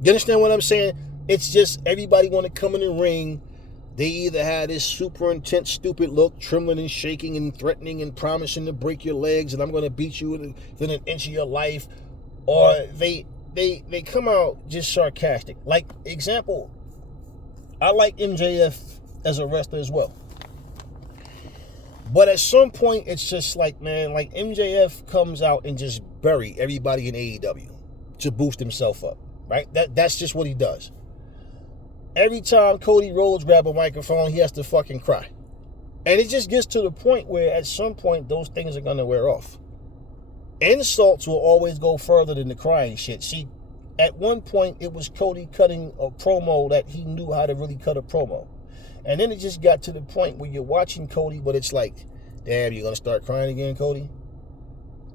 You understand what I'm saying? It's just everybody want to come in the ring. They either have this super intense, stupid look, trembling and shaking and threatening and promising to break your legs and I'm going to beat you within an inch of your life, or they come out just sarcastic. Like, example, I like MJF as a wrestler as well. But at some point, it's just like, man, like MJF comes out and just bury everybody in AEW to boost himself up, right? That's just what he does. Every time Cody Rhodes grabs a microphone, he has to fucking cry. And it just gets to the point where at some point, those things are going to wear off. Insults will always go further than the crying shit. See, at one point, it was Cody cutting a promo that he knew how to really cut a promo. And then it just got to the point where you're watching Cody, but it's like, damn, you're going to start crying again, Cody?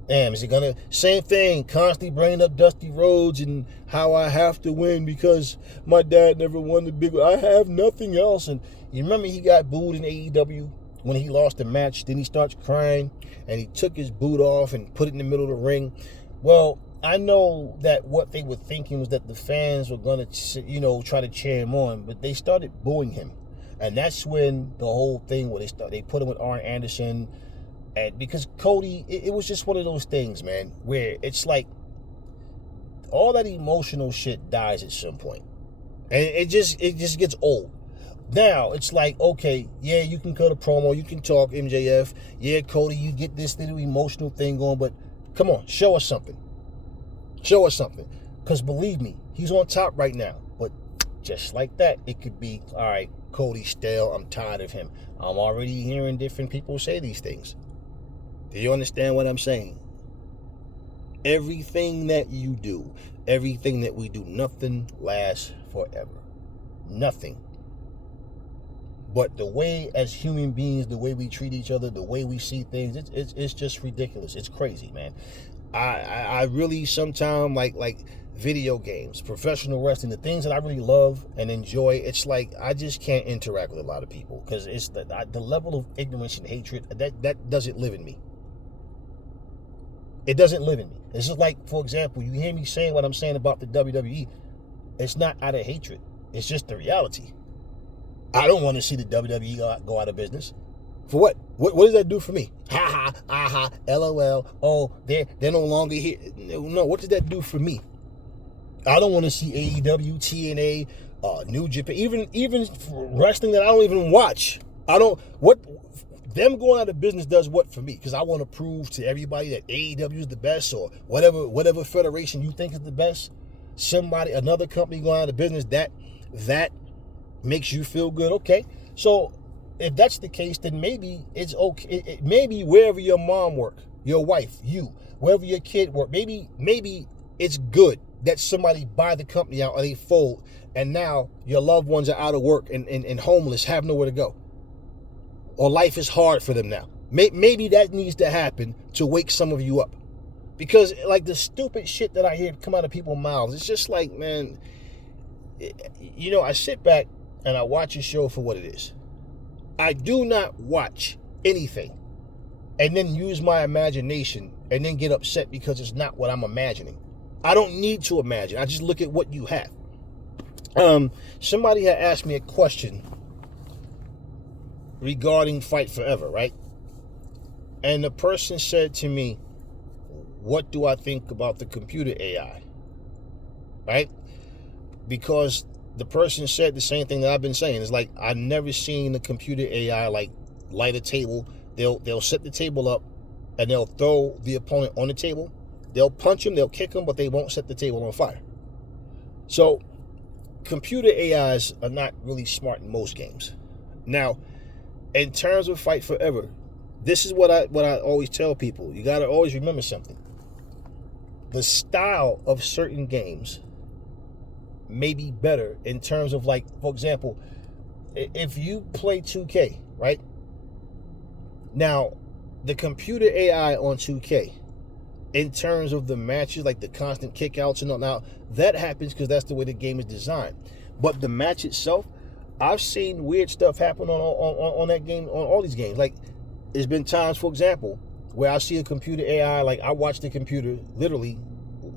Damn, is he going to... Same thing, constantly bringing up Dusty Rhodes and how I have to win because my dad never won the big... I have nothing else. And you remember he got booed in AEW when he lost the match. Then he starts crying and he took his boot off and put it in the middle of the ring. Well, I know that what they were thinking was that the fans were going to, try to cheer him on, but they started booing him. And that's when the whole thing where they put him with Arn Anderson. And because Cody, it was just one of those things, man, where it's like all that emotional shit dies at some point. And it just gets old. Now, it's like, okay, yeah, you can cut a promo, you can talk MJF. Yeah, Cody, you get this little emotional thing going, but come on, show us something. Show us something. Because believe me, he's on top right now. But just like that, it could be, all right, Cody's stale, I'm tired of him. I'm already hearing different people say these things. Do you understand what I'm saying? Everything that you do, everything that we do, nothing lasts forever. Nothing. But the way, as human beings, the way we treat each other, the way we see things, it's just ridiculous. It's crazy, man. I really sometimes like video games, professional wrestling, the things that I really love and enjoy. It's like I just can't interact with a lot of people because it's the level of ignorance and hatred that doesn't live in me. It doesn't live in me. This is like, for example, you hear me saying what I'm saying about the WWE. It's not out of hatred. It's just the reality. I don't want to see the WWE go out of business. For what? What does that do for me? Ha ha, aha, LOL. Oh, they're no longer here. No, what does that do for me? I don't want to see AEW, TNA, New Japan, even wrestling that I don't even watch. Them going out of business does what for me? Because I want to prove to everybody that AEW is the best, or whatever federation you think is the best. Another company going out of business, that makes you feel good. Okay, so if that's the case, then maybe it's okay. Maybe wherever your mom work, your wife, you, wherever your kid work, maybe it's good that somebody buy the company out or they fold, and now your loved ones are out of work and homeless, have nowhere to go. Or life is hard for them now. Maybe that needs to happen to wake some of you up. Because like the stupid shit that I hear come out of people's mouths, it's just like, man, I sit back and I watch a show for what it is. I do not watch anything and then use my imagination and then get upset because it's not what I'm imagining. I don't need to imagine. I just look at what you have. Somebody had asked me a question regarding Fight Forever, right? And the person said to me, what do I think about the computer AI? Right? Because the person said the same thing that I've been saying. It's like, I've never seen the computer AI like light a table. They'll set the table up and they'll throw the opponent on the table. They'll punch him, they'll kick him, but they won't set the table on fire. So computer AIs are not really smart in most games. Now, in terms of Fight Forever, this is what I always tell people. You got to always remember something. The style of certain games may be better in terms of, like, for example, if you play 2K, right? Now, the computer AI on 2K, in terms of the matches, like the constant kickouts and all, now that happens because that's the way the game is designed. But the match itself, I've seen weird stuff happen on that game, on all these games. Like, there's been times, for example, where I see a computer AI, like I watched the computer literally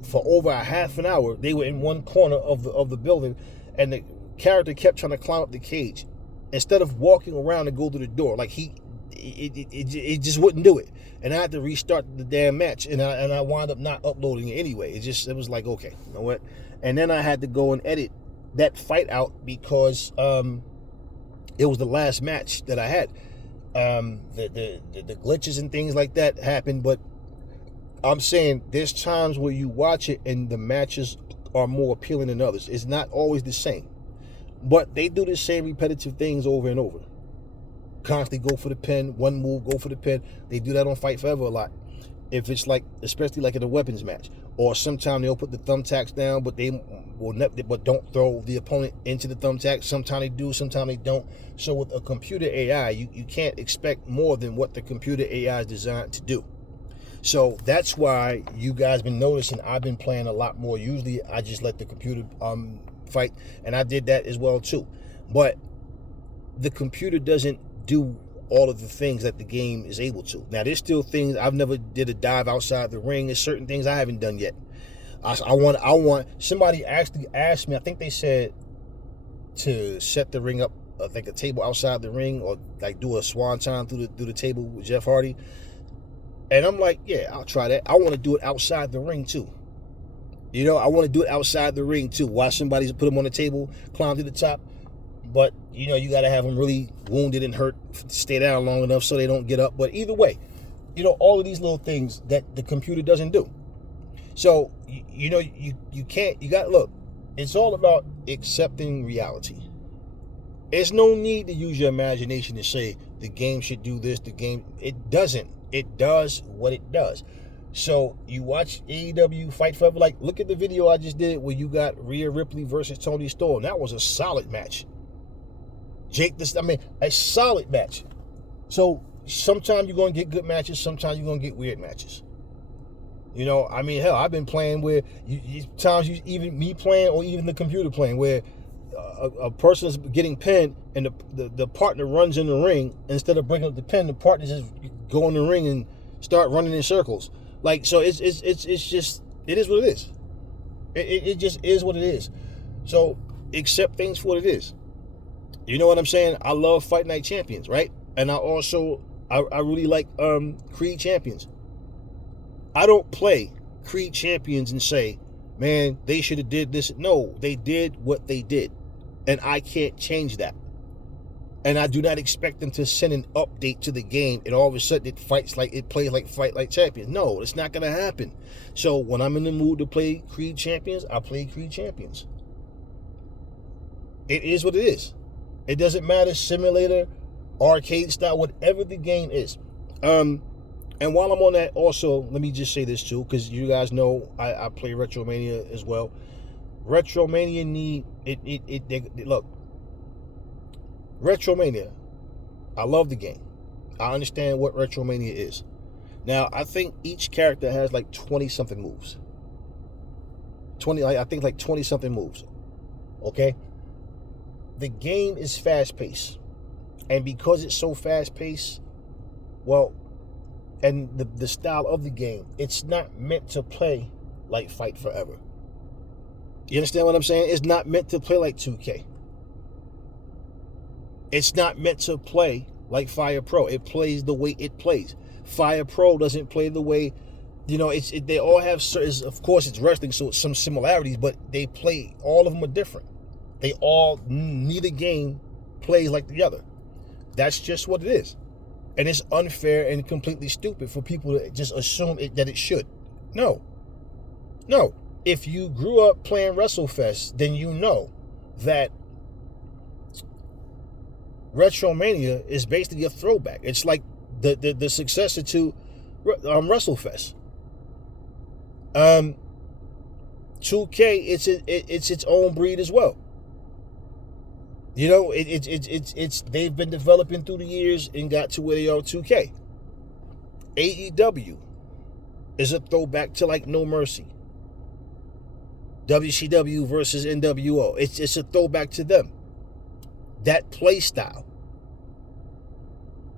for over a half an hour. They were in one corner of the building, and the character kept trying to climb up the cage instead of walking around and go to the door. Like it just wouldn't do it, and I had to restart the damn match, and I wound up not uploading it anyway. It was like, okay, you know what? And then I had to go and edit that fight out because it was the last match that I had. The glitches and things like that happened, but I'm saying there's times where you watch it and the matches are more appealing than others. It's not always the same, but they do the same repetitive things over and over. Constantly go for the pin, one move, go for the pin. They do that on Fight Forever a lot. If it's like, especially like in a weapons match, or sometimes they'll put the thumbtacks down, but they will but don't throw the opponent into the thumbtacks. Sometimes they do, sometimes they don't. So with a computer AI, you can't expect more than what the computer AI is designed to do. So that's why you guys been noticing I've been playing a lot more. Usually I just let the computer fight, and I did that as well too. But the computer doesn't do all of the things that the game is able to. Now, there's still things I've never did a dive outside the ring. There's certain things I haven't done yet. I want somebody actually asked me, I think they said to set the ring up like a table outside the ring, or like do a swanton through the table with Jeff Hardy. And I'm like, yeah, I'll try that. I want to do it outside the ring too. You know, I want to do it outside the ring too. Watch somebody put them on the table, climb to the top. But, you know, you got to have them really wounded and hurt to stay down long enough so they don't get up. But either way, you know, all of these little things that the computer doesn't do. So, you know, you can't, you got to look, it's all about accepting reality. There's no need to use your imagination to say the game should do this, it doesn't. It does what it does. So you watch AEW Fight Forever, like look at the video I just did where you got Rhea Ripley versus Toni Storm. That was a solid match. A solid match. So sometimes you're going to get good matches, sometimes you're going to get weird matches. You know, I mean, hell, I've been playing where even me playing or even the computer playing where a person is getting pinned and the partner runs in the ring. Instead of breaking up the pin, the partner just go in the ring and start running in circles. Like, so it's just, it is what it is. It just is what it is. So accept things for what it is. You know what I'm saying? I love Fight Night Champions, right? And I really like Creed Champions. I don't play Creed Champions and say, man, they should have did this. No, they did what they did. And I can't change that. And I do not expect them to send an update to the game and all of a sudden it plays like Fight Like Champions. No, it's not going to happen. So when I'm in the mood to play Creed Champions, I play Creed Champions. It is what it is. It doesn't matter, simulator, arcade style, whatever the game is. And while I'm on that, also, let me just say this too, because you guys know I play Retromania as well. Retromania look, Retromania, I love the game. I understand what Retromania is. Now, I think each character has like 20-something moves. I think like 20-something moves. Okay? The game is fast-paced. And because it's so fast-paced, well, and the style of the game, it's not meant to play like Fight Forever. You understand what I'm saying? It's not meant to play like 2K. It's not meant to play like Fire Pro. It plays the way it plays. Fire Pro doesn't play the way, you know, they all have certain, of course it's wrestling, so it's some similarities, but they play, all of them are different. Neither game plays like the other. That's just what it is. And it's unfair and completely stupid for people to just assume that it should. No. If you grew up playing WrestleFest, then you know that Retromania is basically a throwback. It's like the successor to WrestleFest. 2K, it's its own breed as well. You know, it's they've been developing through the years and got to where they are. 2K. AEW is a throwback to like No Mercy. WCW versus NWO. It's a throwback to them. That play style.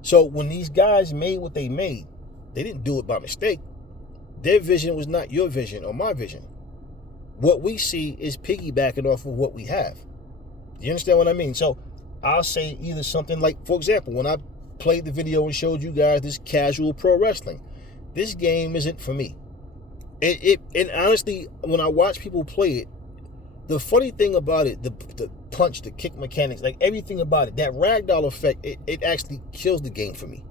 So when these guys made what they made, they didn't do it by mistake. Their vision was not your vision or my vision. What we see is piggybacking off of what we have. You understand what I mean? So I'll say either something like, for example, when I played the video and showed you guys this casual pro wrestling, this game isn't for me. And honestly, when I watch people play it, the funny thing about it, the punch, the kick mechanics, like everything about it, that ragdoll effect, it actually kills the game for me.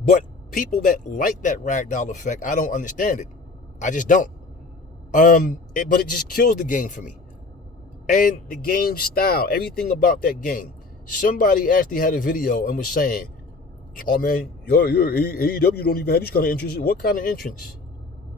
But people that like that ragdoll effect, I don't understand it. I just don't. But it just kills the game for me. And the game style, everything about that game. Somebody actually had a video and was saying, oh man, your AEW don't even have these kind of entrances. What kind of entrance?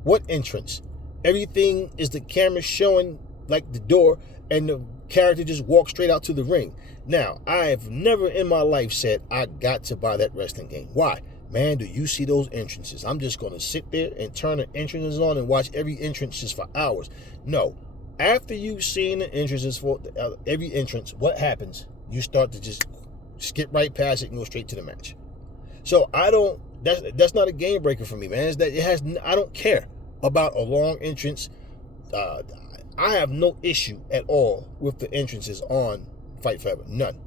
What entrance? Everything is the camera showing like the door and the character just walks straight out to the ring. Now, I have never in my life said I got to buy that wrestling game. Why? Man, do you see those entrances? I'm just going to sit there and turn the entrances on and watch every entrance just for hours. No. After you've seen the entrances for every entrance, what happens? You start to just skip right past it and go straight to the match. So that's not a game breaker for me, man. I don't care about a long entrance. I have no issue at all with the entrances on Fight Forever. None.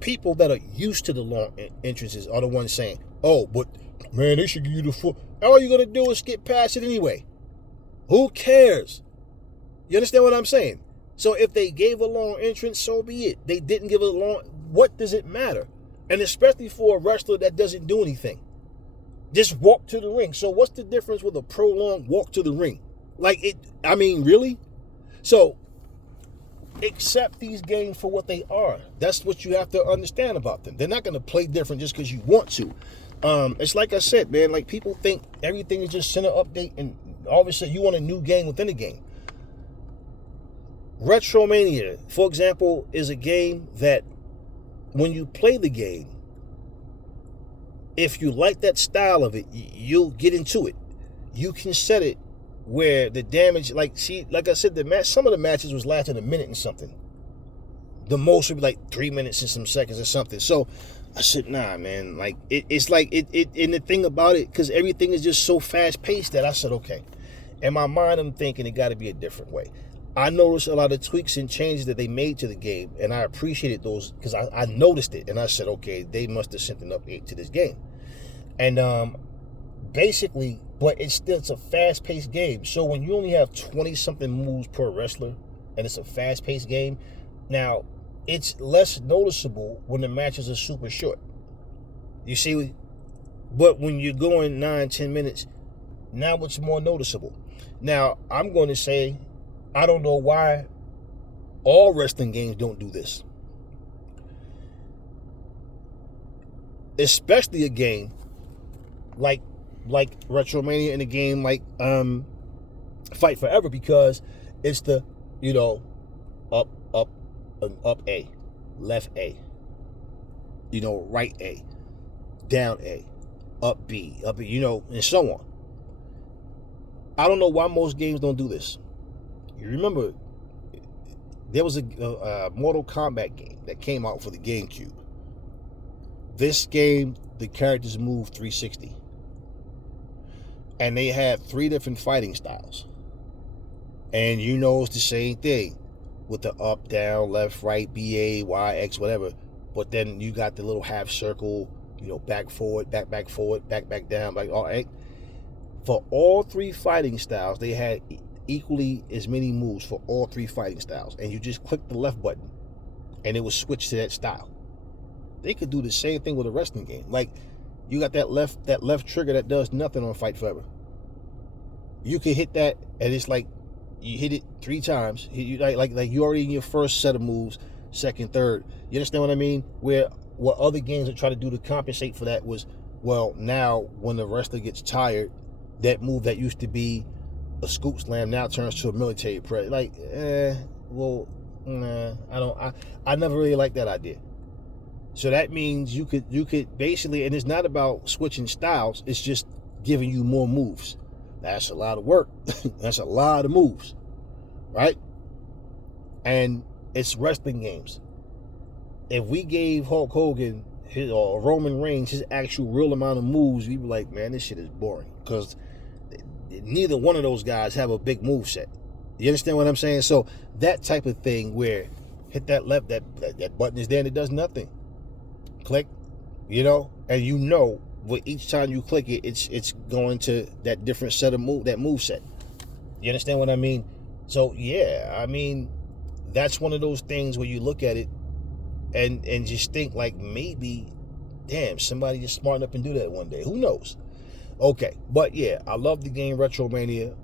People that are used to the long entrances are the ones saying, oh, but man, they should give you the full. All you're going to do is skip past it anyway. Who cares? You understand what I'm saying? So if they gave a long entrance, so be it. They didn't give a long. What does it matter? And especially for a wrestler that doesn't do anything. Just walk to the ring. So what's the difference with a prolonged walk to the ring? Really? So accept these games for what they are. That's what you have to understand about them. They're not going to play different just because you want to. It's like I said, man, like people think everything is just center update and all of a sudden you want a new game within a game. Retromania, for example, is a game that when you play the game, if you like that style of it, you'll get into it. You can set it where the damage, like I said, some of the matches was lasting a minute and something. The most would be like 3 minutes and some seconds or something. So I said, nah, man, like it's like it. And the thing about it, because everything is just so fast paced that I said, okay. In my mind, I'm thinking it got to be a different way. I noticed a lot of tweaks and changes that they made to the game, and I appreciated those because I noticed it, and I said, okay, they must have sent an update to this game. And basically, but it's a fast-paced game. So when you only have 20-something moves per wrestler, and it's a fast-paced game, now it's less noticeable when the matches are super short. You see, but when you're going 9-10 minutes, now it's more noticeable. Now, I'm going to say, I don't know why all wrestling games don't do this. Especially a game like Retromania and a game like Fight Forever, because it's the, up A, left A, right A, down A, up B, and so on. I don't know why most games don't do this. You remember, there was a Mortal Kombat game that came out for the GameCube. This game, the characters move 360. And they had 3 different fighting styles. And it's the same thing with the up, down, left, right, BA, Y, X, whatever. But then you got the little half circle, back, forward, back, forward, back, down, all right. For all 3 fighting styles, they had equally as many moves for all 3 fighting styles, and you just click the left button, and it will switch to that style. They could do the same thing with a wrestling game. Like, you got that left trigger that does nothing on Fight Forever. You can hit that, and it's like you hit it 3 times. You like you already in your first set of moves, second, third. You understand what I mean? Where what other games that try to do to compensate for that was, well, now when the wrestler gets tired, that move that used to be a scoop slam now turns to a military press. Like, I never really liked that idea. So that means you could basically, and it's not about switching styles, it's just giving you more moves. That's a lot of work. That's a lot of moves, right? And it's wrestling games. If we gave Hulk Hogan or Roman Reigns his actual real amount of moves, we'd be like, man, this shit is boring, because neither one of those guys have a big move set. You understand what I'm saying? So that type of thing where hit that left, that button is there and it does nothing. Click, and with each time you click it, it's going to that different set of that move set. You understand what I mean? So yeah, I mean, that's one of those things where you look at it and just think like, maybe, damn, somebody just smart enough and do that one day. Who knows? Okay, but yeah, I love the game Retromania.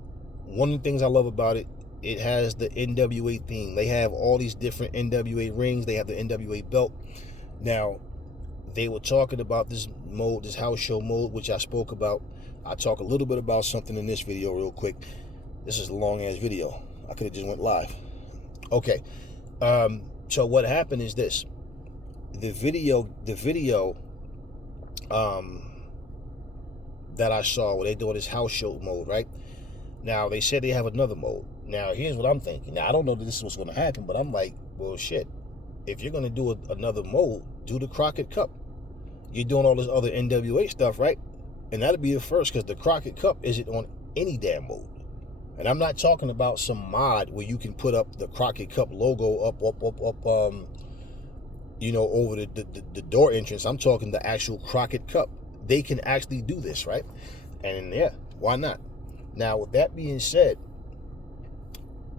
One of the things I love about it, it has the NWA theme. They have all these different NWA rings. They have the NWA belt. Now, they were talking about this mode, this house show mode, which I spoke about. I talk a little bit about something in this video real quick. This is a long-ass video. I could have just went live. Okay, so what happened is this. The video that I saw where they doing this house show mode, right? Now, they said they have another mode. Now, here's what I'm thinking. Now, I don't know that this is what's going to happen, but I'm like, well, shit. If you're going to do another mode, do the Crockett Cup. You're doing all this other NWA stuff, right? And that'll be the first, because the Crockett Cup isn't on any damn mode. And I'm not talking about some mod where you can put up the Crockett Cup logo up, over the door entrance. I'm talking the actual Crockett Cup. They can actually do this, right? And yeah, why not? Now, with that being said,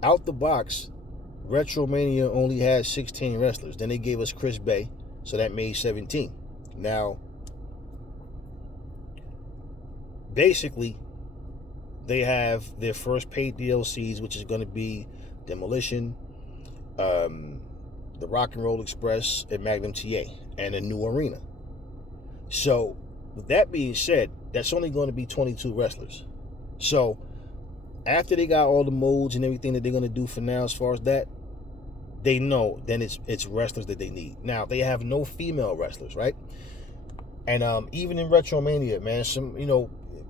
out the box, Retromania only had 16 wrestlers. Then they gave us Chris Bay, so that made 17. Now, basically, they have their first paid DLCs, which is going to be Demolition, the Rock and Roll Express, and Magnum TA, and a new arena. So, with that being said, that's only going to be 22 wrestlers. So, after they got all the modes and everything that they're going to do for now as far as that, they know then it's wrestlers that they need. Now, they have no female wrestlers, right? And even in Retromania, man, some,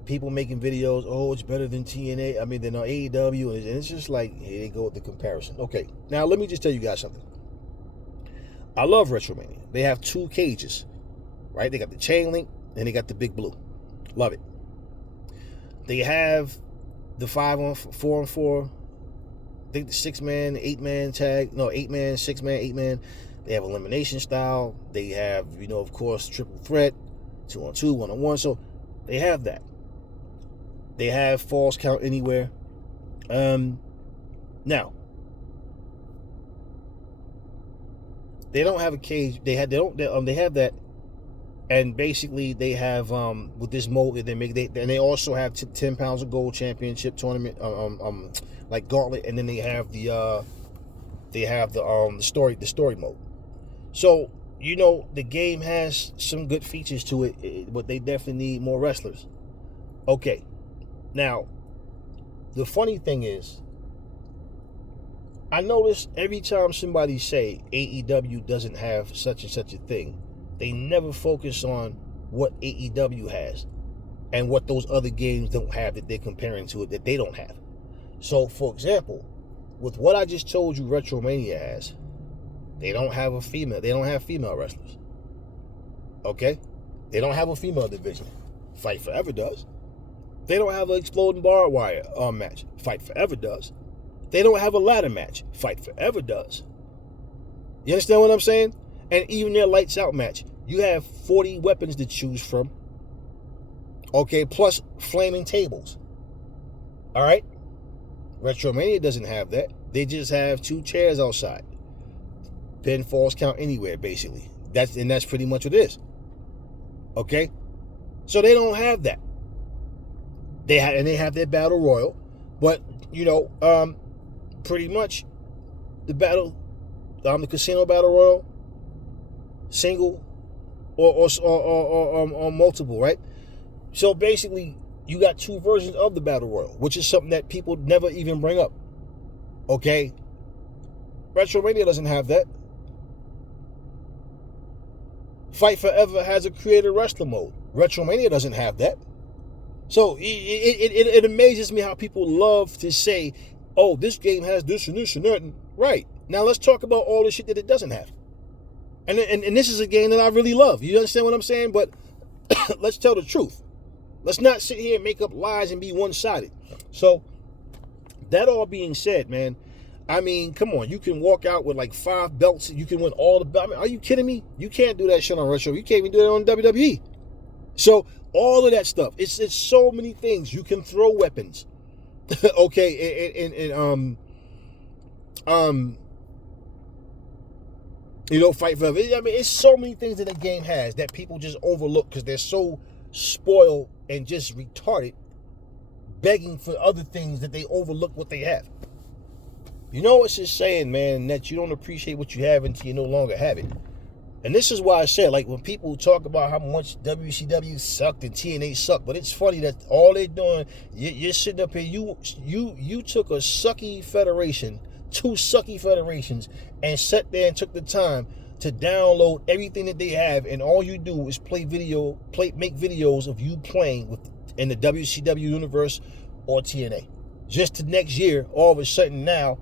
people making videos, oh, it's better than TNA, than AEW, and it's just like, here they go with the comparison. Okay, now let me just tell you guys something. I love Retromania. They have 2 cages, right? They got the chain link, and they got the big blue. Love it. They have the 4-on-4, I think the 6-man, 8-man tag, 8-man, 6-man, 8-man. They have elimination style. They have, of course, triple threat, 2-on-2, 1-on-1. So they have that. They have falls count anywhere. Now, they don't have a cage. They have that, and basically they have with this mode that they make. And they also have 10 pounds of gold championship tournament, like gauntlet, and then they have the story mode. So the game has some good features to it, but they definitely need more wrestlers. Okay, now the funny thing is, I notice every time somebody say AEW doesn't have such and such a thing, they never focus on what AEW has and what those other games don't have that they're comparing to it that they don't have. So, for example, with what I just told you Retromania has, they don't have female wrestlers. Okay? They don't have a female division. Fight Forever does. They don't have an exploding barbed wire match. Fight Forever does. They don't have a ladder match. Fight Forever does. You understand what I'm saying? And even their lights out match, you have 40 weapons to choose from. Okay, plus flaming tables. All right? Retromania doesn't have that. They just have 2 chairs outside. Pinfalls count anywhere, basically. That's pretty much what it is. Okay? So they don't have that. They have their battle royal, but pretty much the casino battle royal, single or multiple, right? So basically, you got 2 versions of the battle royal, which is something that people never even bring up. Okay? Retromania doesn't have that. Fight Forever has a creator wrestler mode. Retromania doesn't have that. So it amazes me how people love to say, oh, this game has this and this and that. Right. Now let's talk about all the shit that it doesn't have. And this is a game that I really love. You understand what I'm saying? But let's tell the truth. Let's not sit here and make up lies and be one-sided. So that all being said, man, I mean, come on. You can walk out with like 5 belts. You can win all the belts. I mean, are you kidding me? You can't do that shit on Retro. You can't even do it on WWE. So all of that stuff. It's so many things. You can throw weapons. Okay, Fight Forever. I mean, it's so many things that the game has that people just overlook because they're so spoiled and just retarded, begging for other things that they overlook what they have. You know what's just saying, man, that you don't appreciate what you have until you no longer have it. And this is why I said, like, when people talk about how much WCW sucked and TNA sucked, but it's funny that all they're doing, you're sitting up here, you took a sucky federation, 2 sucky federations, and sat there and took the time to download everything that they have, and all you do is make videos of you playing in the WCW universe or TNA. Just to next year, all of a sudden now,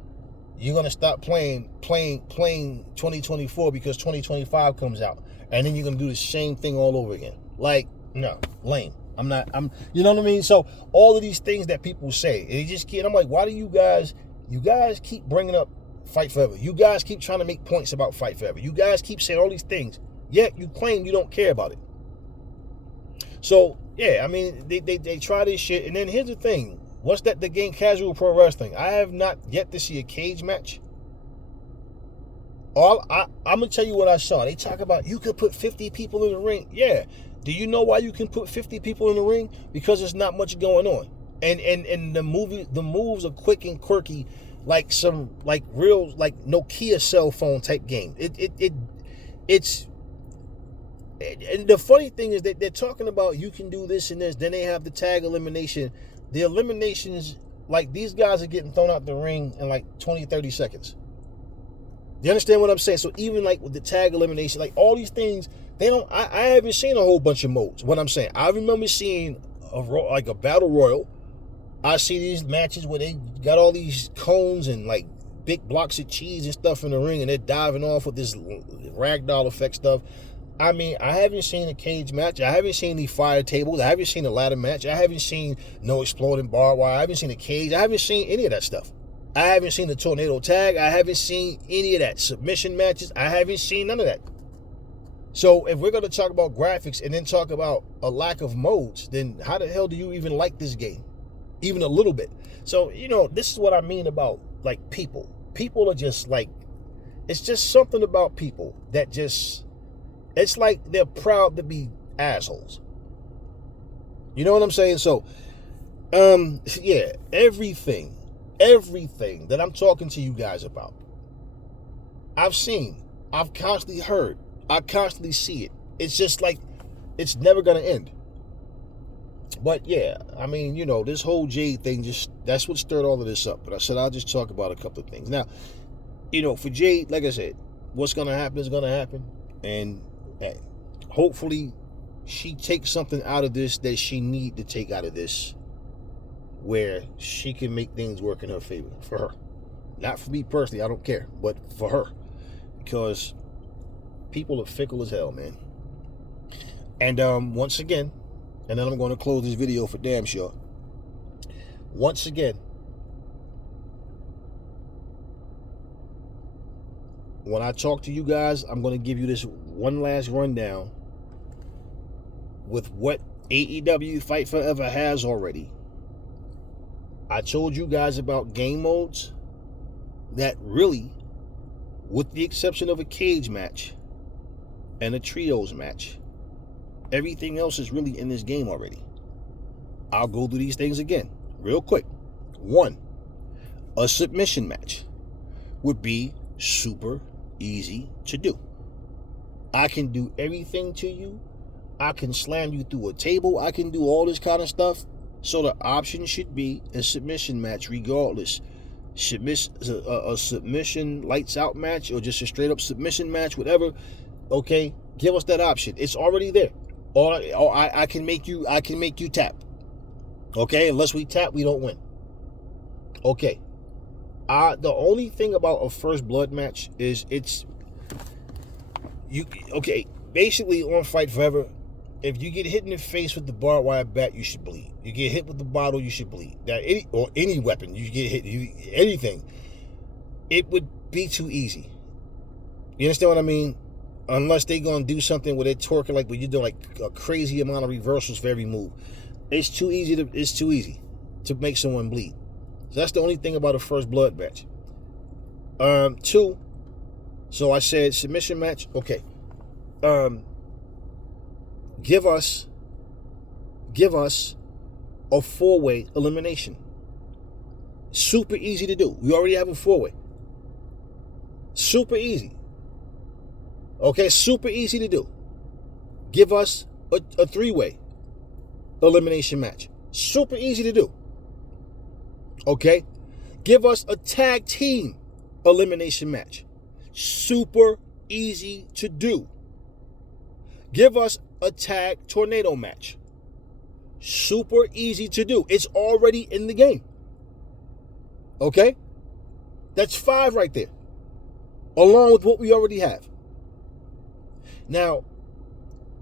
you're going to stop playing 2024 because 2025 comes out. And then you're going to do the same thing all over again. Like, no, lame. You know what I mean? So all of these things that people say, they just keep, I'm like, why do you guys keep bringing up Fight Forever? You guys keep trying to make points about Fight Forever. You guys keep saying all these things, yet you claim you don't care about it. So, yeah, I mean, they try this shit. And then here's the thing. What's that? The game Casual Pro Wrestling. I have not yet to see a cage match. I'm going to tell you what I saw. They talk about you could put 50 people in the ring. Yeah. Do you know why you can put 50 people in the ring? Because there's not much going on. And the moves are quick and quirky, like some real Nokia cell phone type game. It's and the funny thing is that they're talking about you can do this and this. Then they have the tag elimination. The eliminations, like, these guys are getting thrown out the ring in like 20, 30 seconds. Do you understand what I'm saying? So even like with the tag elimination, like all these things, I haven't seen a whole bunch of modes. What I'm saying, I remember seeing a battle royal. I see these matches where they got all these cones and like big blocks of cheese and stuff in the ring, and they're diving off with this ragdoll effect stuff. I mean, I haven't seen a cage match. I haven't seen the fire tables. I haven't seen a ladder match. I haven't seen no exploding barbed wire. I haven't seen a cage. I haven't seen any of that stuff. I haven't seen the tornado tag. I haven't seen any of that. Submission matches. I haven't seen none of that. So if we're going to talk about graphics and then talk about a lack of modes, then how the hell do you even like this game? Even a little bit. So, this is what I mean about, like, people. People are just, like, it's just something about people that just... It's like they're proud to be assholes. You know what I'm saying? So, yeah, everything that I'm talking to you guys about, I've seen, I've constantly heard, I constantly see it. It's just like, it's never going to end. But yeah, I mean, this whole Jade thing, that's what stirred all of this up. But I said, I'll just talk about a couple of things. Now, for Jade, like I said, what's going to happen is going to happen. And hopefully she takes something out of this that she need to take out of this, where she can make things work in her favor for her. Not for me personally, I don't care, but for her, because people are fickle as hell, man. And once again, and then I'm going to close this video for damn sure. Once again, when I talk to you guys, I'm going to give you this one last rundown with what AEW Fight Forever has already, I told you guys about game modes that really, with the exception of a cage match and a trios match, everything else is really in this game already. I'll go through these things again real quick. 1, a submission match would be super easy to do. I can do everything to you. I can slam you through a table. I can do all this kind of stuff. So the option should be a submission match regardless. A submission lights out match or just a straight up submission match, whatever. Okay, give us that option. It's already there. Or I can make you tap. Okay, unless we tap, we don't win. Okay. The only thing about a first blood match is basically on Fight Forever, if you get hit in the face with the barbed wire bat, you should bleed. You get hit with the bottle, you should bleed. Any weapon, you get hit, anything. It would be too easy. You understand what I mean? Unless they're gonna do something where they're twerking like where you're doing like a crazy amount of reversals for every move. It's too easy to make someone bleed. So that's the only thing about a first blood match. 2, so I said submission match. Okay. Give us a 4-way elimination. Super easy to do. We already have a 4-way. Super easy. Okay, super easy to do. Give us a 3-way elimination match. Super easy to do. Okay? Give us a tag team elimination match. Super easy to do. Give us a tag tornado match. Super easy to do. It's already in the game. Okay? That's 5 right there. Along with what we already have. Now,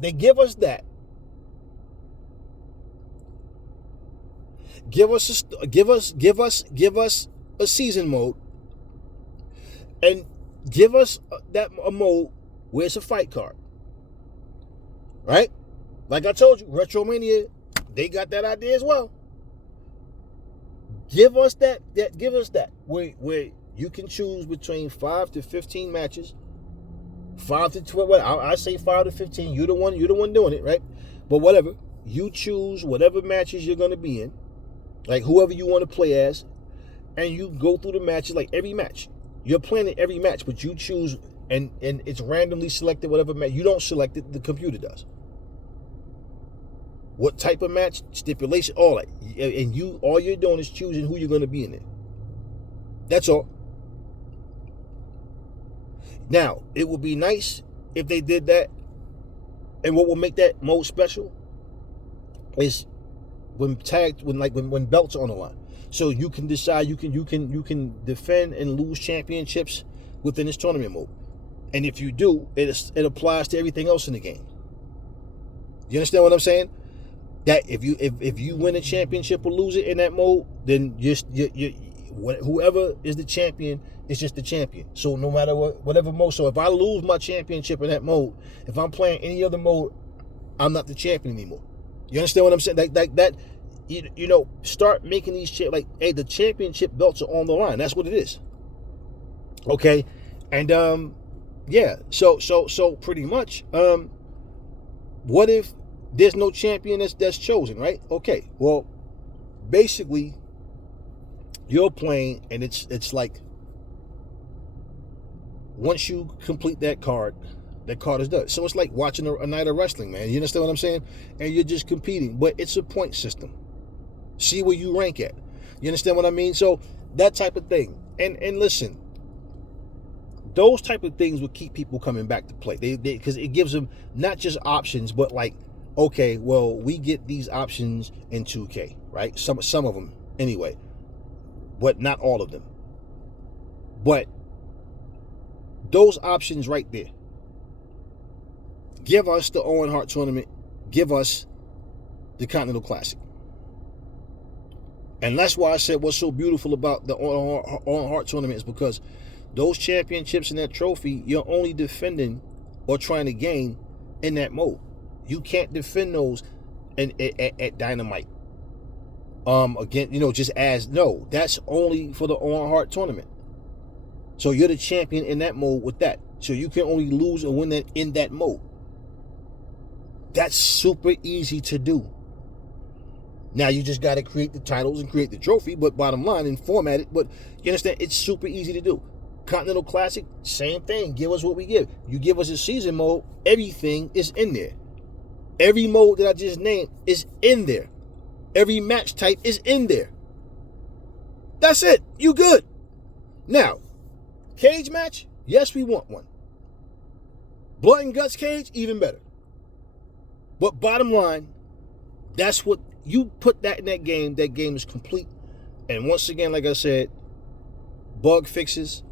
they give us that. Give us a season mode, and give us a mode where it's a fight card. Right? Like I told you, Retromania, they got that idea as well. Give us that. Give us that. Where you can choose between 5 to 15 matches. 5 to 12. I say 5 to 15. You're the one doing it, right? But whatever. You choose whatever matches you're gonna be in. Like whoever you want to play as. And you go through the matches, like every match. You're playing in every match, but you choose and it's randomly selected, whatever match. You don't select it, the computer does. What type of match, stipulation, all that. And all you're doing is choosing who you're going to be in it. That's all. Now, it would be nice if they did that. And what will make that mode special is when belts are on the line. So you can decide you can defend and lose championships within this tournament mode. And if you do, it applies to everything else in the game. You understand what I'm saying? That if you win a championship or lose it in that mode, then whoever is the champion is just the champion. So no matter whatever mode. So if I lose my championship in that mode, if I'm playing any other mode, I'm not the champion anymore. You understand what I'm saying? Like that. You know, start making these hey, the championship belts are on the line. That's what it is. Okay, and yeah. So pretty much, what if there's no champion that's chosen, right? Okay, well, basically, you're playing, and it's like once you complete that card is done. So it's like watching a night of wrestling, man. You understand what I'm saying? And you're just competing, but it's a point system. See where you rank at. You understand what I mean? So that type of thing. And listen, those type of things will keep people coming back to play. They because it gives them not just options, but like, okay, well, we get these options in 2K, right? Some of them anyway, but not all of them. But those options right there. Give us the Owen Hart tournament. Give us the Continental Classic. And that's why I said what's so beautiful about the Owen Hart tournament is because those championships and that trophy, you're only defending or trying to gain in that mode. You can't defend those at Dynamite. Again, just as no, that's only for the On Heart tournament. So you're the champion in that mode with that. So you can only lose or win that in that mode. That's super easy to do. Now you just got to create the titles and create the trophy, but bottom line, and format it. But you understand, it's super easy to do. Continental Classic, same thing. Give us what we give. You give us a season mode, everything is in there. Every mode that I just named is in there. Every match type is in there. That's it. You good. Now, cage match? Yes, we want one. Blood and guts cage? Even better. But bottom line, that's what you put that in that game is complete. And once again, like I said, bug fixes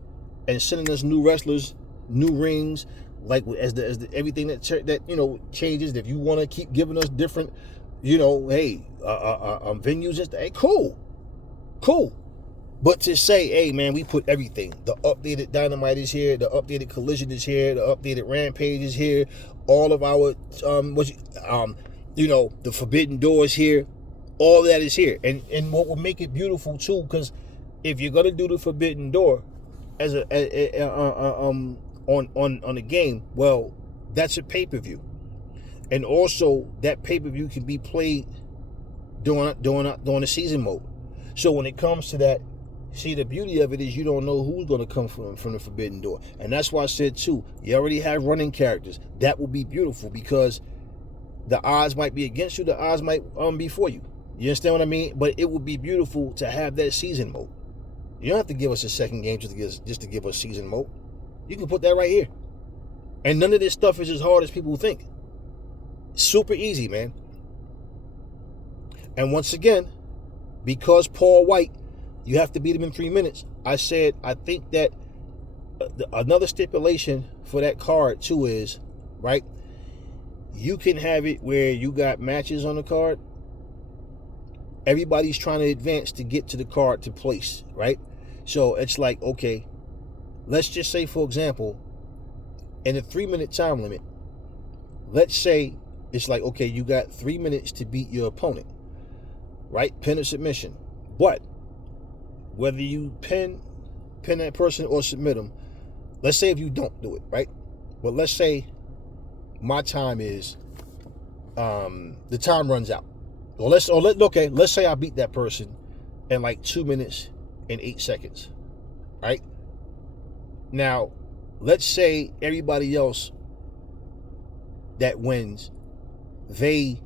and sending us new wrestlers, new rings, like as the everything that changes. If you want to keep giving us different, venues, hey, cool. But to say, hey man, we put everything. The updated Dynamite is here. The updated Collision is here. The updated Rampage is here. All of our the Forbidden Door is here. All that is here. And what will make it beautiful too, because if you're gonna do the Forbidden Door as on a game, well, that's a pay-per-view. And also that pay-per-view can be played during the season mode. So when it comes to that, see, the beauty of it is you don't know who's going to come from the Forbidden Door. And that's why I said, too, you already have running characters. That will be beautiful because the odds might be against you. The odds might be for you. You understand what I mean? But it would be beautiful to have that season mode. You don't have to give us a second game just to give us season mode. You can put that right here. And none of this stuff is as hard as people think. Super easy, man. And once again, because Paul White, you have to beat him in 3 minutes. I said, I think that another stipulation for that card too is, right, you can have it where you got matches on the card. Everybody's trying to advance to get to the card to place, right? So it's like, okay, let's just say, for example, in a 3-minute time limit, let's say it's like, okay, you got 3 minutes to beat your opponent, right? Pin or submission. But whether you pin that person or submit them, let's say if you don't do it, right? But let's say my time is, the time runs out. Let's say I beat that person in like 2 minutes and 8 seconds, right? Now, let's say everybody else that wins, they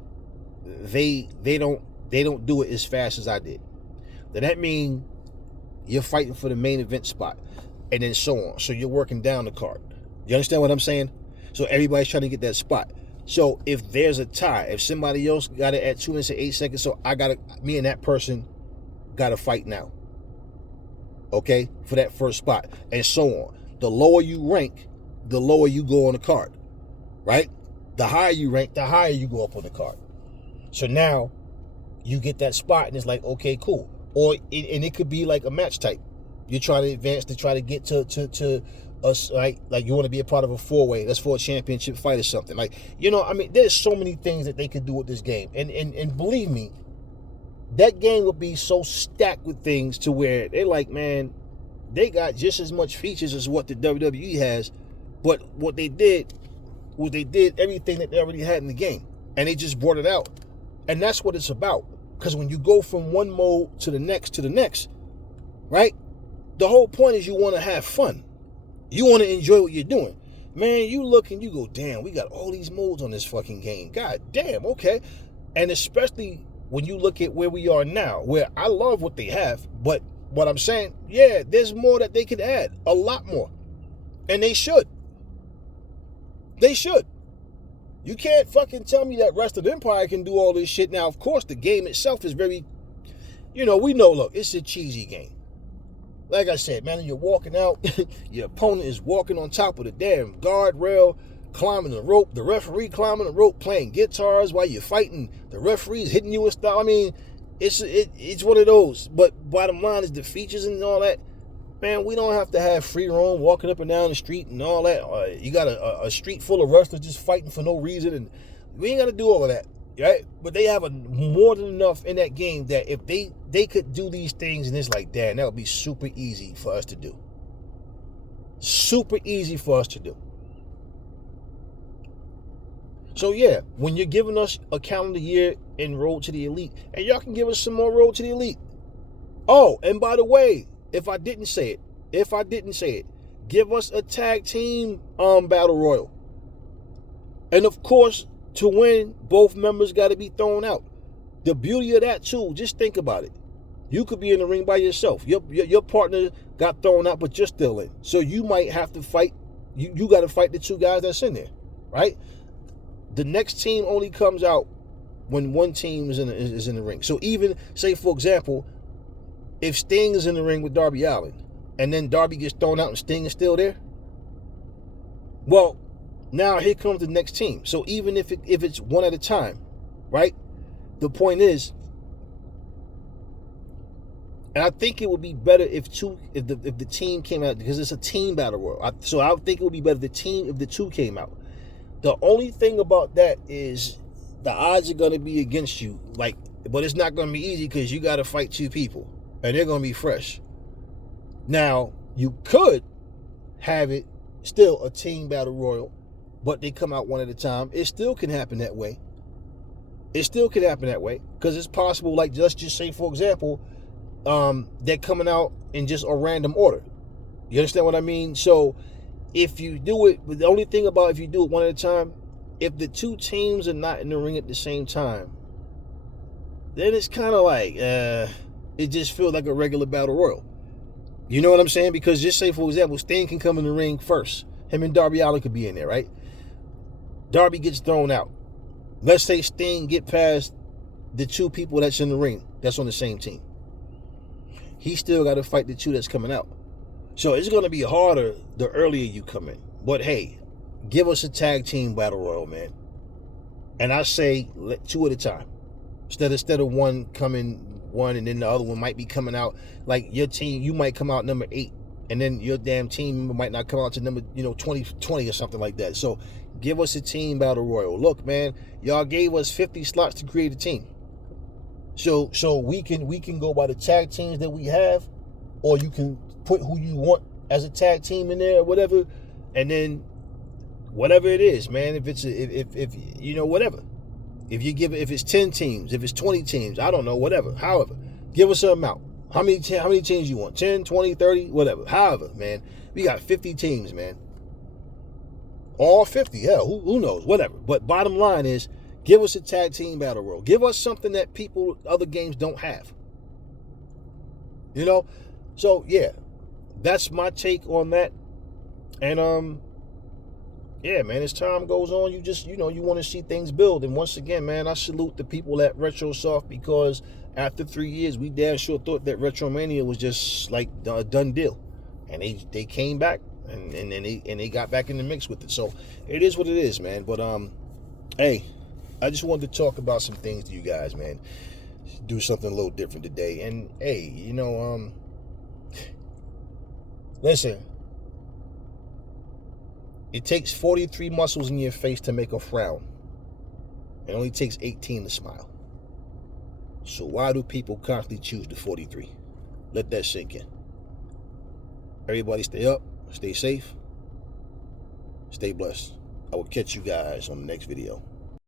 don't do it as fast as I did. Then that means you're fighting for the main event spot, and then so on. So you're working down the card. You understand what I'm saying? So everybody's trying to get that spot. So if there's a tie, if somebody else got it at 2 minutes and 8 seconds, so me and that person got to fight now. Okay? For that first spot, and so on. The lower you rank, the lower you go on the card. Right? The higher you rank, the higher you go up on the card. So now you get that spot, and it's like, okay, cool. And it could be like a match type. You're trying to advance to try to get to us, like you want to be a part of a 4-way. That's for a championship fight or something. There's so many things that they could do with this game. And believe me, that game would be so stacked with things to where they're like, man, they got just as much features as what the WWE has, but what they did was they did everything that they already had in the game, and they just brought it out. And that's what it's about. Because when you go from one mode to the next, right? The whole point is you want to have fun. You want to enjoy what you're doing. Man, you look and you go, damn, we got all these modes on this fucking game. God damn, okay. And especially when you look at where we are now, where I love what they have, but what I'm saying, yeah, there's more that they could add. A lot more. And they should. They should. You can't fucking tell me that Rest of the Empire can do all this shit. Now, of course, the game itself is very, we know, look, it's a cheesy game. Like I said, man, you're walking out, your opponent is walking on top of the damn guardrail, climbing the rope, the referee climbing the rope, playing guitars while you're fighting, the referee's hitting you with stuff. I mean, it's one of those. But bottom line is the features and all that. Man, we don't have to have free roam walking up and down the street and all that. You got a street full of wrestlers just fighting for no reason, and we ain't got to do all of that. right? But they have more than enough in that game that if they could do these things, and it's like, damn, that would be super easy for us to do. Super easy for us to do. So yeah, when you're giving us a calendar year in Road to the Elite, and y'all can give us some more Road to the Elite. Oh, and by the way, if I didn't say it, give us a tag team battle royal. And of course, to win, both members got to be thrown out. The beauty of that too, just think about it. You could be in the ring by yourself. Your partner got thrown out, but you're still in. So you might have to fight. You got to fight the two guys that's in there, right? The next team only comes out when one team is in the ring. So even, say, for example, if Sting is in the ring with Darby Allin, and then Darby gets thrown out and Sting is still there, well, now here comes the next team. So even if it's one at a time, right? The point is, and I think it would be better if the team came out, because it's a team battle royal. So I think it would be better if the two came out. The only thing about that is the odds are going to be against you, but it's not going to be easy because you got to fight two people, and they're going to be fresh. Now, you could have it still a team battle royal, but they come out one at a time. It still can happen that way. Because it's possible, like, let's just say, for example, they're coming out in just a random order. You understand what I mean? So if you do it, the only thing about if you do it one at a time, if the two teams are not in the ring at the same time, then it's kind of like, it just feels like a regular battle royal. You know what I'm saying? Because just say, for example, Sting can come in the ring first. Him and Darby Allin could be in there, right? Darby gets thrown out. Let's say Sting get past the two people that's in the ring that's on the same team. He still got to fight the two that's coming out. So it's going to be harder the earlier you come in. But hey, give us a tag team battle royal, man. And I say two at a time. Instead of one and then the other one might be coming out. Like your team, you might come out number 8, and then your damn team might not come out to number 20 or something like that. So give us a team battle royal. Look, man, y'all gave us 50 slots to create a team. So we can go by the tag teams that we have, or you can put who you want as a tag team in there or whatever, and then whatever it is, man. If it's whatever. If it's 10 teams, if it's 20 teams, I don't know, whatever. However, give us an amount. How many teams you want? 10, 20, 30, whatever. However, man, we got 50 teams, man. All 50, hell, who knows, whatever. But bottom line is, give us a tag team battle royal. Give us something that other games don't have. So yeah, that's my take on that. And yeah, man, as time goes on, you just, you want to see things build. And once again, man, I salute the people at RetroSoft, because after 3 years, we damn sure thought that Retromania was just like a done deal. And they came back and they got back in the mix with it. So it is what it is, man. But hey, I just wanted to talk about some things to you guys, man. Do something a little different today. And hey, listen. It takes 43 muscles in your face to make a frown. It only takes 18 to smile. So why do people constantly choose the 43? Let that sink in. Everybody stay up, stay safe, stay blessed. I will catch you guys on the next video.